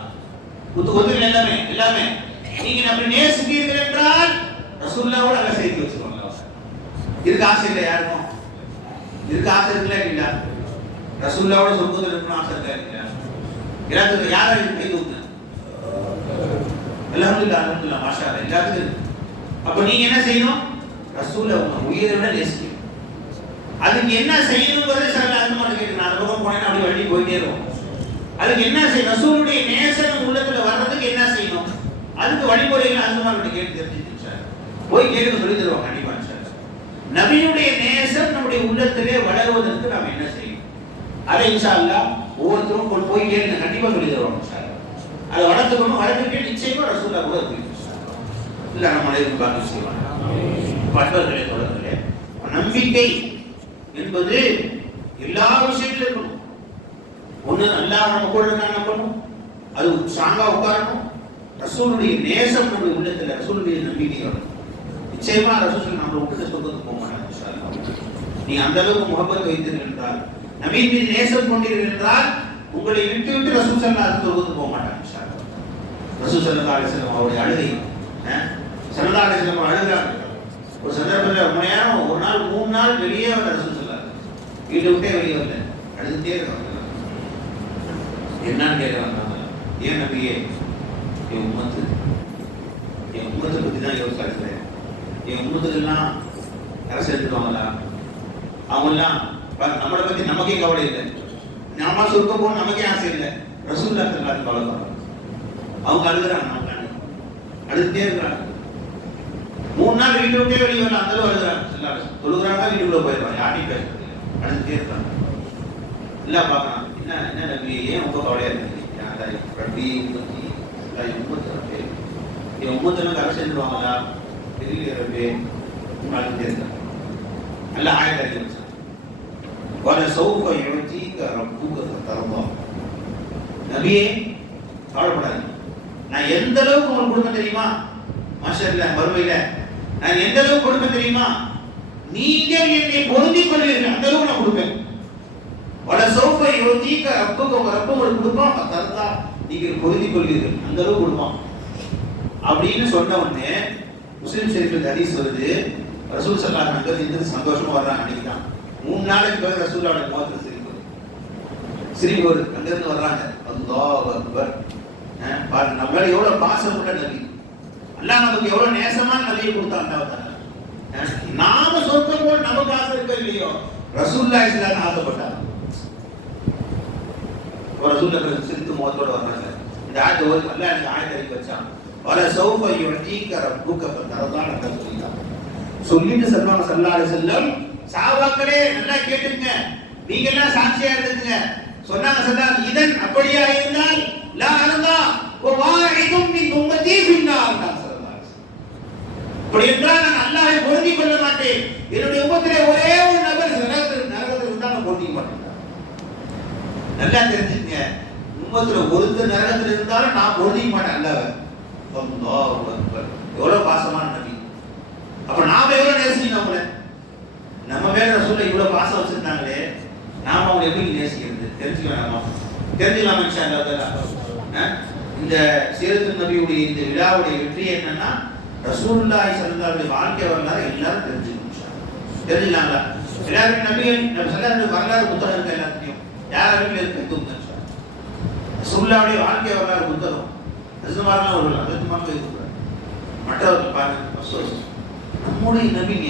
குத்துகள் எல்லாமே எல்லாமே நீங்க அப்படி நேசிக்கிறீர்கள் என்றால் ரசூலுல்லாஹ்வோட அல்லாஹ் சேர்த்து வச்சுக்கோங்க. இதுக்கு ஆசை இல்லை யாருக்கும்? இதுக்கு ஆசை இருக்குல்ல இல்ல? ரசூலுல்லாஹ்வோட சொர்க்கத்தில் இருக்கணும் ஆசை இருக்கா இல்லையா? எல்லாத்துக்கும் யாரை கை தூக்குங்க? அல்ஹம்துலில்லாஹ் அல்ஹம்துலில்லாஹ் மாஷா அல்லாஹ் எல்லாத்துக்கும் இருக்கு. அப்ப நீங்க என்ன செய்யணும்? ரசூலை உயிரை விட நேசிக்கணும். அதுக்கு என்ன செய்யணுங்கிறது சில அர்த்தமாக கேட்கணும். அந்த பக்கம் போனேன்னா அப்படி வழி போயிட்டே இருக்கும். அதுக்கு என்ன செய்யணும்? ரசூலுடைய நேசம் உள்ளத்துல வர்றதுக்கு என்ன செய்யணும்? அதுக்கு வழிமுறைகள் அர்த்தமாக கேட்டு தெரிஞ்சுச்சு சார். போய் கேட்டு சொல்லி தருவாங்க கண்டிப்பா சார். நபியுடைய நேசம் நம்முடைய உள்ளத்திலே வளருவதற்கு நாம் என்ன செய்யணும்? அதை இன்ஷா அல்லாஹ் ஒவ்வொருத்தரும் போய் கேட்டு கண்டிப்பா சொல்லி தருவாங்க சார். அதை வளர்த்துக்கணும். வளர்த்துக்கிட்டு நிச்சயமா ரசூலா கூட இருக்கு. இல்ல நம்ம அனைவரும் பார்த்து செய்வாங்க. பட்டவர்களே தொடர்களே, நம்பிக்கை என்பது எல்லா விஷயத்திலும் இருக்கணும். ஒண்ணு நல்லா நம்ம கூட நம்பணும், அது ஸ்ட்ராங்கா உட்காரணும். ரசூலுடைய நேசம் நம்ம உள்ளத்துல, ரசூலுடைய நம்பிக்கை வரணும். நிச்சயமா ரசூல் நம்ம விட்டு சொல்றதுக்கு போக மாட்டாங்க. நீ அந்த அளவுக்கு முகப்பத் வைத்தீர்கள் என்றால், நபியின் மீது நேசம் கொண்டீர்கள் என்றால், உங்களை விட்டு விட்டு ரசூல் ஸல்லல்லாஹு அலைஹி வஸல்லம் போக மாட்டாங்க. ரசூல் ஸல்லல்லாஹு அலைஹி வஸல்லம் அவருடைய அழுகை, ஸல்லல்லாஹு அலைஹி வஸல்லம் அழுகிறாங்க. ஒரு சந்தர்ப்பத்தில் ரொம்ப நேரம், ஒரு நாள் 3 நாள் வெளியே வர ரசூல் ஸல்லல்லாஹு அலைஹி வஸல்லம் வீட்டை விட்டே வெளியே வரல, அழுதுட்டே இருக்காங்க. என்னன்னு கேட்கறாங்க, ஏன் நபியே, என் உம்மத்தை பத்தி தான் யோசிக்கிறேன். என் உம்மத்துக்கெல்லாம் அரசு எடுத்துவாங்களா? அவங்கெல்லாம் நம்மளை பத்தி நமக்கே கவலை இல்லை. நாம சொர்க்கம் போகணும் நமக்கே ஆசை இல்லை. ரசூலுல்லாஹி ஸல்லல்லாஹு அலைஹி வஸல்லம் கவலைப்படுறாங்க. அவங்க அழுகுறாங்க, அழுதுட்டே இருக்கிறாங்க. 3 நாள் வீட்டு விட்டே வெளியே வரல, அந்த அளவு அழுகுறாங்க. தொழுகிறாங்க, வீட்டுக்குள்ள போயிடுவாங்க, யாரையும் பேசுறது இல்லை, அழுதுட்டே இருக்காங்க. எல்லாம் பார்க்கலாம், என்ன நபி ஏன் ரொம்ப கவலையா இருக்கு? ரப்பி உம்மத்தி உம்மத்து என் உம்மத்தெல்லாம் கரை செஞ்சுருவாங்களா? தெரியல ரப்பி, அழுதுட்டே இருக்காங்க. நல்ல ஆயத்தை வச்சு வர சௌஃப யுஅதீக ரப்புக ஃபதர்தா. நபியே கவலைப்படாது, நான் எந்த அளவுக்கு உங்களுக்கு கொடுப்பேன் தெரியுமா? மாஷஅல்லாஹ் மறுமையில நான் எந்த அளவுக்கு கொடுப்பேன் தெரியுமா? நீங்கள் என்னை பொருந்திக் கொள்வீர்கள், அந்த அளவுக்கு நான் கொடுப்பேன். வர சௌஃப யுஅதீக ரப்புக, உங்க ரப்பு உங்களுக்கு கொடுப்பான், ஃபதர்தா, நீங்கள் பொருந்திக் கொள்வீர்கள், அந்த அளவுக்கு கொடுப்பான் அப்படின்னு சொன்ன உடனே முஸ்லிம் ஷரீஃபில் ஹதீஸ் வருது. ரசூல் ஸல்லல்லாஹு அலைஹி வஸல்லம் இருந்து சந்தோஷமா வர்றாங்க. அன்னைக்கு தான் 3 நாளைக்கு பிறகு ரசூலுல்லாஹி முகத்துல சிரிப்பு வருது. அங்கிருந்து வர்றாங்க. அல்லாஹ் அக்பர். பாருங்க, நம்ம மேல எவ்வளவு பாசம் உள்ள நபி, அல்லாஹ் நமக்கு எவ்வளவு நேசமான நபியை கொடுத்தாங்க. நாம சொர்க்கம் போல் நமக்கு ஆசை இருக்க இல்லையோ, ரசூலுல்லாஹி ஸல்லல்லாஹு அலைஹி வஸல்லம் ஆசைப்பட்டாங்க. ரசூலுல்லாஹி சிரித்து முகத்தோட வர்றாங்க. இந்த ஆயத்தை ஒரு அல்லாஹ் இந்த ஆயத்தை இறக்கி வச்சான். வல சௌஃப யுஅதீக ரப்புக ஃபதர்தான தஸ்லீமா. சொல்லிட்டு சொல்றாங்க ஸல்லல்லாஹு அலைஹி வஸல்லம், சஹாபாக்களே நல்லா கேட்டுங்க, நீங்க எல்லாம் சாட்சியா இருந்துங்க. சொன்னாங்க ஸல்லல்லாஹு, இதன் அப்படியா இருந்தால் லா அர்தா வ வாஹிதும் மின் உம்மதி ஃபின்னார். அப்படி என்றால் நான் அல்லாஹ்வை பொருந்திக் கொள்ள மாட்டேன், என்னுடைய உம்மத்திலே ஒரே ஒரு நபர் நரகத்தில் இருந்தால் நான் பொருந்திக்க மாட்டேன். நல்லா தெரிஞ்சுங்க, உம்மத்துல ஒருத்தர் நரகத்தில் இருந்தாலும் நான் பொருந்திக்க மாட்டேன் அல்லாஹ்வை. அல்லாஹ் அக்பர், எவ்வளவு பாசமான நபி. அப்ப நாம எவ்வளவு நேசிக்கணும் அவங்கள? நம்ம மேல ரசூலுல்லாஹ் இவ்வளவு பாசம் வச்சிருந்தாங்களே, நாம அவங்க எப்படி நேசிக்கிறது? தெரிஞ்சுக்கலாமா இன்ஷா அல்லாஹ். இந்த சீரத்துன் நபியுடைய இந்த விழாவுடைய வெற்றி என்னன்னா, ரசூலுல்லாஹி ஸல்லல்லாஹு அலைஹி வஸல்லம் வாழ்க்கை வரலாறு எல்லாரும் தெரிஞ்சுக்கணும். தெரிஞ்சுக்கலாங்களா? எல்லாரும் நபிகள் ஸல்லல்லாஹு வரலாறு புத்தகம் இருக்கு, எல்லாத்தையும் யார் வீட்டில் இருக்கு தூங்க. ரசூலுல்லாஹுடைய வாழ்க்கை வரலாறு புத்தகம் ரசூலுல்லாஹி ஒரு அதற்குமாக இருக்கிறார். மற்றவர்கள் பாருங்க, நம்முடைய நபிங்க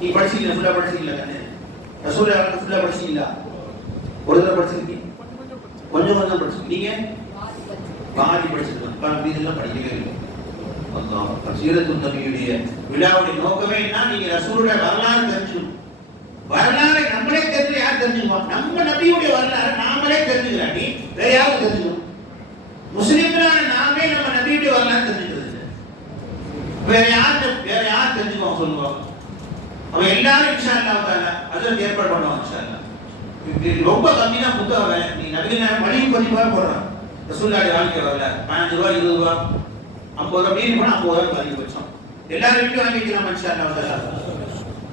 நீ படிச்சீங்களா? ஃபுல்லா படிச்சீங்களா? ரசூலுல்லாஹி ஃபுல்லா படிச்சீங்களா? ஒரு தடவை படிச்சிருக்கீங்க? கொஞ்சம் கொஞ்சம் படிச்சிருக்கீங்க. பாதி படிச்சிருக்கீங்க, இதெல்லாம் படிக்கவே இல்லை. அல்லாஹ் சீரத்துன் நபியுடைய விழாவுடைய நோக்கமே என்ன? நீங்க ரசூலுடைய வரலாறு தெரிஞ்சுக்கணும். வரலாறை நம்மளே தெரிஞ்சு யார் தெரிஞ்சுக்குவோம்? நம்ம நபியுடைய வரலாறு நாமளே தெரிஞ்சுக்கிறாண்டி வேற யாரும் தெரிஞ்சுக்கணும்? முஸ்லிம்களான நாமே நம்ம நபியுடைய வரலாறு தெரிஞ்சுக்கிறது வேற யார் தெரிஞ்சுக்குவோம் சொல்லுவோம்? அவன் எல்லாரும் இன்ஷா அல்லாஹ் தஆலா அதற்கு ஏற்பாடு பண்ணுவாங்க இன்ஷா அல்லாஹ். ரொம்ப கம்மி தான் புத்தகம். நீ நபிகள் மணியும் 10 ரூபாய் போடுறான். ரசூலுல்லாஹி வாழ்க்கை வரல 15 ரூபாய் 20 ரூபாய் 50 ரூபாய் மீறி போனா 50 ரூபாய் வாங்கி வச்சோம். எல்லாரும் வீட்டு வாங்கி வைக்கலாம் இன்ஷா அல்லாஹ் தஆலா.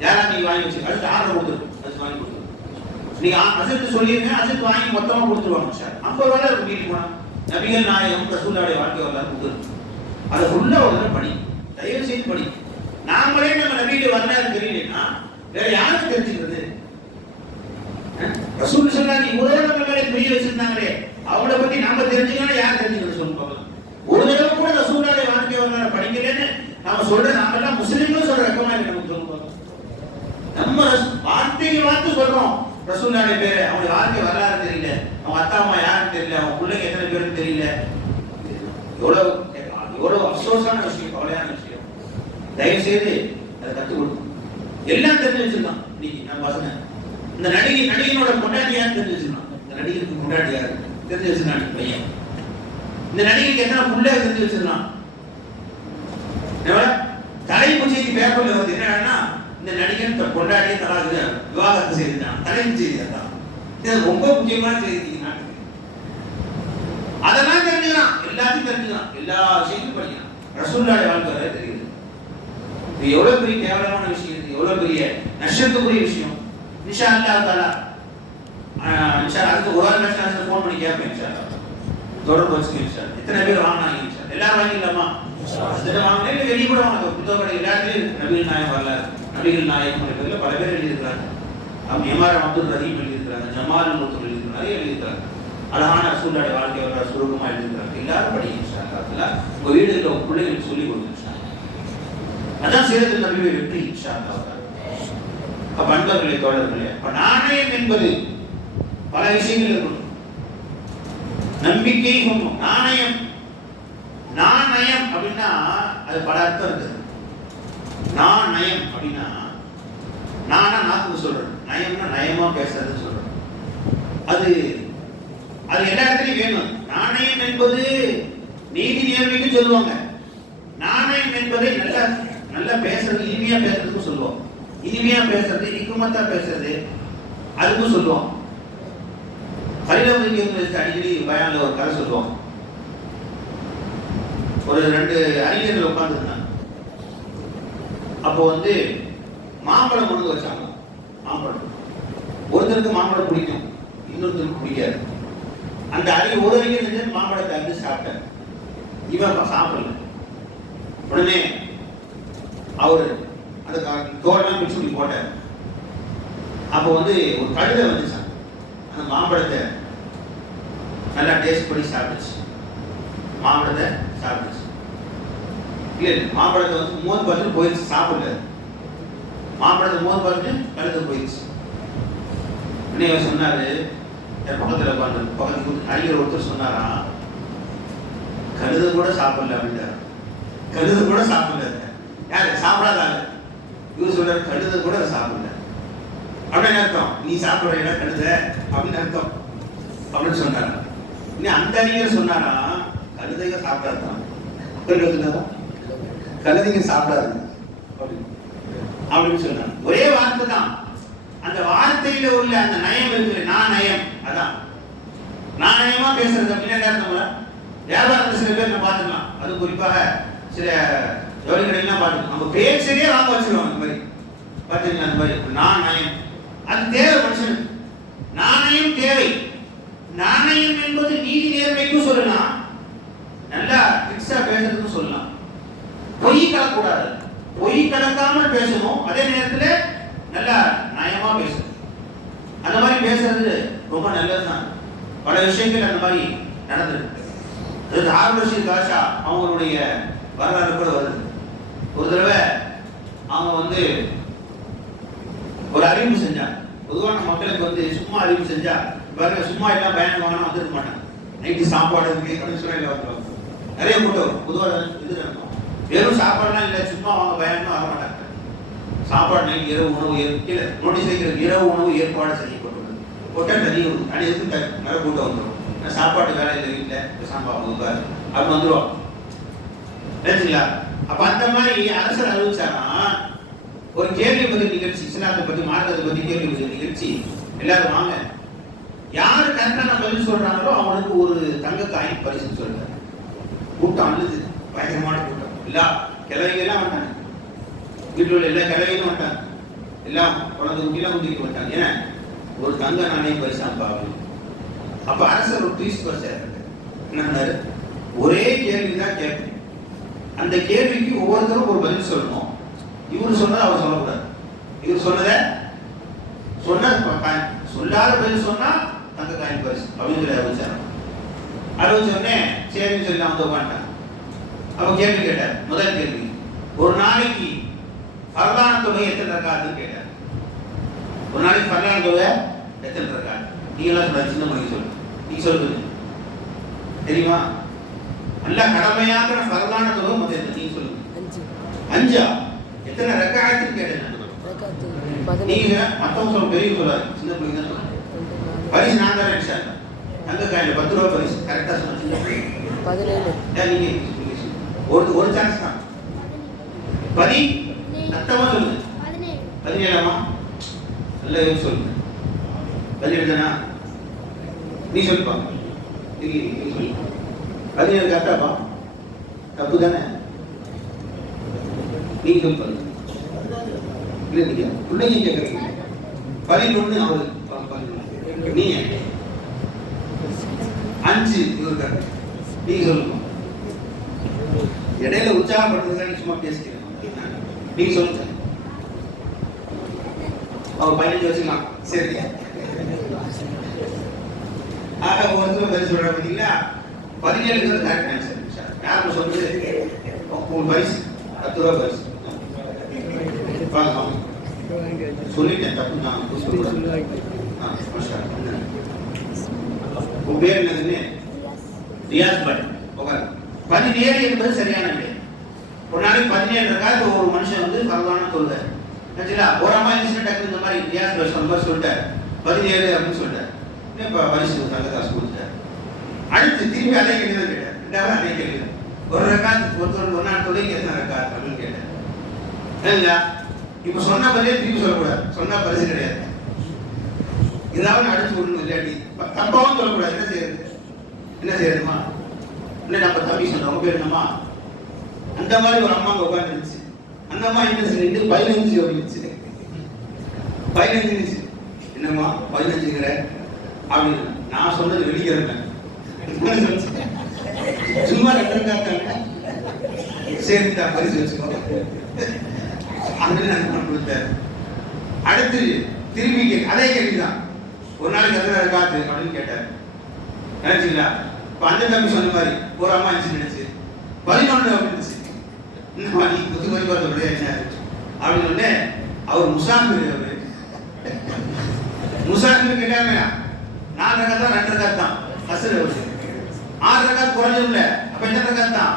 யாரா நீ வாங்கி வச்சு அடுத்து ஆர்டர் கொடுத்துரு, அது வாங்கி கொடுத்துரு. நீங்க அசத்து சொல்லிருங்க, அசத்து வாங்கி மொத்தமா கொடுத்துருவாங்க இன்ஷா அல்லாஹ். 50 ரூபாய் இருக்கு மீறி போனா. நபிகள் நாயகம் ரசூலுல்லாஹி வாழ்க்கை வரல கொடுத்துரு. அதை ஃபுல்லா ஒரு தடவை படி, தயவு செய்து படி. நாமளே நம்ம நபியுடைய வரலாறு தெரியலன்னா வேற யாருக்கு தெரிஞ்சுக்கிறது? ரசூல் ஸல்லல்லாஹு அலைஹி வஸல்லம் நம்ம மேல புரிய வச்சிருந்தாங்களே, அவங்கள பத்தி நாம தெரிஞ்சுக்கணும், யார் தெரிஞ்சுக்கிறது சொல்லுங்க. வாழ்க்கையை பார்த்து சொல்றோம் ரசூலுல்லாஹி பேரு. அவங்க வாழ்க்கை வரலாறு தெரியல, அவங்க அத்தா அம்மா யாருன்னு தெரியல, அவங்க பிள்ளைங்க எத்தனை பேருன்னு தெரியல. எவ்வளவு அப்சோஸான விஷயம், கவலையான விஷயம். தயவு செய்து அதை கற்றுக் கொடுக்கும். எல்லாம் தெரிஞ்சு வச்சிருக்கான். இன்னைக்கு நான் பசங்க இந்த நடிகனோட கொண்டாடி யாரு தெரிஞ்சு வச்சிருக்கான். இந்த நடிகருக்கு கொண்டாடி யாரு தெரிஞ்சு வச்சிருக்கான் பையன். இந்த நடிகருக்கு எத்தனை புள்ள தெரிஞ்சு வச்சிருக்கான். தலைப்பு செய்தி பேப்பர்ல வந்து என்னன்னா இந்த நடிகன் கொண்டாடிய தலாக்கு விவாகரத்து செய்திருக்கான். தலைப்பு செய்தி அதான். இது ரொம்ப முக்கியமான செய்தி. அதெல்லாம் தெரிஞ்சுக்கலாம், எல்லாத்தையும் தெரிஞ்சுக்கலாம், எல்லா விஷயத்தையும் படிக்கலாம். ரசூலுல்லாஹி வாழ்க்கை தெரியுது. இது எவ்வளவு பெரிய கேவலமான விஷயம், இது எவ்வளவு பெரிய நஷ்டத்துக்குரிய விஷயம். இன்ஷா அல்லாஹ் தஆலா இன்ஷா அடுத்த ஒரு ஆள் மெசேஜ்ல ஃபோன் பண்ணி கேட்பேன். இன்ஷா அல்லாஹ் தொடர்பு வச்சுக்கோங்க. இன்ஷா எத்தனை பேர் வாங்கினாங்க? இன்ஷா எல்லாரும் வாங்கிடலாமா? அதுல வாங்கினா இல்லை வெளியே கூட வாங்க. புத்தக கடை எல்லாத்துலேயும் நபிகள் நாயகம் வரலாறு, நபிகள் நாயகம் பேரில் பல பேர் எழுதியிருக்கிறாங்க. அவங்க எம்ஆர் அப்துல் ரஹீம் எழுதியிருக்கிறாங்க, ஜமால் முத்தூர் எழுதியிருக்கிறாங்க, நிறைய எழுதியிருக்கிறாங்க. அழகான ரசூலுல்லாஹி வாழ்க்கை வரலாறு சுருக்கமாக எழுதியிருக்கிறாங்க. எல்லாரும் படிங்க. இன்ஷா அல்லாஹ் உங்கள் வீடுகளில் உங்கள் பிள்ளைகளுக்கு சொல்லிக் கொடுங்க. இன்ஷா அதான் சீரத்துல் நபியுடைய வெற்றி. இன்ஷா அல்லாஹ். அப்ப அன்பர்களே, தோழர்களே, அப்ப நாணயம் என்பது பல விஷயங்கள் இருக்கணும். நம்பிக்கை நாணயம். நாணயம் அப்படின்னா அது பல அர்த்தம் இருக்குது. நாணயம் அப்படின்னா நானா நாக்கு சொல்றேன், நயம்னா நயமா பேசுறதுன்னு சொல்றேன். அது அது எல்லா இடத்துலையும் வேணும். நாணயம் என்பது நீதி நேர்மைக்கு சொல்லுவாங்க. நாணயம் என்பதை நல்லா நல்லா பேசுறது, இனிமையா பேசுறதுக்கு சொல்லுவோம். இனிமையா பேசுறது, நிக்குமத்தா பேசுறது அதுக்கும் சொல்லுவோம். அடிக்கடி பயான்ல ஒரு கதை சொல்லுவோம். ஒரு 2 அறிஞர்கள் உட்கார்ந்துருந்தாங்க. அப்போ வந்து மாம்பழம் கொண்டு வச்சாங்க. மாம்பழம் ஒருத்தருக்கு மாம்பழம் பிடிக்கும், இன்னொருத்தருக்கு பிடிக்காது. அந்த ஒரு அறிஞர் மாம்பழத்தை அருந்து சாப்பிட்டார். இவன் சாப்பிடல. உடனே அவரு அந்த தோடெல்லாம் மிக்ஸ் பண்ணி போட்டார். அப்போ வந்து ஒரு கழுதை வந்துச்சான். அந்த மாம்பழத்தை நல்லா டேஸ்ட் பண்ணி சாப்பிடுச்சு. மாம்பழத்தை சாப்பிடுச்சு. இல்லை மாம்பழத்தை வந்து மோந்து பார்த்துட்டு போயிடுச்சு, சாப்பிடல. மாம்பழத்தை மோந்து பார்த்துட்டு கழுதை போயிடுச்சு. உடனே சொன்னாரு, என் பக்கத்தில் உட்காந்து பக்கத்துக்கு அறிஞர் ஒருத்தர் சொன்னாரா, கழுதை கூட சாப்பிடல அப்படின்றார். கழுதை கூட சாப்பிடல. யாரு சாப்பிடாதாங்க? இவர் சொல்றாரு கழுதை கூட சாப்பிடல. அப்படின்னு அர்த்தம், நீ சாப்பிடுற கழுத அப்படின்னு அர்த்தம் அப்படின்னு சொன்னாரா. இன்னும் அந்த அறிஞர் சொன்னாரா, கழுதைங்க சாப்பிடாதான், கழுதைங்க சாப்பிடாது அப்படின்னு சொன்னாங்க. ஒரே வார்த்தை தான். அந்த வார்த்தையில உள்ள அந்த நயம் இருக்கு. நான் நயம், அதான் நாணயமா பேசுறது அப்படின்னா என்ன அர்த்தம்? வியாபாரத்தில் சில பேர் நம்ம பார்த்துக்கலாம். அது குறிப்பாக சில ஜவுளிக்கடைலாம் பார்த்துக்கலாம். நம்ம பேச்சையே வாங்க வச்சிருவோம். அந்த மாதிரி பார்த்தீங்கன்னா அந்த மாதிரி நான் நயம் அது தேவை. மனுஷன் நாணயம் தேவை. நாணயம் என்பது நீதி நேர்மைக்கும் சொல்லலாம், நல்லா பிக்ஸா பேசுறதுக்கும் சொல்லலாம். பொய் கலக்கூடாது, பொய் கலக்காமல் பேசணும். அதே நேரத்தில் நல்லா நயமா பேசணும். அந்த மாதிரி பேசுறது ரொம்ப நல்லதுதான். பல விஷயங்கள் அந்த மாதிரி நடந்திருக்கு. ஹாரூன் ரஷீத் பாஷா அவங்களுடைய வரலாறு கூட வருது. ஒரு தடவை அவங்க வந்து ஒரு அறிவிப்பு செஞ்சாங்க. பொதுவான மக்களுக்கு வந்து சும்மா அறிவிப்பு செஞ்சா பாருங்க, சும்மா எல்லாம் பயன் வாங்கினா வந்துருக்க மாட்டாங்க. நைட்டு சாப்பாடு இருக்கு அப்படின்னு சொல்லி வந்துருவாங்க. நிறைய கூட்டம் பொதுவாக இது நடக்கும். வெறும் சாப்பாடுலாம் இல்லை, சும்மா வாங்க பயனும் வர மாட்டாங்க. சாப்பாடு நைட்டு இரவு உணவு கீழே நோட்டீஸ் வைக்கிறது, இரவு உணவு ஏற்பாடு செய்யப்பட்டுள்ளது. போட்டால் தனி எதுக்கு நிறைய கூட்டம் வந்துடும். சாப்பாடு வேலை இல்லை, வீட்டில் சாம்பார் அப்படி வந்துடுவாங்க. நினைச்சுங்களா? அப்ப அந்த மாதிரி அரசர் அறிவிச்சாரா ஒரு கேள்வி பதில் நிகழ்ச்சி, இஸ்லாத்தை பத்தி மார்க்கத்தை பத்தி கேள்வி பதில் நிகழ்ச்சி. எல்லாரும் வாங்க, யாரு கரெக்டான பதில் சொல்றாங்களோ அவனுக்கு ஒரு தங்க காயின் பரிசு சொல்றாரு. கூட்டம் அழுது, பயங்கரமான கூட்டம். எல்லா கிழவிங்க எல்லாம் வந்துட்டாங்க, வீட்டில் உள்ள எல்லா கிழவிகளும் வந்துட்டாங்க, எல்லாம் குழந்தை குட்டிலாம் குட்டிக்கு வந்துட்டாங்க. ஏன்னா ஒரு தங்க நாணயம் பரிசாம்பா. அப்ப அரசர் ஒரு ட்வீட் பரிசாரு என்ன, ஒரே கேள்விதான் கேட்பேன். அந்த கேள்விக்கு ஒவ்வொருத்தரும் ஒரு பதில் சொல்லணும். இவர் சொன்னதை அவர் சொல்லக்கூடாது. இவர் சொன்னதை சொல்லாத பதில் சொன்னா தங்க காயின் பரிசு அப்படின்னு சொல்லி அறிவிச்சார். அறிவிச்ச உடனே சரின்னு சொல்லி நான் வந்து உட்காந்துட்டேன். அப்ப கேள்வி கேட்டார். முதல் கேள்வி, ஒரு நாளைக்கு ஃபர்தான தொகை எத்தனை ரக்காத்துன்னு கேட்டார். ஒரு நாளைக்கு பரவாயில்ல தொழுகை எத்தனை ரக்காத்? நீங்க எல்லாம் சொல்ல சின்ன மொழி சொல்லு, நீ சொல்லுங்க தெரியுமா? நல்ல கடமையாக்கிற ஃபர்தான தொழுகை மொத்தம் நீங்க சொல்லுங்க. 5. எத்தனை ரக்காத்துன்னு கேட்டேன். நீங்க மத்தவங்க சொல்ல பெரிய சொல்லாது, சின்ன மொழி தான் சொல்லுங்க. பரிசு நான் தரேன் சார், அங்க காயில 10 ரூபாய் பரிசு கரெக்டா சொன்னீங்க. 17 நீங்க ஒரு சான்ஸ் தான். 10 சத்தமா சொல்லுங்க. 17 நல்ல சொல்லுங்க. 17 தானா? நீ சொல்லுப்பா. நீ சொல்லு. 17 கரெக்டாப்பா? தப்பு தானே? நீ சொல்லுப்பா. இல்ல நீங்க பிள்ளைங்க கேட்கறீங்க. 11 அவரு நீங்க 5 இவரு கரெக்ட். நீ சொல்லுங்க. இடையில உற்சாகப்படுத்துறதுக்காக சும்மா பேசிக்கிறேன். நீங்க சொல்லுங்க. அவர் 15 வச்சுக்கலாம். சரி. ஆக ஒருத்தர் பதில் சொல்ற பார்த்தீங்களா? 17 கரெக்ட் ஆன்சர். யாரும் சொல்றது உங்களுக்கு பரிசு 10 ரூபாய் பரிசு. சொல்லிட்டேன் தப்பு தான். உன் பேர் என்னதுன்னு? ரியாஸ் பட். 17 என்பது சரியான விடை. ஒரு நாளைக்கு 17 ரக்காத் ஒரு மனுஷன் வந்து ஃபர்தான தொழுகை. சரிங்களா? ஒரு அம்மா இருந்துச்சுன்னா டக்கு இந்த மாதிரி ரியாஸ் பட் நம்பர் சொல்லிட்டார் 17 அப்படின்னு சொல்லிட்டார். இப்போ பரிசு தங்க காசு கொடுத்தார். அடுத்து திரும்பி அதே கேள்வி தான் கேட்டார். ரெண்டாவது அதே கேள்வி. ஒரு ரக்காத் ஒரு நாள் தொழுகை எத்தனை ரக்காத் அப்படின்னு கேட்டார். சரிங்களா? இப்போ சொன்ன பதிலே திரும்பி சொல்லக்கூடாது. சொன்னா பரிசு கிடையாது. ஏதாவது அடுத்து ஒண்ணு இல்லாட்டி தப்பாவும் சொல்லக்கூடாது. என்ன செய்யறதுமா? இல்லை நம்ம தம்பி சொன்ன உங்க பேர் என்னம்மா? அந்த மாதிரி ஒரு அம்மா உட்காந்து இருந்துச்சு. அந்த அம்மா என்ன செஞ்சு 15 ஓடிச்சு. 15 என்னம்மா 15ங்கிற அப்படின்னு நான் சொன்னது வெளிக்கிறேன். சும்மா 2 ரக்காத் சரி தான் பரிசு வச்சுக்கோ அப்படின்னு கொடுத்தாரு. அடுத்து திரும்பி அதே கேள்விதான். ஒரு நாளைக்கு எத்தனை ரக்காத் அப்படின்னு கேட்டார். நினைச்சீங்களா? இப்போ அந்த தம்பி சொன்ன மாதிரி ஒரு அம்மா நினைச்சு 11 அப்படின்னுச்சு. இந்த மாதிரி புது மாதிரி பார்த்த என்ன அப்படின்னு சொன்னே அவர் முசாஃபிர். அவரு முசாஃபிர் கேட்டாங்க 4 ரக்காத் தான் 2 ரக்காத் தான் அசல். 6 ரக்காத் குறைஞ்சும் இல்லை. அப்ப எத்தனை ரக்காத் தான்?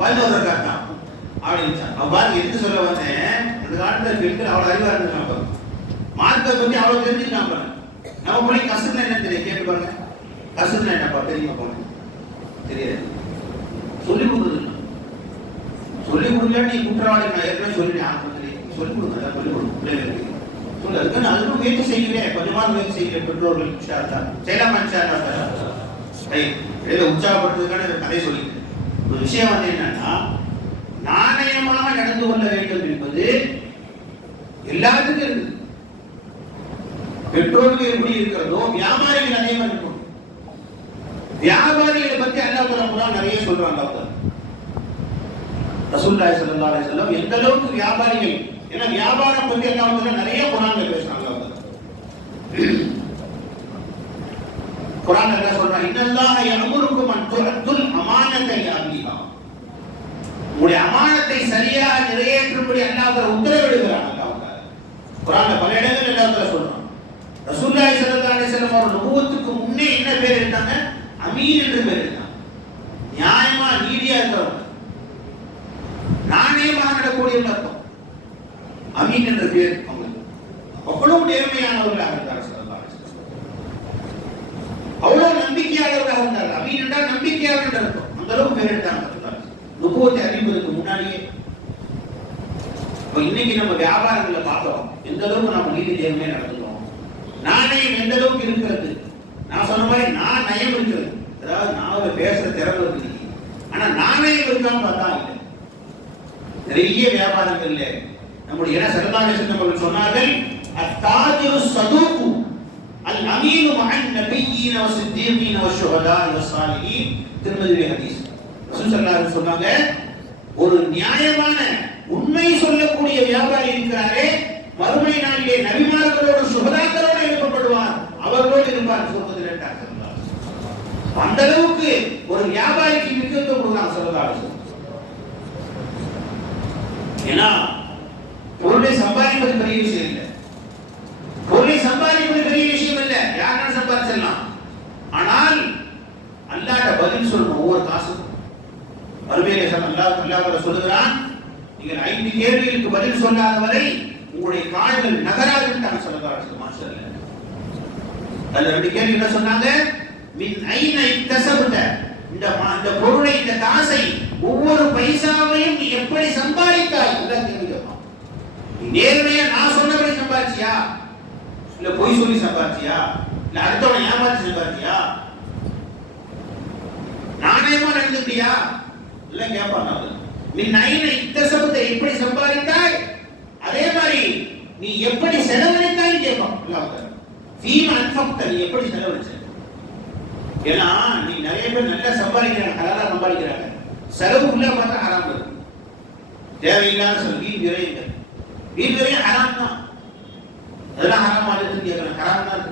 11 ரக்காத் தான் அப்படின்னு. பாருங்க எதுக்கு சொல்ல வந்தேன். அந்த காலத்துல பெண்கள் அவ்வளவு அறிவா இருந்தாங்க. மார்க்கை பத்தி அவ்வளவு தெரிஞ்சுக்கலாம். நம்ம போய் கசுனா என்ன தெரியும் கேட்டு பாருங்க. கசுனா என்னப்பா தெரியுமா? போன தெரியாது. சொல்லி கொடுக்குறது. சொல்லி கொடுக்கல நீ குற்றவாளி. நான் ஏற்கனவே சொல்லிட்டேன். சொல்லி கொடுங்க. சொல்லி கொடுங்க பிள்ளைகளுக்கு. சொல்லு. அதுக்கு அதுக்கும் முயற்சி செய்கிறேன். கொஞ்சமாக முயற்சி செய்கிறேன். பெற்றோர்கள் செய்யலாமா? இதில் உற்சாகப்படுத்துறதுக்கான கதை சொல்லிட்டு ஒரு விஷயம் வந்து என்னன்னா, நாணயமாக நடந்து கொள்ள வேண்டும் என்பது எல்லாத்துக்கும் இருக்கு. பெற்றோர்கள் எப்படி இருக்கிறதோ வியாபாரிகள் அதே மாதிரி இருக்கும். வியாபாரிகளை பத்தி அல்லாஹ் குர்ஆன்ல நிறைய சொல்றாங்க. ரசூலுல்லாஹி ஸல்லல்லாஹு அலைஹி வஸல்லம் எந்த அளவுக்கு வியாபாரிகள், ஏன்னா வியாபாரம் பத்தி அல்லாஹ் நிறைய குர்ஆன்ல பேசுறாங்க. குர்ஆன்ல என்ன சொல்றாங்க? இன்னல்லாஹ யஅமுருக்கும் அன் துஅத்துல் அமானத லிஅஹ்லிஹா. உங்களுடைய அமானத்தை சரியாக நிறைவேற்றும்படி அல்லாஹ் உத்தரவிடுகிறான். குர்ஆன்ல பல இடங்களில் அல்லாஹ் சொல்றான். ரசூலுல்லாஹி ஸல்லல்லாஹு அலைஹி வஸல்லம் அவர்கள் நபுவத்துக்கு முன்னே என்ன பேர் எடுத்தாங்க? அமீன் என்று பேர் எடுத்தாங்க. நியாயமா நீதியா இருக்கிறவங்க, நாணயமாக நடக்கூடிய அர்த்தம் அமீன் என்ற பேர் அவங்களுக்கு. அவ்வளவு நேர்மையானவர்களாக இருந்தார் ஸல்லல்லாஹு அலைஹி வஸல்லம். அவ்வளவு நம்பிக்கையாளர்களாக இருந்தார். அமீன் என்றால் நம்பிக்கையாளர் என்று அர்த்தம். அந்த அளவுக்கு பேர் எடுத்தாங்க நபுவத்தை அறிவிப்பதற்கு முன்னாடியே. இன்னைக்கு நம்ம வியாபாரங்களை பார்த்தோம். எந்த அளவுக்கு நம்ம நீதி நேர்மையா நடந்துக்கிறோம். நாணயம் எந்த அளவுக்கு இருக்கிறது. நான் சொன்ன மாதிரி நான் நயம் இருக்கிறது. அதாவது நான் பேசுற திறமை இருக்கு. ஆனா நாணயம் இருக்கான்னு பார்த்தா இல்லை. நிறைய வியாபாரங்கள்ல நம்முடைய ஸல்லல்லாஹு அலைஹி வஸல்லம் சொன்னார்கள், அத்தாஜிரு ஸதூகு அல் அமீனு மஅன் நபிய்யீன வ ஸித்தீகீன வ ஷுஹதா வ ஸாலிஹீன். திருமதி ஹதீஸ். ரசூல் ஸல்லல்லாஹு அலைஹி வஸல்லம் சொன்னாங்க, ஒரு நியாயமான உண்மை சொல்லக்கூடிய வியாபாரி இருக்கிறாரே, மறுமை நாளிலே நபிமார்களோடு சுஹதாக்களோடு எழுப்பப்படுவார், அவர்களோடு இருப்பார் சொர்க்கத்தில் என்றார். அந்த அளவுக்கு ஒரு வியாபாரிக்கு முக்கியத்துவம் கொடுத்தாங்க ஸல்லல்லாஹு அலைஹி வஸல்லம். ஏன்னா பொருளை சம்பாதிப்பது பெரிய விஷயம் இல்லை. அல்லாஹ் சொல்லுகிறான், நீங்கள் 5 கேள்விகளுக்கு பதில் சொல்லாத வரை உங்களுடைய கால்கள் நகராதுன்னு சொல்லலாம். மாஸ்டர்ல அதுல 2 கேள்வி என்ன சொன்னாங்க? மின் ஐன இக்தஸப்த, இந்த பொருளை, இந்த காசை, ஒவ்வொரு பைசாவையும் நீ எப்படி சம்பாதித்தாய்? அதான் கேள்வி கேட்பான். நீ நேர்மையா நான் சொன்னபடி சம்பாதிச்சியா, இல்ல பொய் சொல்லி சம்பாதிச்சியா, இல்ல அடுத்தவனை ஏமாத்தி சம்பாதிச்சியா, நாணயமா நடந்துட்டியா? இல்ல கேட்பாங்க. மின் ஐன இக்தஸப்த, எப்படி சம்பாதித்தாய், அதே மாதிரி நீ எப்படி செலவழித்தாய் கேட்பான். ஃபீமா அன்ஃபக்த, நீ எப்படி செலவழிச்ச? ஏன்னா நீ நிறைய பேர் நல்லா சம்பாதிக்கிறாங்க, ஹலாலா சம்பாதிக்கிறாங்க, செலவு உள்ள பார்த்தா ஹராம் இருக்கு. தேவையில்லாத செலவு, வீண் விரயங்கள், வீண் விரயம் ஹராம் தான். அதெல்லாம் ஹராம் ஆகுதுன்னு கேட்கலாம். ஹராம் தான்.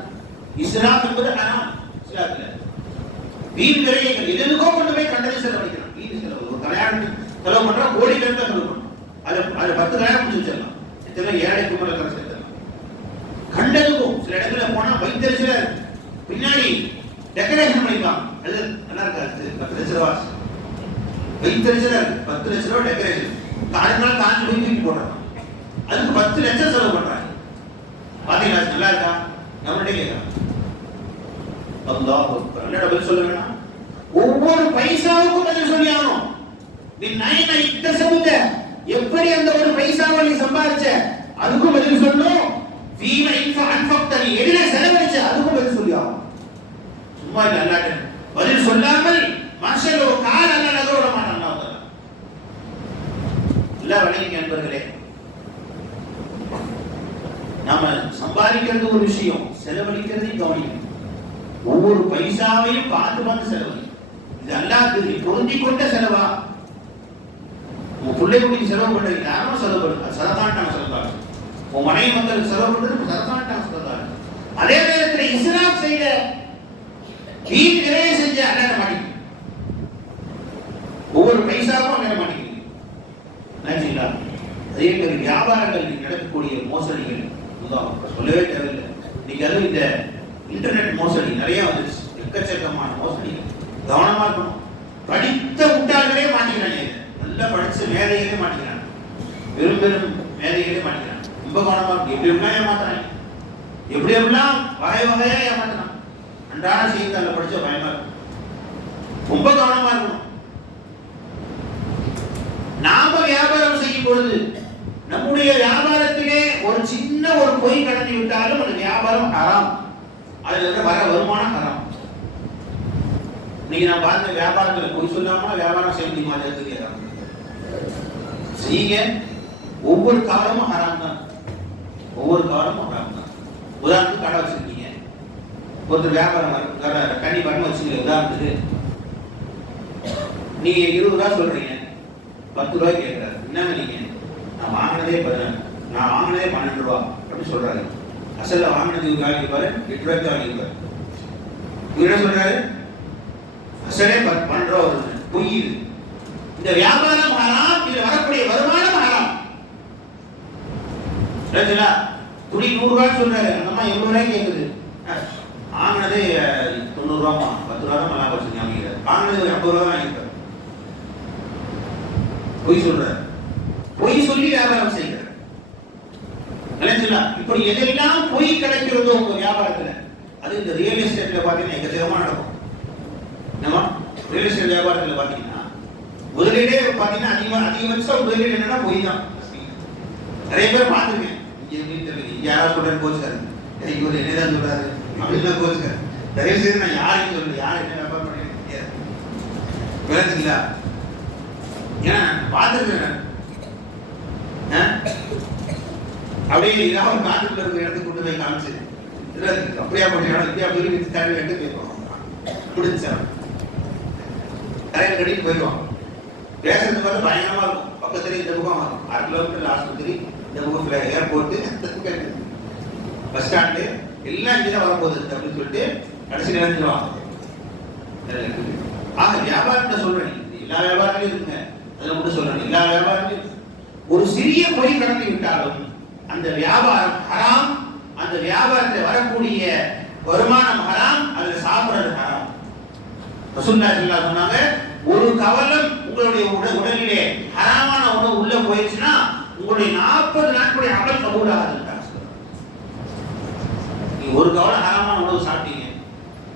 இஸ்லாம் என்பது ஹராம். இஸ்லாத்துல வீண் விரயங்கள் எதுக்கோ கொண்டு போய் கண்டது செலவழிக்கிறான். வீண் செலவு, ஒரு கல்யாணத்துக்கு செலவு பண்றா, கோடிக்கணக்கில் செலவு பண்ணும். அது 10 கல்யாணம் முடிச்சு வச்சிடலாம். எத்தனை ஏழை கும்பல கரை சேர்த்தலாம். கண்டதுக்கும் சில இடத்துல போனா வைத்தறிச்சல பின்னாடி டெக்கரேஷன் பண்ணிக்கலாம். அது நல்லா இருக்காது. 10 லட்ச ரூபா வைத்தறிச்சல 10 லட்ச ரூபா டெக்கரேஷன். அடுத்த நாள் காஞ்சி போய் தூக்கி போடுறாங்க. அதுக்கு 10 லட்சம் செலவு பண்றாங்க. பாத்தீங்களா? நல்லா இருக்கா? நம்மள்டே கேட்கலாம். அல்லாஹ் அக்பர். பதில் சொல்ல வேணாம். ஒவ்வொரு பைசாவுக்கும் பதில் சொல்லி ஆகணும். நீ நைன இக்தஸப்த, எப்படி அந்த ஒரு பைசாவை நீ சம்பாதிச்ச, அதுக்கும் பதில் சொல்லணும். ஃபீமா அன்ஃபக்த, நீ எதில செலவழிச்ச, அதுக்கும் பதில் சொல்லி ஆகணும். சும்மா இல்ல, அல்லாஹ் பதில் சொல்லாமல் மாஷல்ல ஒரு கால் அல்லாஹ் நகர விட மாட்டான். அல்லாஹ் எல்லாம் வணங்கி நண்பர்களே, நாம சம்பாதிக்கிறது ஒரு விஷயம், செலவழிக்கிறது கவனிக்கணும். ஒவ்வொரு பைசாவையும் பார்த்து பார்த்து செலவழி. இது அல்லாஹ்க்கு நீ பொருந்தி கொண்ட செலவா? உன் பிள்ளைகளுக்கு செலவு பண்றது யாரும் செலவு பண்ணுங்க, சரதாண்டான செலவு. உன் மனைவி மக்களுக்கு செலவு பண்றது சரதாண்டான செலவு. அதே நேரத்தில் இஸ்ராப் செய்த, வீண் விரயம் செஞ்ச அல்லாஹ் மாட்டிக்க. ஒவ்வொரு பைசாவும் அல்லாஹ் மாட்டிக்க. நினைச்சீங்களா? அதே மாதிரி வியாபாரங்கள் நடக்கக்கூடிய மோசடிகள் சொல்லவே தேவையில்லை. இன்னைக்கு அது இந்த இன்டர்நெட் மோசடி நிறைய வந்துருச்சு. எக்கச்சக்கமான மோசடிகள். கவனமா இருக்கணும். படித்த முட்டாள்களே மாட்டிக்கிறாங்க. நல்லா படிச்ச மேதைகளே மாட்டிக்கிறாங்க. பெரும் பெரும் மேதைகளே மாட்டிக்கிறாங்க. ரொம்ப கவனமா இருக்கு. எப்படி எப்படிலாம் ஏமாத்துறாங்க, எப்படி எப்படிலாம் வகை வகையா ஏமாத்துறாங்க. அன்றாட செய்தித்தாள படிச்ச பயமா இருக்கும். ரொம்ப கவனமா இருக்கணும். நாம வியாபாரம் செய்யும் பொழுது நம்முடைய வியாபாரத்திலே ஒரு சின்ன ஒரு பொய் கடந்து விட்டாலும் அந்த வியாபாரம் ஹராம். அதுல இருந்து வர வருமானம் ஹராம். நீங்க நான் பார்த்த வியாபாரத்துல பொய் சொல்லாம வியாபாரம் செய்ய முடியுமா? செய்யுங்க. ஒவ்வொரு காலமும் ஹராம் தான். ஒவ்வொரு காலமும் ஹராம் தான். உதாரணத்துக்கு கடை வச்சிருக்கீங்க, ஒருத்தர் வியாபாரம் கண்ணி பண்ண வச்சுக்கல. உதாரணத்துக்கு நீங்க 20 ரூபாய் சொல்றீங்க, 10 ரூபாய் கேட்கிறாரு. என்னங்க நீங்க? நான் வாங்கினதே 12 ரூபா அப்படின்னு சொல்றாரு. அசல்ல வாங்கினதுக்கு வாங்கிப்பாரு, 8 ரூபாய்க்கு வாங்கிப்பாரு. இவர் என்ன சொல்றாரு? அசலே 12 ரூபா வருது. பொய் இது. இந்த வியாபாரம் ஹராம். இதுல வரக்கூடிய வருமானம் ஹராம். சரிங்களா? துணி 100 ரூபாய் சொல்றாரு, அந்த அம்மா 70 ரூபாய் கேக்குது. வாங்கினதே 90 ரூபாமா, 10 ரூபா தான் லாபம் வச்சு வாங்கிக்கிறார். வாங்கினது 50 ரூபா வாங்கிப்பாரு. பொய் சொல்றாரு. பொய் சொல்லி வியாபாரம் செய்கிறார். இப்படி எதெல்லாம் பொய் கிடைக்கிறதோ உங்க வியாபாரத்துல, அது இந்த ரியல் எஸ்டேட்ல பாத்தீங்கன்னா எக்கச்சக்கமா நடக்கும். என்னமா ரியல் எஸ்டேட் வியாபாரத்துல பாத்தீங்கன்னா முதலீடே பாத்தீங்கன்னா அதிகபட்சம் முதலீடு என்னன்னா பொய் தான். நிறைய பேர் பார்த்துருக்கேன். இங்க யாராவது சொல்றேன் கோச்சுக்காரு, இவர் என்னதான் சொல்றாரு அப்படின்னு கோச்சுக்காரு. நிறைய பேர் நான் யாரையும் சொல்லல, யார் என்ன வியாபாரம் பண்ணிருக்கீங்க விளைச்சுங்களா? ஏன்னா பார்த்துருக்கேன். அப்படியே ஏதாவது காட்டுக்குள்ள இருக்கிற இடத்துக்கு கொண்டு போய் காமிச்சு அப்படியா பண்ணிடணும், இப்படியா போய் தண்ணி எடுத்து போயிருவான். முடிஞ்சான் கரையை கட்டிட்டு போயிடுவான். பேசுறது வந்து பயங்கரமா இருக்கும். பக்கத்துல இந்த பக்கம் 6 கிலோமீட்டர் ஆஸ்பத்திரி, இந்த பக்கம் ஏர்போர்ட், பஸ் ஸ்டாண்டு எல்லாம் இங்கதான் வரப்போகுது அப்படின்னு சொல்லிட்டு கடைசி நினைஞ்சிருவாங்க. ஆக வியாபாரத்தை சொல்றேன், எல்லா வியாபாரங்களும் இருக்குங்க. அதில் மட்டும் சொல்றேன், எல்லா வியாபாரங்களும் ஒரு சிறிய பொய் கடந்து விட்டாலும் அந்த வியாபாரம் ஹராம். அந்த வியாபாரத்தில் வரக்கூடிய வருமானம் ஹராம். அதுல சாப்பிடுறது ஹராம். ரசூலுல்லாஹி ஸல்லல்லாஹு அலைஹி வஸல்லம் சொன்னாங்க, ஒரு கவலம் உங்களுடைய உடலிலே ஹராமான உணவு உள்ள போயிடுச்சுன்னா உங்களுடைய 40 நாட்களுடைய அமல் கபூல் ஆகாதுன்றாங்க. நீங்க ஒரு கவலை ஹராமான உணவு சாப்பிட்டீங்க,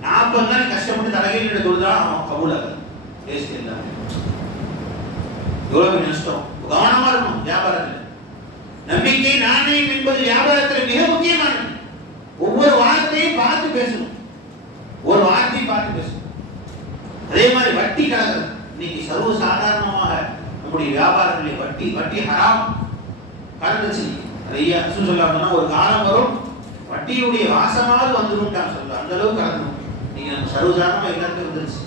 40 நாள் கஷ்டப்பட்டு தலைகீழ தொழுதா கபூல் ஆகாது. வேஸ்ட் எல்லாமே. எவ்வளவு நஷ்டம். கவனமா இருக்கணும் வியாபாரத்தில். நம்பிக்கை நாணயம் என்பது வியாபாரத்தில் மிக முக்கியமானது. ஒவ்வொரு வார்த்தையும் பார்த்து பேசணும், ஒரு வார்த்தையை பார்த்து பேசணும். அதே மாதிரி வட்டி கலக்கிறது இன்னைக்கு சர்வ சாதாரணமாக நம்முடைய வியாபாரங்களில் வட்டி ஹராம் கலந்துச்சு. நிறைய சொல்லணும்னா ஒரு காலம் வரும் வட்டியுடைய வாசமாவது வந்துடும் சொல்ல அந்த அளவுக்கு கலந்துடும். நீங்க நம்ம சர்வசாதாரணமா எல்லாத்தையும் வந்துருச்சு.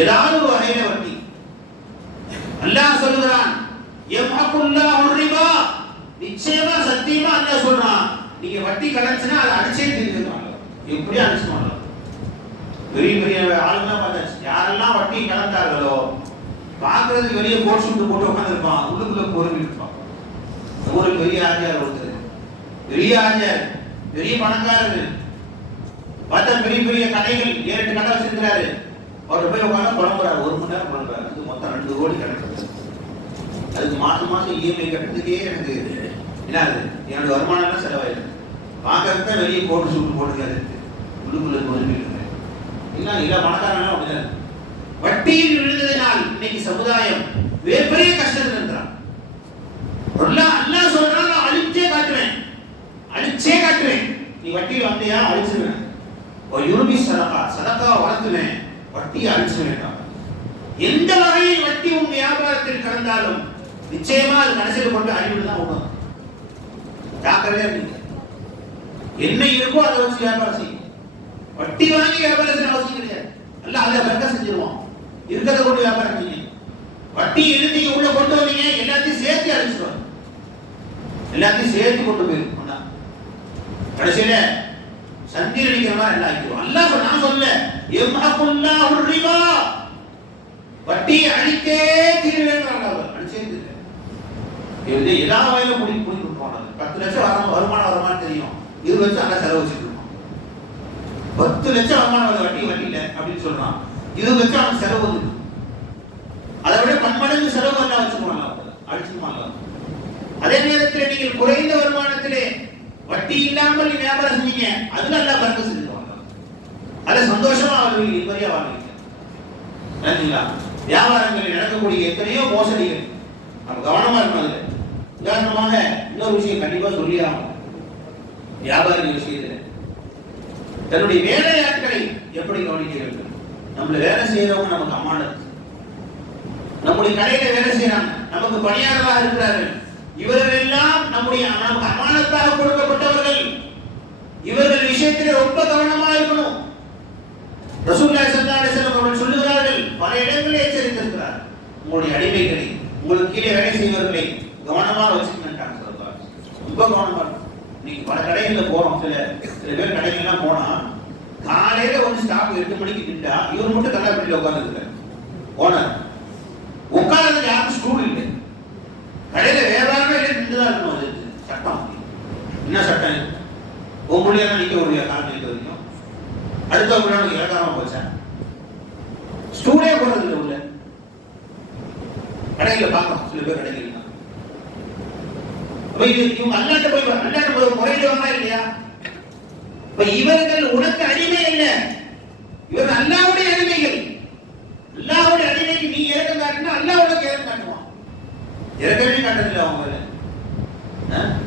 ஏதாவது ஒரு வகையில வட்டி. அல்லாஹ் சொல்லுகிறான் யம்ஹகுல்லாஹு ரிபா, நிச்சயமா சத்தியமா அல்லாஹ் சொல்றான் நீங்க வட்டி கலந்துச்சுன்னா அதை அடிச்சே தீர்த்துவாங்க. எப்படி அடிச்சுவாங்க? பெரிய பெரிய ஆளுங்க பார்த்தாச்சு. யாரெல்லாம் வட்டி கலந்தார்களோ பார்க்கறதுக்கு வெளியே போட் ஷூட் போட்டு உட்காந்துருப்பான், உள்ளுக்குள்ள பொருள் இருப்பான். ஒரு பெரிய ஆஜியார் ஒருத்தர், பெரிய ஆஜியார், பெரிய பணக்காரர், பார்த்தா பெரிய பெரிய கடைகள் 7-8 கடை வச்சிருக்கிறாரு. அவர் போய் உட்காந்து புலம்புறாரு, 1 மணி நேரம் புலம்புறாரு. அது மொத்தம் 2 கோடி கணக்கு. அதுக்கு மாசம் இஎம்ஐ கட்டுறதுக்கே எனக்கு என்ன ஆகுது, என்னோட வருமானம் எல்லாம் செலவாயிருக்கு. பார்க்கறதுக்கு தான் வெளியே போட்டு சூட்டு போட்டுக்காரு, உள்ளுக்குள்ள பொருள் இருக்கு. எல்லா பணக்காரங்களும் அப்படிதான். வட்டியில் விழுந்ததினால் இன்னைக்கு சமுதாயம் பெரிய கஷ்டம் இருக்கிறான். அல்லாஹ் சொல்றான் நான் அழிச்சே காட்டுவேன். நீ வட்டியில் வந்தியா அழிச்சுவேன். ஒரு யூருபி சதகா வளர்த்துவேன், வட்டியை அழிச்சுவேன். எந்த வகையில் வட்டி உன் வியாபாரத்தில் கலந்தாலும் நிச்சயமா அது கடைசியில் கொண்டு அழிவுதான் உண்மை. ஜாக்கிரதையா இருந்தீங்க. என்ன இருக்கோ அதை வச்சு வியாபாரம் செய்யும். வட்டி வாங்கி வியாபாரம் செய்ய அவசியம் கிடையாது. அல்ல அதை வெக்க செஞ்சிருவோம். இருக்கிறத கொண்டு வியாபாரம் செய்யுங்க. வட்டி எழுதி உள்ள கொண்டு வந்தீங்க, எல்லாத்தையும் சேர்த்து அழிச்சிருவாங்க. எல்லாத்தையும் சேர்த்து கொண்டு போயிருக்கும். கடைசியில சந்திர அடிக்கிற மாதிரி எல்லாம் ஆக்கிடுவோம். அல்லாஹ் நான் சொல்ல யம்ஹகுல்லாஹு ரிபா, வட்டி அழிக்கே தீர்வேன். அழிச்சே தீர்வேன். இது எல்லா வகையில முடி விட்டுருவாங்க. 10 லட்சம் வருமானம் தெரியும், 20 லட்சம் அங்க செலவு வச்சுட்டு 10 லட்சம் வருமானம் வட்டி இல்லை அப்படின்னு சொல்றான். 20 லட்சம் அவன் செலவு வந்து அதை விட 10 மடங்கு செலவு எல்லாம் வச்சுக்குவாங்க, அழிச்சுக்குவாங்க. அதே நேரத்தில் நீங்கள் குறைந்த வருமானத்திலே வட்டி இல்லாமல் வியாபாரம் செஞ்சீங்க, அதுல எல்லாம் பறக்க செஞ்சுருவாங்க. அதை சந்தோஷமா வாழ்வீங்க, நிம்மதியா வாழ்வீங்க. வியாபாரங்களில் நடக்கக்கூடிய எத்தனையோ மோசடிகள் நம்ம கவனமா இருக்கணும். உதாரணமாக இன்னொரு விஷயம் கண்டிப்பா சொல்லியாகும். வியாபாரிகள் விஷயத்துல தன்னுடைய வேலையாட்களை எப்படி கவனிக்க வேண்டும்? நம்மள வேலை செய்யறவங்க நமக்கு அம்மானது. நம்முடைய கடையில வேலை செய்யறாங்க, நமக்கு பணியாளராக இருக்கிறார்கள். இவர்கள் எல்லாம் நமக்கு அமானத்தாக கொடுக்கப்பட்டவர்கள். இவர்கள் விஷயத்திலே ரொம்ப கவனமா இருக்கணும். ரசூலுல்லாஹி ஸல்லல்லாஹு அலைஹி வஸல்லம் அவர்கள் சொல்லுகிறார்கள், பல இடங்களில் எச்சரித்திருக்கிறார், உங்களுடைய அடிமைகளை, உங்களுக்கு கீழே வேலை செய்வர்களை கவனமா வச்சுக்கணும் சொல்றாங்க. ரொம்ப கவனமா இருக்கும். நீங்க பல கடைகளில் போறோம், சில பேர் கடைகள்லாம் போனா காலையில வந்து ஸ்டாப் 8 மணிக்கு நின்றா இவர் மட்டும் கல்லாப்பட்டியில் உட்கார்ந்துருக்காரு. ஓனர் உட்கார்ந்து யாருக்கும் ஸ்டூல் இல்லை. கடையில வேறாமே இல்லை, நின்றுதான் இருக்கணும். அது சட்டம். என்ன சட்டம்? உங்களுடைய நிக்க ஒரு காலம் நிற்க வரைக்கும் அடுத்தவங்களோட இலக்காரமா போச்சா? ஸ்டூலே போறது இல்லை உள்ள. கடையில பார்க்கணும், சில பேர் கடைகள் இவங்க அல்லாட்ட போய் முறையிடுவாங்களா இல்லையா? இப்ப இவர்கள் உனக்கு அடிமை இல்ல, இவர்கள் அல்லாவுடைய அடிமைகள். அல்லாவுடைய அடிமைக்கு நீ இறக்கம் காட்டினா அல்லாஹ் உனக்கு இறக்கம் காட்டுவான். இறக்கமே காட்டதில்லை அவங்க.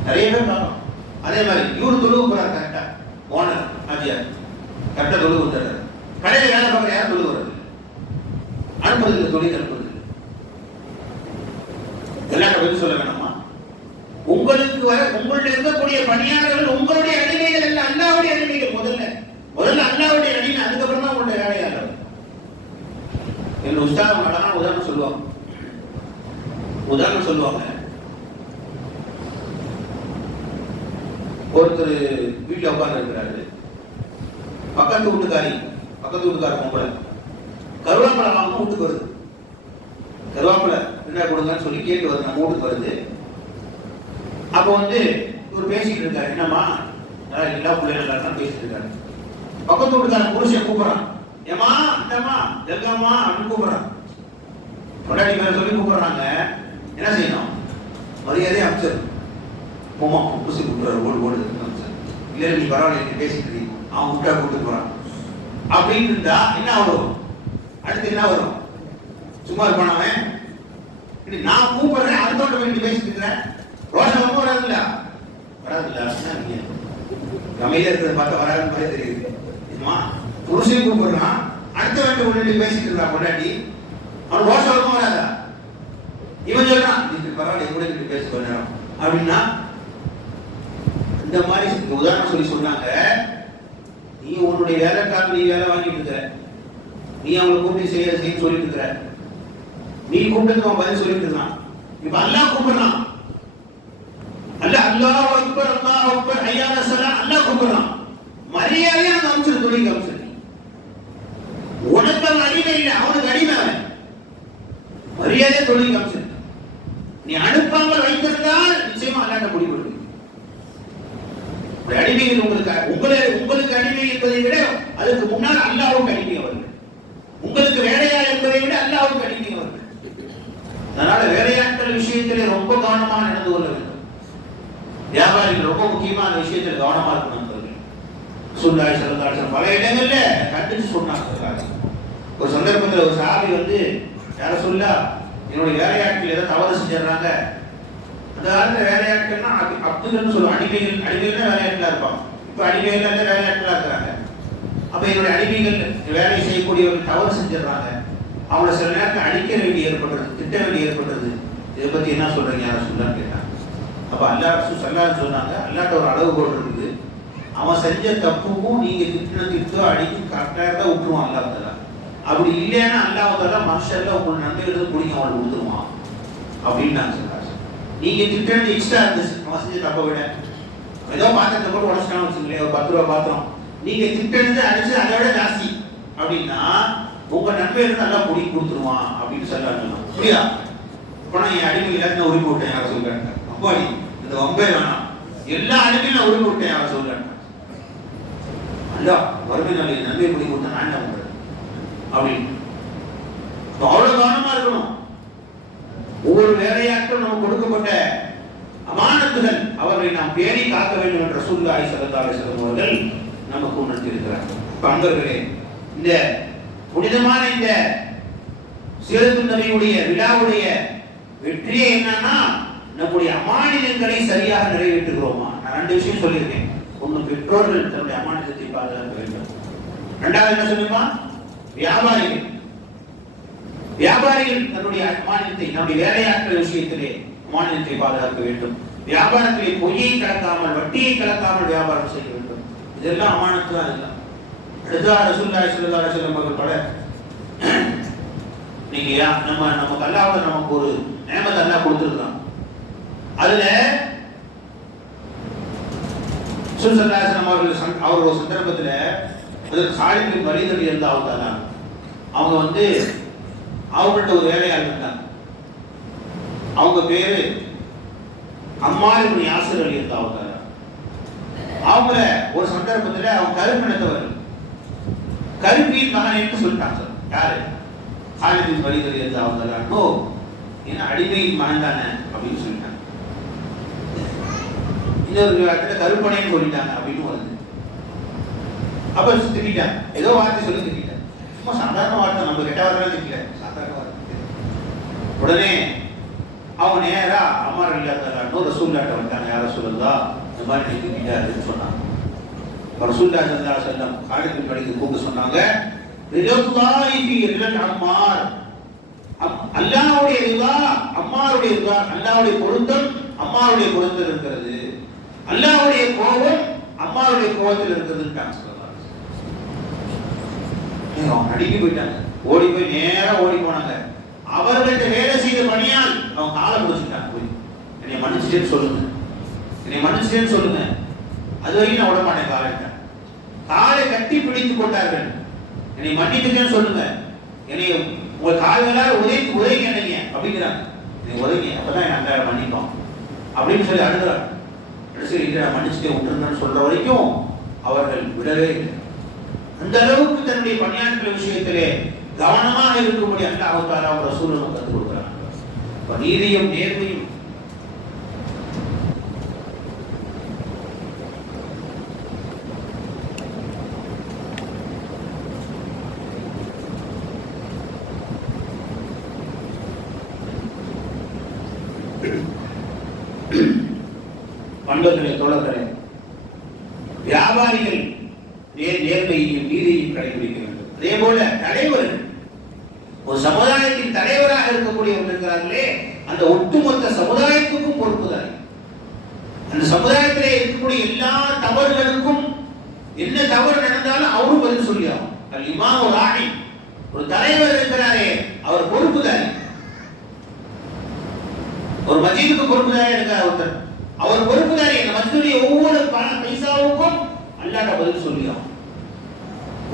நிறைய பேர் பார்க்கணும். அதே மாதிரி இவரு தொழுவு போறாரு கரெக்டா, ஓனர் ஆஜியார் கரெக்டா தொழுவு வந்துடுறாரு. கடையில் வேலை பார்க்குற யாரும் தொழுவு வர்றது அனுப்புறது இல்லை, தொழில் அனுப்புறது இல்லை. எல்லாரும் பதில் சொல்ல வேணாமா? உங்களுக்கு உங்களுடைய இருக்கக்கூடிய பணியாளர்கள் உங்களுடைய அடிமைகள் அல்ல, அல்லாவுடைய அடிமைகள். முதல்ல அல்லாவுடைய அடிமை, அதுக்கப்புறம் தான் உங்களுடைய வேலையாளர். என் உஸ்தாத் அழகான உதாரணம் சொல்லுவாங்க. ஒருத்தர் வீட்டில் உட்கார்ந்து இருக்கிறாரு. பக்கத்து வீட்டுக்கார பொம்பளை கருவேப்பிலை வாங்க வீட்டுக்கு வருது. கருவேப்பிலை என்ன கொடுங்கன்னு சொல்லி கேட்டு வருது, நம்ம வீட்டுக்கு வருது. அப்போ வந்து இவர் பேசிட்டு இருக்காரு, என்னம்மா எல்லா பிள்ளைகள் பேசிட்டு இருக்காரு. பக்கத்து வீட்டுக்காரன் புருஷன் கூப்பிடறான், ஏமா இந்தம்மா ஜெல்காமா அப்படின்னு கூப்பிடறான். பொண்டாட்டி பேரை சொல்லி கூப்பிடுறாங்க, என்ன செய்யணும்? மரியாதையை அமைச்சிடணும். போமா புதுசு கூப்பிடுறாரு, ஓடு ஓடு அமைச்சர். இல்லை நீ பரவாயில்ல, நீ பேசிட்டு நீ அவன் விட்டா கூப்பிட்டு போறான் அப்படின்னு இருந்தா என்ன வரும்? அடுத்து என்ன வரும்? சும்மா இருப்பானவன். நான் கூப்பிடுறேன், அடுத்தோட வேண்டி பேசிட்டு இருக்கிறேன், ரோஷம் ரொம்ப வராதுல்ல? வராதுல்ல? நீங்க அமைதியா இருக்கிறத பார்த்தா வராதுன்னு மாதிரி தெரியுது. புருஷன் கூப்பிடுறான், அடுத்த வேண்டி ஒன்று பேசிட்டு இருந்தா பொண்டாட்டி, அவன் ரோஷம் ரொம்ப வராதா? இவன் சொல்றான், நீங்க பரவாயில்ல கூட கிட்ட பேச நேரம் அப்படின்னா இந்த மாதிரி உதாரணம் சொல்லி சொன்னாங்க. நீ உன்னுடைய வேலைக்காரன் நீ வேலை வாங்கிட்டு இருக்கிற, நீ அவங்களை கூப்பிட்டு செய்ய சொல்லிட்டு இருக்கிற, நீ கூப்பிட்டு அவன் பதில் சொல்லிட்டு இருக்கான். இப்ப அல்லாஹ் கூப்பிடுறான், அல்லாஹ் அக்பர் அல்லாஹ் அக்பர் ஹய்யா அலஸ் ஸலாம் அல்லாஹ் கூப்பிடுறான். மரியாதையா அந்த அம்சம் தொழில் அம்சம் உனக்கு அடிமை இல்லை, அவனுக்கு அடிமை. அவன் மரியாதை தொழில் அம்சம் நீ அனுப்பாமல் வைத்திருந்தால் நிச்சயமா அல்லாட்ட முடிவு. அடிமைகள் உங்களுக்கு அடிமை என்பதை விட அதுக்கு முன்னால் அல்லாஹ்வுக்கு அடிமை அவர்கள். உங்களுக்கு வேலையாள் என்பதை விட அல்லாஹ்வுக்கு அடிமை அவர்கள். அதனால வேலையாட்கள் விஷயத்திலே ரொம்ப கவனமா நடந்து கொள்ள வேண்டும். வியாபாரிகள் ரொம்ப முக்கியமா அந்த விஷயத்தில் கவனமா இருக்கணும். சுல்லாஹி ஸல்லல்லாஹு அலைஹி வஸல்லம் பல இடங்கள்ல கண்டிச்சு சொன்னாங்க. ஒரு சந்தர்ப்பத்தில் ஒரு சஹாபி வந்து யார சொல்லா என்னுடைய வேலையாட்கள் ஏதோ தவறு செஞ்சிடறாங்க. அந்த காலத்துல வேலையாட்கள்னா அப்துல்னு சொல்லுவோம், அடிமைகள். அடிமைகள் தான் வேலையாட்களா இருப்பாங்க. இப்ப அடிமைகள் தான் வேலையாட்களா இருக்கிறாங்க. அப்ப என்னுடைய அடிமைகள் வேலை செய்யக்கூடியவர்கள் தவறு செஞ்சிடறாங்க. அவங்களை சில நேரத்தில் அடிக்க வேண்டி ஏற்படுறது, திட்ட வேண்டி ஏற்படுறது. இதை பத்தி என்ன சொல்றீங்க யார சொல்லான்னு கேட்டாங்க. அப்ப அல்லாஹ் ரசூல் ஸல்லல்லாஹு சொன்னாங்க, அல்லாஹ்ட்ட ஒரு அளவுகோல் இருக்குது. அவன் செஞ்ச தப்புக்கும் நீங்க திட்டோ அடிக்கு கரெக்டாக தான் விட்டுருவான் அல்லாஹ் தஆலா. அப்படி இல்லைன்னா அல்லாஹ் தஆலா மனுஷர்ல உங்களுக்கு நன்மை எடுத்து பிடிங்க அவனுக்கு கொடுத்துருவான் அப்படின்னு நான் சொல்றேன். நீங்க திட்டம் எக்ஸ்ட்ரா இருந்துச்சு, அவன் செஞ்ச தப்பை விட ஏதோ பாத்திரத்தை கூட உடச்சிட்டான்னு வச்சுங்களேன், ஒரு 10 ரூபா பாத்திரம், நீங்க திட்டம் அடிச்சு அதை விட ஜாஸ்தி அப்படின்னா உங்க நன்மை எடுத்து நல்லா பிடி கொடுத்துருவான் அப்படின்னு சொல்லலாம். புரியா? இப்போ நான் என் அடிமை எல்லாத்தையும் உரிமை விட்டேன் யாரை சொல்றேன். அப்பாடி இந்த வம்பே வேணாம், எல்லா அடிமையும் நான் உரிமை விட்டேன் யாரை சொல்றேன். அல்லா வறுமை நல்ல நன்மை பிடி கொடுத்தா நான் என்ன பண்றது அப்படின்னு அவ்வளவு கவனமா இருக்கணும். ஒவ்வொரு வேலையாட்களும் நமக்கு கொடுக்கப்பட்ட அமானத்துகள், அவர்களை நாம் பேணி காக்க வேண்டும் என்ற ரசூலுல்லாஹி ஸல்லல்லாஹு அலைஹி வஸல்லம் அவர்கள் நமக்கு உணர்த்தி இருக்கிறார். அன்பர்களே, இந்த புனிதமான இந்த சீரத்துன் நபியுடைய விழாவுடைய வெற்றியே என்னன்னா நம்முடைய அமானிதங்களை சரியாக நிறைவேற்றுகிறோமா. நான் 2 விஷயம் சொல்லியிருக்கேன். ஒன்று, பெற்றோர்கள் தன்னுடைய அமானிதத்தை பாதுகாக்க வேண்டும். 2வது என்ன சொல்லுமா, வியாபாரிகள் தன்னுடைய அமானிதத்தை, நம்முடைய வேலையாட்கள் விஷயத்திலே அமானிதத்தை பாதுகாக்க வேண்டும். வியாபாரத்திலே பொய்யை கலக்காமல், வட்டியை கலக்காமல் வியாபாரம் செய்ய வேண்டும். இதெல்லாம் அமானத்து தான். இதெல்லாம் அடுத்த ரசூலுல்லாஹி ஸல்லல்லாஹு அலைஹி வஸல்லம் அவர்கள் பல நீங்க நமக்கு அல்லாஹ் நமக்கு ஒரு நியமத் அல்லாஹ் கொடுத்திருக்கான். அதுல ரசூல் ஸல்லல்லாஹு அலைஹி வஸல்லம் அவர்கள் ஒரு சந்தர்ப்பத்தில் அதற்கு சாலித் பின் வலீத் ரலியல்லாஹு தஆலா அவங்க வந்து அவங்கள்ட்ட ஒரு வேலையாள் இருந்தாங்க. அவங்க பேரு அம்மார் இப்னு யாசிர் ரலியல்லாஹு தஆலா. அவங்கள ஒரு சந்தர்ப்பத்தில் அவங்க கருப்பினத்தவர், கருப்பின் மகன் சொல்லிட்டாங்க. யாரு? சாலித் பின் வலீத் ரலியல்லாஹு தஆலா. ஓ, என்ன அடிமையின் மகன் தானே அப்படின்னு சொல்லிட்டாங்க. இன்னொரு இடத்துல கருப்பனைன்னு சொல்லிட்டாங்க அப்படின்னு வருது. அப்ப திட்டாங்க, ஏதோ வார்த்தை சொல்லி திட்டாங்க. சும்மா சாதாரண வார்த்தை, நம்ம கெட்ட வார்த்தை திட்டல, சாதாரண வார்த்தை. உடனே அவங்க நேரா அம்மார் ரலியல்லாஹு ரசூலுல்லாஹ்ட்ட வந்தாங்க. யார் ரசூலுல்லாஹ், இந்த மாதிரி திட்டாருன்னு சொன்னாங்க. ரசூலுல்லாஹி ஸல்லல்லாஹு அலைஹி வஸல்லம் காலித் பின் வலீத் கூப்பிட்டு சொன்னாங்க, ரிதுல்லாஹி ஃபீ ரிதல் அம்மார், அல்லாஹ்வுடைய ரிதா அம்மாருடைய ரிதா, அல்லாஹ்வுடைய பொருத்தம் அம்மாருடைய பொருத்தம் இருக்கிறது, அல்லாஹ்வுடைய கோபம் அம்மாருடைய கோபத்தில் இருக்கிறதுன்னு சொல்றாங்க. அவங்க அடிக்கி போயிட்டாங்க, ஓடி போய் நேரா ஓடி போனாங்க. அவர்கள்ட்ட வேலை செய்த பணியால் அவங்க காலை பிடிச்சிட்டாங்க. போய் என்னை மன்னிச்சிட்டேன்னு சொல்லுங்க, என்னை மன்னிச்சிட்டேன்னு சொல்லுங்க, அது வரைக்கும் நான் விட மாட்டேன். காலை கட்டி பிடித்துக் கொண்டார்கள். என்னை மன்னித்துட்டேன்னு சொல்லுங்க, என்னை உங்க கால்களால் உதைக்க என்னைங்க அப்படிங்கிறாங்க. நீ உதைங்க, அப்பதான் என் அங்க மன்னிப்போம் அப்படின்னு சொல்லி அழுகிறாங்க. சரி இல்லை நான் மன்னிச்சுட்டே விட்டுருந்தேன்னு சொல்ற வரைக்கும் அவர்கள் விடவே இல்லை. அந்த அளவுக்கு தன்னுடைய பணியாட்கள் விஷயத்திலே கவனமாக இருக்கும்படி அல்லாஹ் தஆலா ரசூலுல்லாஹ் கற்றுக் கொடுக்கிறாங்க. அப்ப நீதியும் நேர்மையும் பண்புகளை தோழர்களே, வியாபாரிகள் நேர்மையையும் நீதியையும் கடைபிடிக்க வேண்டும். அதே போல தலைவர்கள், ஒரு சமுதாயத்தின் தலைவராக இருக்கக்கூடியவர்கள் இருக்கிறார்களே, அந்த ஒட்டுமொத்த சமுதாயத்துக்கும் பொறுப்புதாரி. அந்த சமுதாயத்திலே இருக்கக்கூடிய எல்லா தவறுகளுக்கும் என்ன தவறு நடந்தாலும் அவரும் பதில் சொல்லியாகும். இமாம் ஒரு ஆணி, ஒரு தலைவர் இருக்கிறாரே அவர் பொறுப்புதாரி. ஒரு மஸ்ஜிதுக்கு பொறுப்புதாரி இருக்கிறார் ஒருத்தர், அவர் பொறுப்புதாரி. அந்த மஸ்ஜிதுடைய ஒவ்வொரு பைசாவுக்கும் அல்லாஹ்ட்ட பதில் சொல்லியாகும்.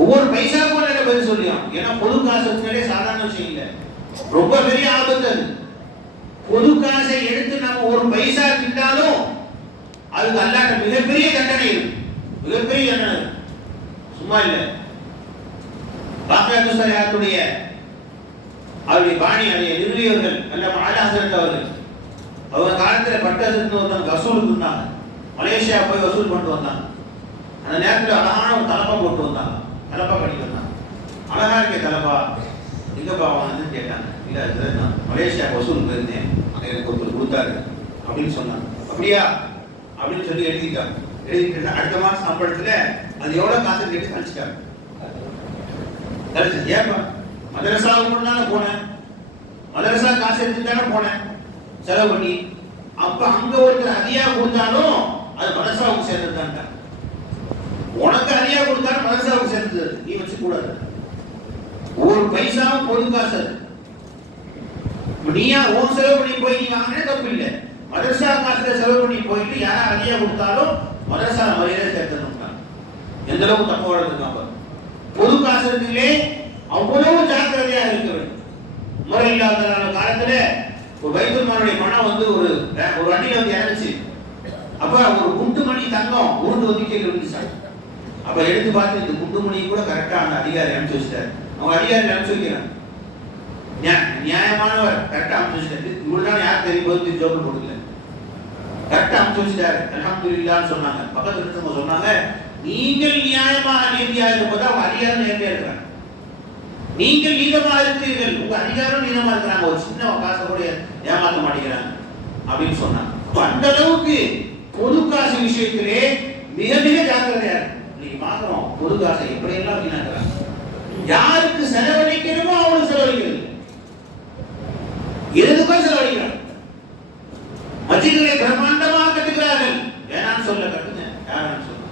ஒவ்வொரு பைசாவுக்கும் அல்லாஹ்ட்ட பதில் சொல்லியாகும். ஏன்னா பொது காசு வச்சாலே சாதாரண விஷயம் இல்லை, ரொம்ப பெரிய ஆபத்து அது. பொது காசை எடுத்து நம்ம ஒரு பைசா திட்டாலும் அதுக்கு அல்லாஹ்ட்ட மிகப்பெரிய தண்டனை இருக்கு, மிகப்பெரிய தண்டனை, சும்மா இல்லை. பாக்கியாத்து ஸலாத்துடைய அவருடைய பாணி, அதை நிறுவியவர்கள் அல்லாஹ் ஆலாஹத் அவர்கள், அவங்க காலத்தில் பட்டத்துக்கு ஒருத்தவங்க வசூலுக்கு இருந்தாங்க. மலேசியா போய் வசூல் பண்ணிட்டு வந்தாங்க. அந்த நேரத்தில் அழகான ஒரு தலப்பா போட்டு வந்தாங்க, தலப்பா கட்டி வந்தாங்க. அழகா இருக்க தலப்பா எங்கப்பா வாங்கன்னு கேட்டாங்க. இல்லை அது நான் மலேசியா வசூல் போயிருந்தேன், எனக்கு ஒருத்தர் கொடுத்தாரு அப்படின்னு சொன்னாங்க. அப்படியா அப்படின்னு சொல்லி எழுதிட்டாங்க. எழுதிட்டு அடுத்த மாதம் சம்பளத்தில் அது எவ்வளோ காசு கேட்டு கழிச்சிட்டாங்க. கழிச்சு ஏப்பா மதரசாவுக்கு முன்னால போனேன், மதரசா காசு எடுத்துட்டானே போனேன் செலவு பண்ணி. அப்ப அங்க ஒருத்தர் அதிகா கொடுத்தாலும் அது மதரசாவுக்கு சேர்ந்ததுதான். உனக்கு அதிகா கொடுத்தாலும் மதரசாவுக்கு சேர்ந்தது, நீ வச்சு கூடாது. ஒரு பைசாவும் பொது காசு. நீயா உன் செலவு பண்ணி போய் நீ வாங்கினே தப்பு இல்லை. மதரசா காசுல செலவு பண்ணி போயிட்டு யாரா அதிகா கொடுத்தாலும் மதரசா மரியாதை சேர்த்தணும். எந்த அளவுக்கு தப்பு வளர்ந்துருக்காங்க. பொது காசுகளே அவ்வளவு ஜாக்கிரதையாக இருக்க வேண்டும். முறை இல்லாத காலத்துல ஒரு பைத்துல் மாலுடைய பணம் வந்து ஒரு வண்டியில வந்து இறங்குச்சு. அப்ப ஒரு குண்டு மணி தங்கம் உருண்டு வந்து கீழே விழுந்துச்சாங்க. அப்ப எடுத்து பார்த்து இந்த குண்டு மணி கூட கரெக்டா அந்த அதிகாரி அனுப்பிச்சு வச்சிட்டாரு. அவங்க அதிகாரி அனுப்பிச்சு வைக்கிறாங்க, நியாயமானவர் கரெக்டா அனுப்பிச்சு வச்சிட்டாரு. இவ்வளவு யார் தெரியும் போது ஜோக்கு போட்டுக்கல, கரெக்டா அனுப்பிச்சு வச்சிட்டாரு. அல்ஹம்துலில்லாஹ்னு சொன்னாங்க. பக்கத்துல இருக்கவங்க சொன்னாங்க, நீங்கள் நியாயமாக நீதியாக இருப்பதா அவங்க அதிகாரம் நேர்மையா இருக்கிறாங்க. நீங்கள் நீதமாக இருக்கிறீர்கள், உங்க அதிகாரம் நீதமா இருக்கிறாங்க. ஒரு சின்ன காசை கூட ஏமாற்ற மாட்டேங்கிறாங்க அப்படின்னு சொன்னாங்க. அந்த அளவுக்கு பொது காசு விஷயத்திலே மிக மிக ஜாக்கிரதையா இருக்கு. இன்னைக்கு பாக்குறோம் பொது காசை எப்படி எல்லாம் வீணாக்குறாங்க. யாருக்கு செலவழிக்கணுமோ அவங்களுக்கு செலவழிக்கிறது, எதுக்கும் செலவழிக்கிறாங்க. மஸ்ஜிதுகளை பிரம்மாண்டமாக கட்டுகிறார்கள். வேணான்னு சொல்ல, கட்டுங்க, யாரான்னு சொல்ல.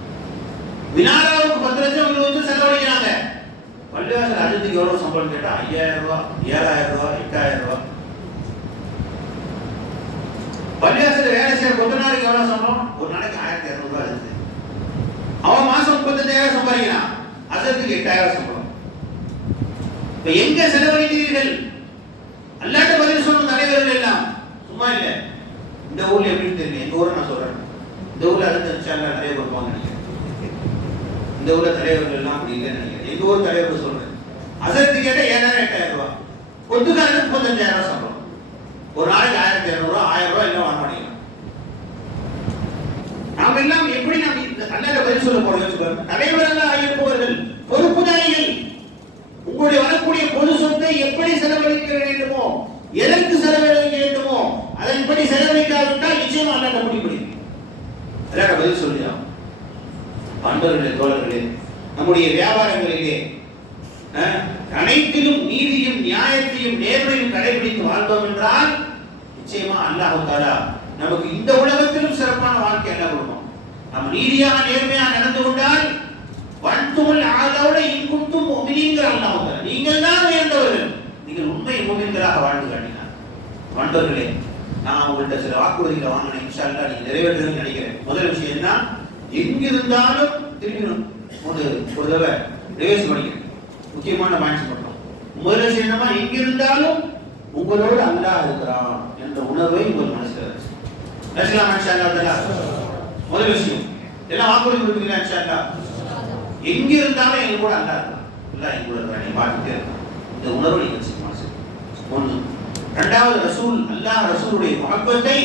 வினாராவுக்கு 10 லட்சம் 20 லட்சம் செலவழிக்கிறாங்க. பள்ளிவாசல் அஜத்துக்கு எவ்வளவு சம்பளம் கேட்டா 5000 ரூபாய், 7000 ரூபாய், 8000 ரூபாய். பள்ளிவாசல் வேலை செய்யற கொத்தனாருக்கு எவ்வளவு சம்பளம்? ஒரு நாளைக்கு 1200 ரூபாய் இருக்கு. அவன் மாசம் 35,000 சம்பாதிக்கிறான், அஜத்துக்கு 8000 சம்பளம். இப்ப எங்க செலவழிக்கிறீர்கள்? அல்லாட்ட பதில் சொல்லும் தலைவர்கள் எல்லாம் சும்மா இல்ல. இந்த ஊர்ல எப்படின்னு தெரியல, எங்க ஊரை நான் சொல்றேன். இந்த ஊர்ல அஜத்து நிறைய கொடுப்பாங்க நினைக்கிறேன். இந்த ஊர்ல தலைவர்கள் எல்லாம் அப்படி இல்லைன்னு நினைக்கிறேன். எங்க ஊர் தலைவர் சொல்றேன், அசத்து கேட்டா 7000 8000 ரூபாய், கொத்துக்காரனுக்கு 35,000 ரூபாய் சம்பளம். ஒரு நாளைக்கு 1200 ரூபாய் 1000 ரூபாய் எல்லாம் வாங்க மாட்டேங்கிறோம். நாம எல்லாம் எப்படி நம்ம அல்லாஹ்ட்ட பதில் சொல்ல போறோம் யோசிச்சு பாருங்க. தலைவர்கள் ஆகியிருப்பவர்கள் பொறுப்புதாரிகள். உங்களுடைய வரக்கூடிய பொது சொத்தை எப்படி செலவழிக்க வேண்டுமோ, எதற்கு செலவழிக்க வேண்டுமோ அதன்படி செலவழிக்காவிட்டால் நிச்சயமா அல்லாஹ்ட்ட முடியும். அல்லாஹ்ட்ட பதில் சொல்லியா. அன்பர்களே, தோழர்களே, நம்முடைய வியாபாரங்களிலே அனைத்திலும் நீதியும் நியாயத்தையும் நேர்மையும் கடைபிடித்து வாழ்ந்தோம் என்றால் நிச்சயமா அல்லாஹ் தஆலா நமக்கு இந்த உலகத்திலும் சிறப்பான வாழ்க்கை என்ன கொடுக்கும். நம்ம நீதியாக நேர்மையாக நடந்து கொண்டால் வன்துல் ஆதோட இன்குந்தும் முஃமினீன்கிற அல்லாஹ் தஆலா, நீங்கள் தான் உயர்ந்தவர்கள், நீங்கள் உண்மை முஃமின்களாக வாழ்ந்து காட்டினார். அன்பர்களே, நான் உங்கள்கிட்ட சில வாக்குறுதிகளை வாங்கினேன். இன்ஷா அல்லாஹ் நீங்க நிறைவேற்றுவீங்கன்னு நினைக்கிறேன். முதல் விஷயம் என்ன, எங்கிருந்தாலும் திரும்பி ஒரு தடவை ரிவைஸ் பண்ணிக்கிறேன். முக்கியமான பாயிண்ட்ஸ் மட்டும். முதல் விஷயம் என்னமா, எங்கிருந்தாலும் உங்களோடு அல்லாஹ் இருக்கிறான் என்ற உணர்வை உங்கள் மனசுல வச்சுக்கலாம். இன்ஷா அல்லாஹ் முதல் விஷயம் எல்லாம் வாக்குறுதி கொடுக்கிறேன். இன்ஷா அல்லாஹ் எங்கிருந்தாலும் எங்க கூட அல்லாஹ் இருக்கான். அல்லாஹ் எங்க கூட இருக்கான், நீ பார்த்துட்டே இருக்கான். இந்த உணர்வு நீங்க வச்சுக்கணும். ஒன்று. இரண்டாவது, ரசூல் அல்லாஹ் ரசூலுடைய முஹப்பத்தை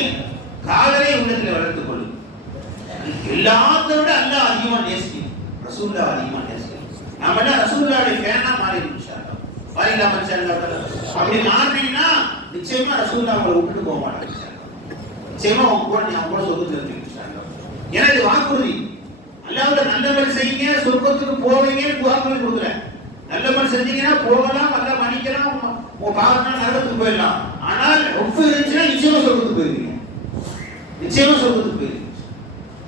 காதலை உள்ளத்தில் வளர்த்துக் கொள்ளும். எல்லாத்தை விட அல்லாஹ் அதிகமா நேசிக்கும், ரசூல்லா அதிகமா நேசிக்கும். நாம எல்லாம் ரசூலுல்லாஹ்வுடைய ஃபேனா மாறிடும் இன்ஷா அல்லாஹ். மாறிடலாம் இன்ஷா அல்லாஹ். அப்படி மாறினீங்கன்னா நிச்சயமா ரசூலுல்லாஹ் உங்களை விட்டுட்டு போக மாட்டாங்க இன்ஷா அல்லாஹ். நிச்சயமா அவங்க கூட சொத்து தெரிஞ்சுக்கும் இன்ஷா அல்லாஹ். ஏன்னா இது வாக்குறுதி. அல்லாஹ்வுடைய நல்லவர் செய்யுங்க சொர்க்கத்துக்கு போவீங்கன்னு வாக்குறுதி கொடுக்குறேன். நல்லவர் செஞ்சீங்கன்னா போகலாம், அல்ல மன்னிக்கலாம், உங்க பாவம்னா நரகத்துக்கு போயிடலாம். ஆனால் ஒப்பு இருந்துச்சுன்னா நிச்சயமா சொர்க்கத்துக்கு போயிருவீங்க, நிச்சயமா சொர்க்கத்துக்கு போயிருவீங்க.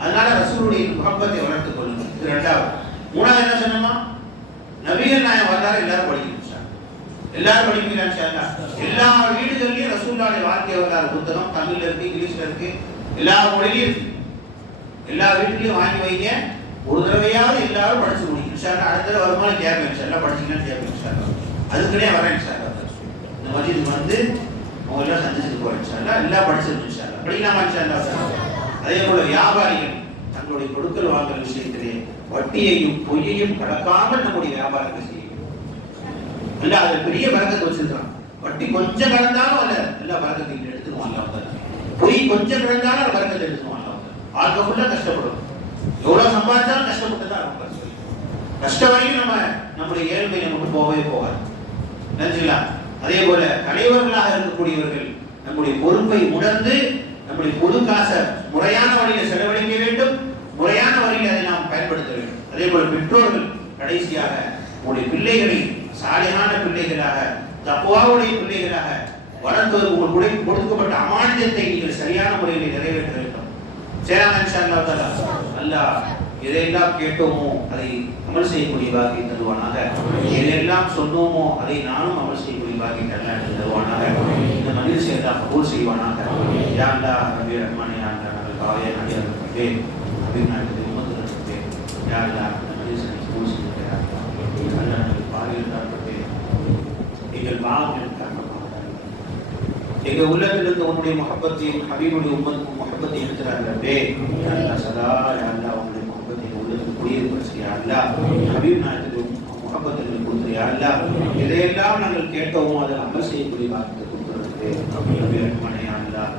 அதனால ரசூலுடைய முஹப்பத்தை வளர்த்துக் கொள்ளுங்க. இது இரண்டாவது. மூணாவது என்ன சொன்னோமா, நபிகள் நாயகம் வரலாறு எல்லாரும் படிக்கணும். எல்லாரும் படிக்கிறீங்களா இன்ஷா அல்லாஹ். எல்லா வீடுகள்லயும் ரசூலுல்லாஹ்வுடைய வாழ்க்கை வரலாறு புத்தகம் தமிழ்ல இருக்கு, இங்கிலீஷ்ல இருக்கு, எல்லா மொழியிலும் இருக்கு. எல்லா வீட்டுலயும் வாங்கி வைங்க. ஒரு தடவையாவது எல்லாரும் படிச்சு முடியும் இன்ஷா அல்லாஹ். அடுத்த தடவை வருமானம் கேட்பேன் இன்ஷா அல்லாஹ். படிச்சீங்கன்னு கேட்பேன் இன்ஷா அல்லாஹ். அதுக்குன்னே வரேன் இன்ஷா அல்லாஹ். இந்த மஸ்ஜித் வந்து அவங்க எல்லாம் சந்திச்சுட்டு போறேன் இன்ஷா அல்லாஹ். எல்லாம் படிச்சிருக்கோம் இன்ஷா அல்லாஹ். படிக்கலாமா இன்ஷா அல்லாஹ். அதே போல வியாபாரிகள் தங்களுடைய கொடுக்கல் வாங்கல் விஷயத்திலே வட்டியையும் பொய்யையும் கடக்காமல் நம்முடைய வியாபாரத்தை செய்யும். அல்ல அது பெரிய பரக்கத்தை வச்சிருக்கான். வட்டி கொஞ்சம் கடந்தாலும் அல்ல எல்லா பரக்கத்தையும் எடுத்துருவாங்க. பொய் கொஞ்சம் கடந்தாலும் அந்த பரக்கத்தை எடுத்துருவாங்க. ஆளுக்குள்ள கஷ்டப்படும். எவ்வளவு சம்பாதிச்சாலும் கஷ்டப்பட்டு தான் இருக்கும். கஷ்டம் வரைக்கும் நம்முடைய ஏழ்மை நமக்கு போகவே போகாது. நினைச்சுங்களா? அதே போல தலைவர்களாக இருக்கக்கூடியவர்கள் நம்முடைய பொறுப்பை உணர்ந்து நம்முடைய பொது காசை முறையான வழியில செலவழிக்க வேண்டும், முறையான வழியில் அதை நாம் பயன்படுத்த வேண்டும். அதே போல பெற்றோர்கள் கடைசியாக உங்களுடைய பிள்ளைகளை சாலியான பிள்ளைகளாக, தக்வாவுடைய பிள்ளைகளாக வளர்ப்பது உங்களுக்கு கொடுக்கப்பட்ட அமானிதத்தை நீங்கள் சரியான முறையில் நிறைவேற்ற வேண்டும். சேரான இன்ஷா அல்லாஹ். அல்லாஹ் எதையெல்லாம் கேட்டோமோ அதை அமல் செய்யக்கூடிய பாக்கியம் தருவானாக. எதையெல்லாம் சொன்னோமோ அதை நானும் அமல் செய்யக்கூடிய பாக்கியம் அல்லாஹ் தருவானாக. இந்த மனிதர்களை எல்லாம் கபூல் செய்வானாக. யா அல்லாஹ் ரப்பி ரஹ்மானே, யா அல்லாஹ் நாங்கள் பாவிய நடிகர்களே அபிநாயகத்தை உமதுரே. யா அல்லாஹ் இந்த மனிதர்களை கபூல் செய்கிறார். அல்லாஹ் நாங்கள் பாவியில் தாழ்பட்டே எங்கள் பாவங்கள் காரணமாக எங்க உள்ளத்தில் இருக்க உன்னுடைய முஹப்பத்தையும் ஹபீபுடைய முஹப்பத்தை எடுக்கிறார்களே. அல்லாஹ் சதா யா அல்லாஹ் உன்னுடைய முஹப்பத்தை உள்ளத்தில் குடியிருக்க செய்யா அல்லாஹ். ஹபீப் நாயகத்துடைய முஹப்பத்தை கொடுத்து யா அல்லாஹ் எதையெல்லாம் நாங்கள் கேட்டோமோ அதை அமல் செய்யக்கூடிய பாக்கியத்தை கொடுக்கிறதே. ரப்பி ரஹ்மானே, யா அல்லாஹ்.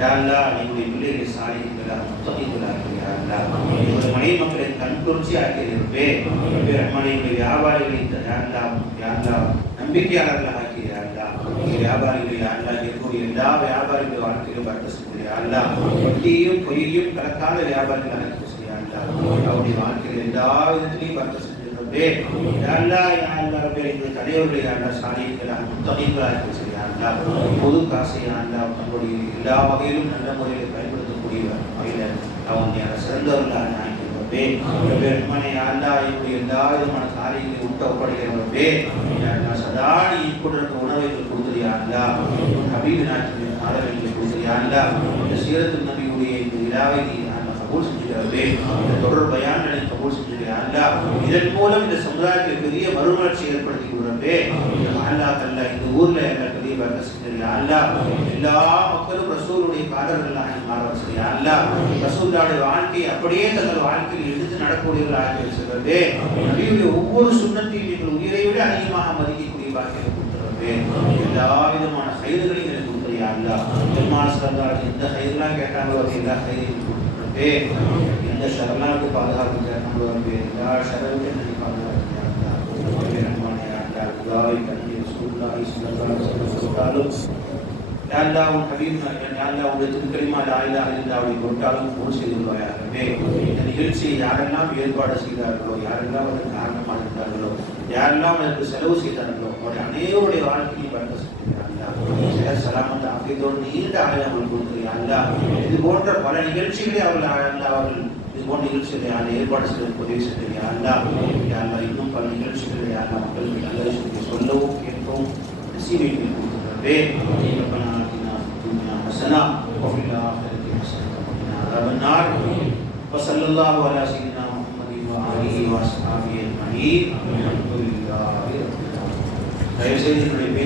யா அல்லாஹ் எங்களுடைய பிள்ளைகளை சாலிஹீன்களாக முத்தகீன்களாக யா அல்லாஹ். எங்களுடைய மனைவி மக்களை கண்குளிர்ச்சி ஆக்கியிருப்பே. ரப்பி ரஹ்மானே, எங்களுடைய வியாபாரிகளை யா அல்லாஹ் யா அல்லாஹ் நம்பிக்கையாளர்களாக ஆக்கிய அல்லாஹ். வியாபாரிகளை அல்லாஹ் இருக்கக்கூடிய எல்லா வியாபாரிகள் வாழ்க்கையிலும் பறக்க செய்ய அல்லாஹ். வட்டியையும் பொய்யையும் கலக்காத வியாபாரிகள் ஆக்கி செய்ய அல்லாஹ். அவருடைய வாழ்க்கையில் எல்லா விதத்திலையும் பறக்க செஞ்சிருந்தே அல்லாஹ். யா அல்லாஹ் ரப்பே, எங்கள் தலைவர்களை அல்லாஹ் சாலிஹீன்களாக முத்தகீன்களாக ஆக்கி செய்ய அல்லாஹ். பொது காசை அல்லாஹ் தங்களுடைய எல்லா வகையிலும் நல்ல முறையில் பயன்படுத்தக்கூடிய வகையில் அவனுடைய சிறந்தவர்களாக ஆக்கியிருப்பே. ரப்பே ரஹ்மானே, யா அல்லாஹ் எங்களுடைய எல்லா விதமான காரியங்களை விட்டு ஒப்படைக்கிறவர்களே. சதா நீ கொடுத்த உணவைகள் கொடுத்தது யா அல்லாஹ். ஹபீப் நாயகத்தின் ஆதரவை கொடுத்தது யா அல்லாஹ். இந்த சீரத்து நபியுடைய இந்த விழாவை நீ கபூல் செஞ்சுக்கிறே. இந்த தொடர் பயான்களை கபூல் செஞ்சுக்கிறே யா அல்லாஹ். இதன் மூலம் இந்த சமுதாயத்தில் பெரிய மறுமலர்ச்சி ஏற்படுத்தி கொடுறே. அல்லாஹ் தஆலா இந்த ஊர்ல எல்லாம் பெரிய பரக்கத் செஞ்சுக்கிறே யா அல்லாஹ். எல்லா மக்களும் ரசூலுடைய காதலர்களாக மாற வச்சு யா அல்லாஹ். ரசூலுடைய வாழ்க்கையை அப்படியே தங்கள் வாழ்க்கையில் எடுத்து நடக்கூடியவர்களாக வச்சிருக்கிறே. நபியுடைய ஒவ்வொரு சுன்னத்தையும் நீங்கள் உயிரை விட அதிகமாக மதிக்கக்கூடிய பாக்கியத்தை கொடுத்துறே. எல்லா விதமான கைதுகளையும் எனக்கு கொடுத்துறியா அல்லாஹ். பெருமாள் ஸல்லல்லாஹு எந்த கைதுலாம் கேட்டாங்களோ அது எல்லா கைதையும் கொடுத்துறே. எந்த ஷர்லாவுக்கு பாதுகாப்பு கேட்டாங்களோ அது எல்லா ஷர்லையும் எனக்கு பாதுகாப்பு அல்லாஹ். ரஹ்மானே அல்லாஹ் துஆவை கண்டி ரசூலுல்லாஹி ஸல்லல்லாஹு அலைஹி வஸல்லம் யா அல்லாஹ் உன் ஹபீப் யா அல்லாஹ் உன் திருக்கலிமா லா இலாஹ இல்லல்லாஹ்வை கொண்டாலும் பூர்த்தி செய்துள்ளாயாகவே. இந்த நிகழ்ச்சியை யாரெல்லாம் ஏற்பாடு செய்தார்களோ, யாரெல்லாம் அதற்கு காரணமாக இருந்தார்களோ, யாரெல்லாம் அதற்கு செலவு செய்தார்களோ, அவருடைய அனைவருடைய வாழ்க்கையை பறக்க செய்கிறார்கள். சலாமத் ஆஃபியத்தோடு நீண்ட ஆயுள் அவர்கள் கொடுக்கிறார்கள். இது போன்ற பல நிகழ்ச்சிகளை அவர்கள் இது போன்ற நிகழ்ச்சிகளை ஏற்பாடு செய்வதற்கு உதவி செய்கிறார்கள். இன்னும் பல நிகழ்ச்சிகளை மக்களுக்கு நல்ல விஷயத்தை சொல்லவும் கேட்கவும் நசீபை கொடுக்கிறார்களே. حسنة وفي الآخرة حسنة وقنا عذاب النار وصلى الله على سيدنا محمد وآله وأصحابه أجمعين الحمد لله رب العالمين.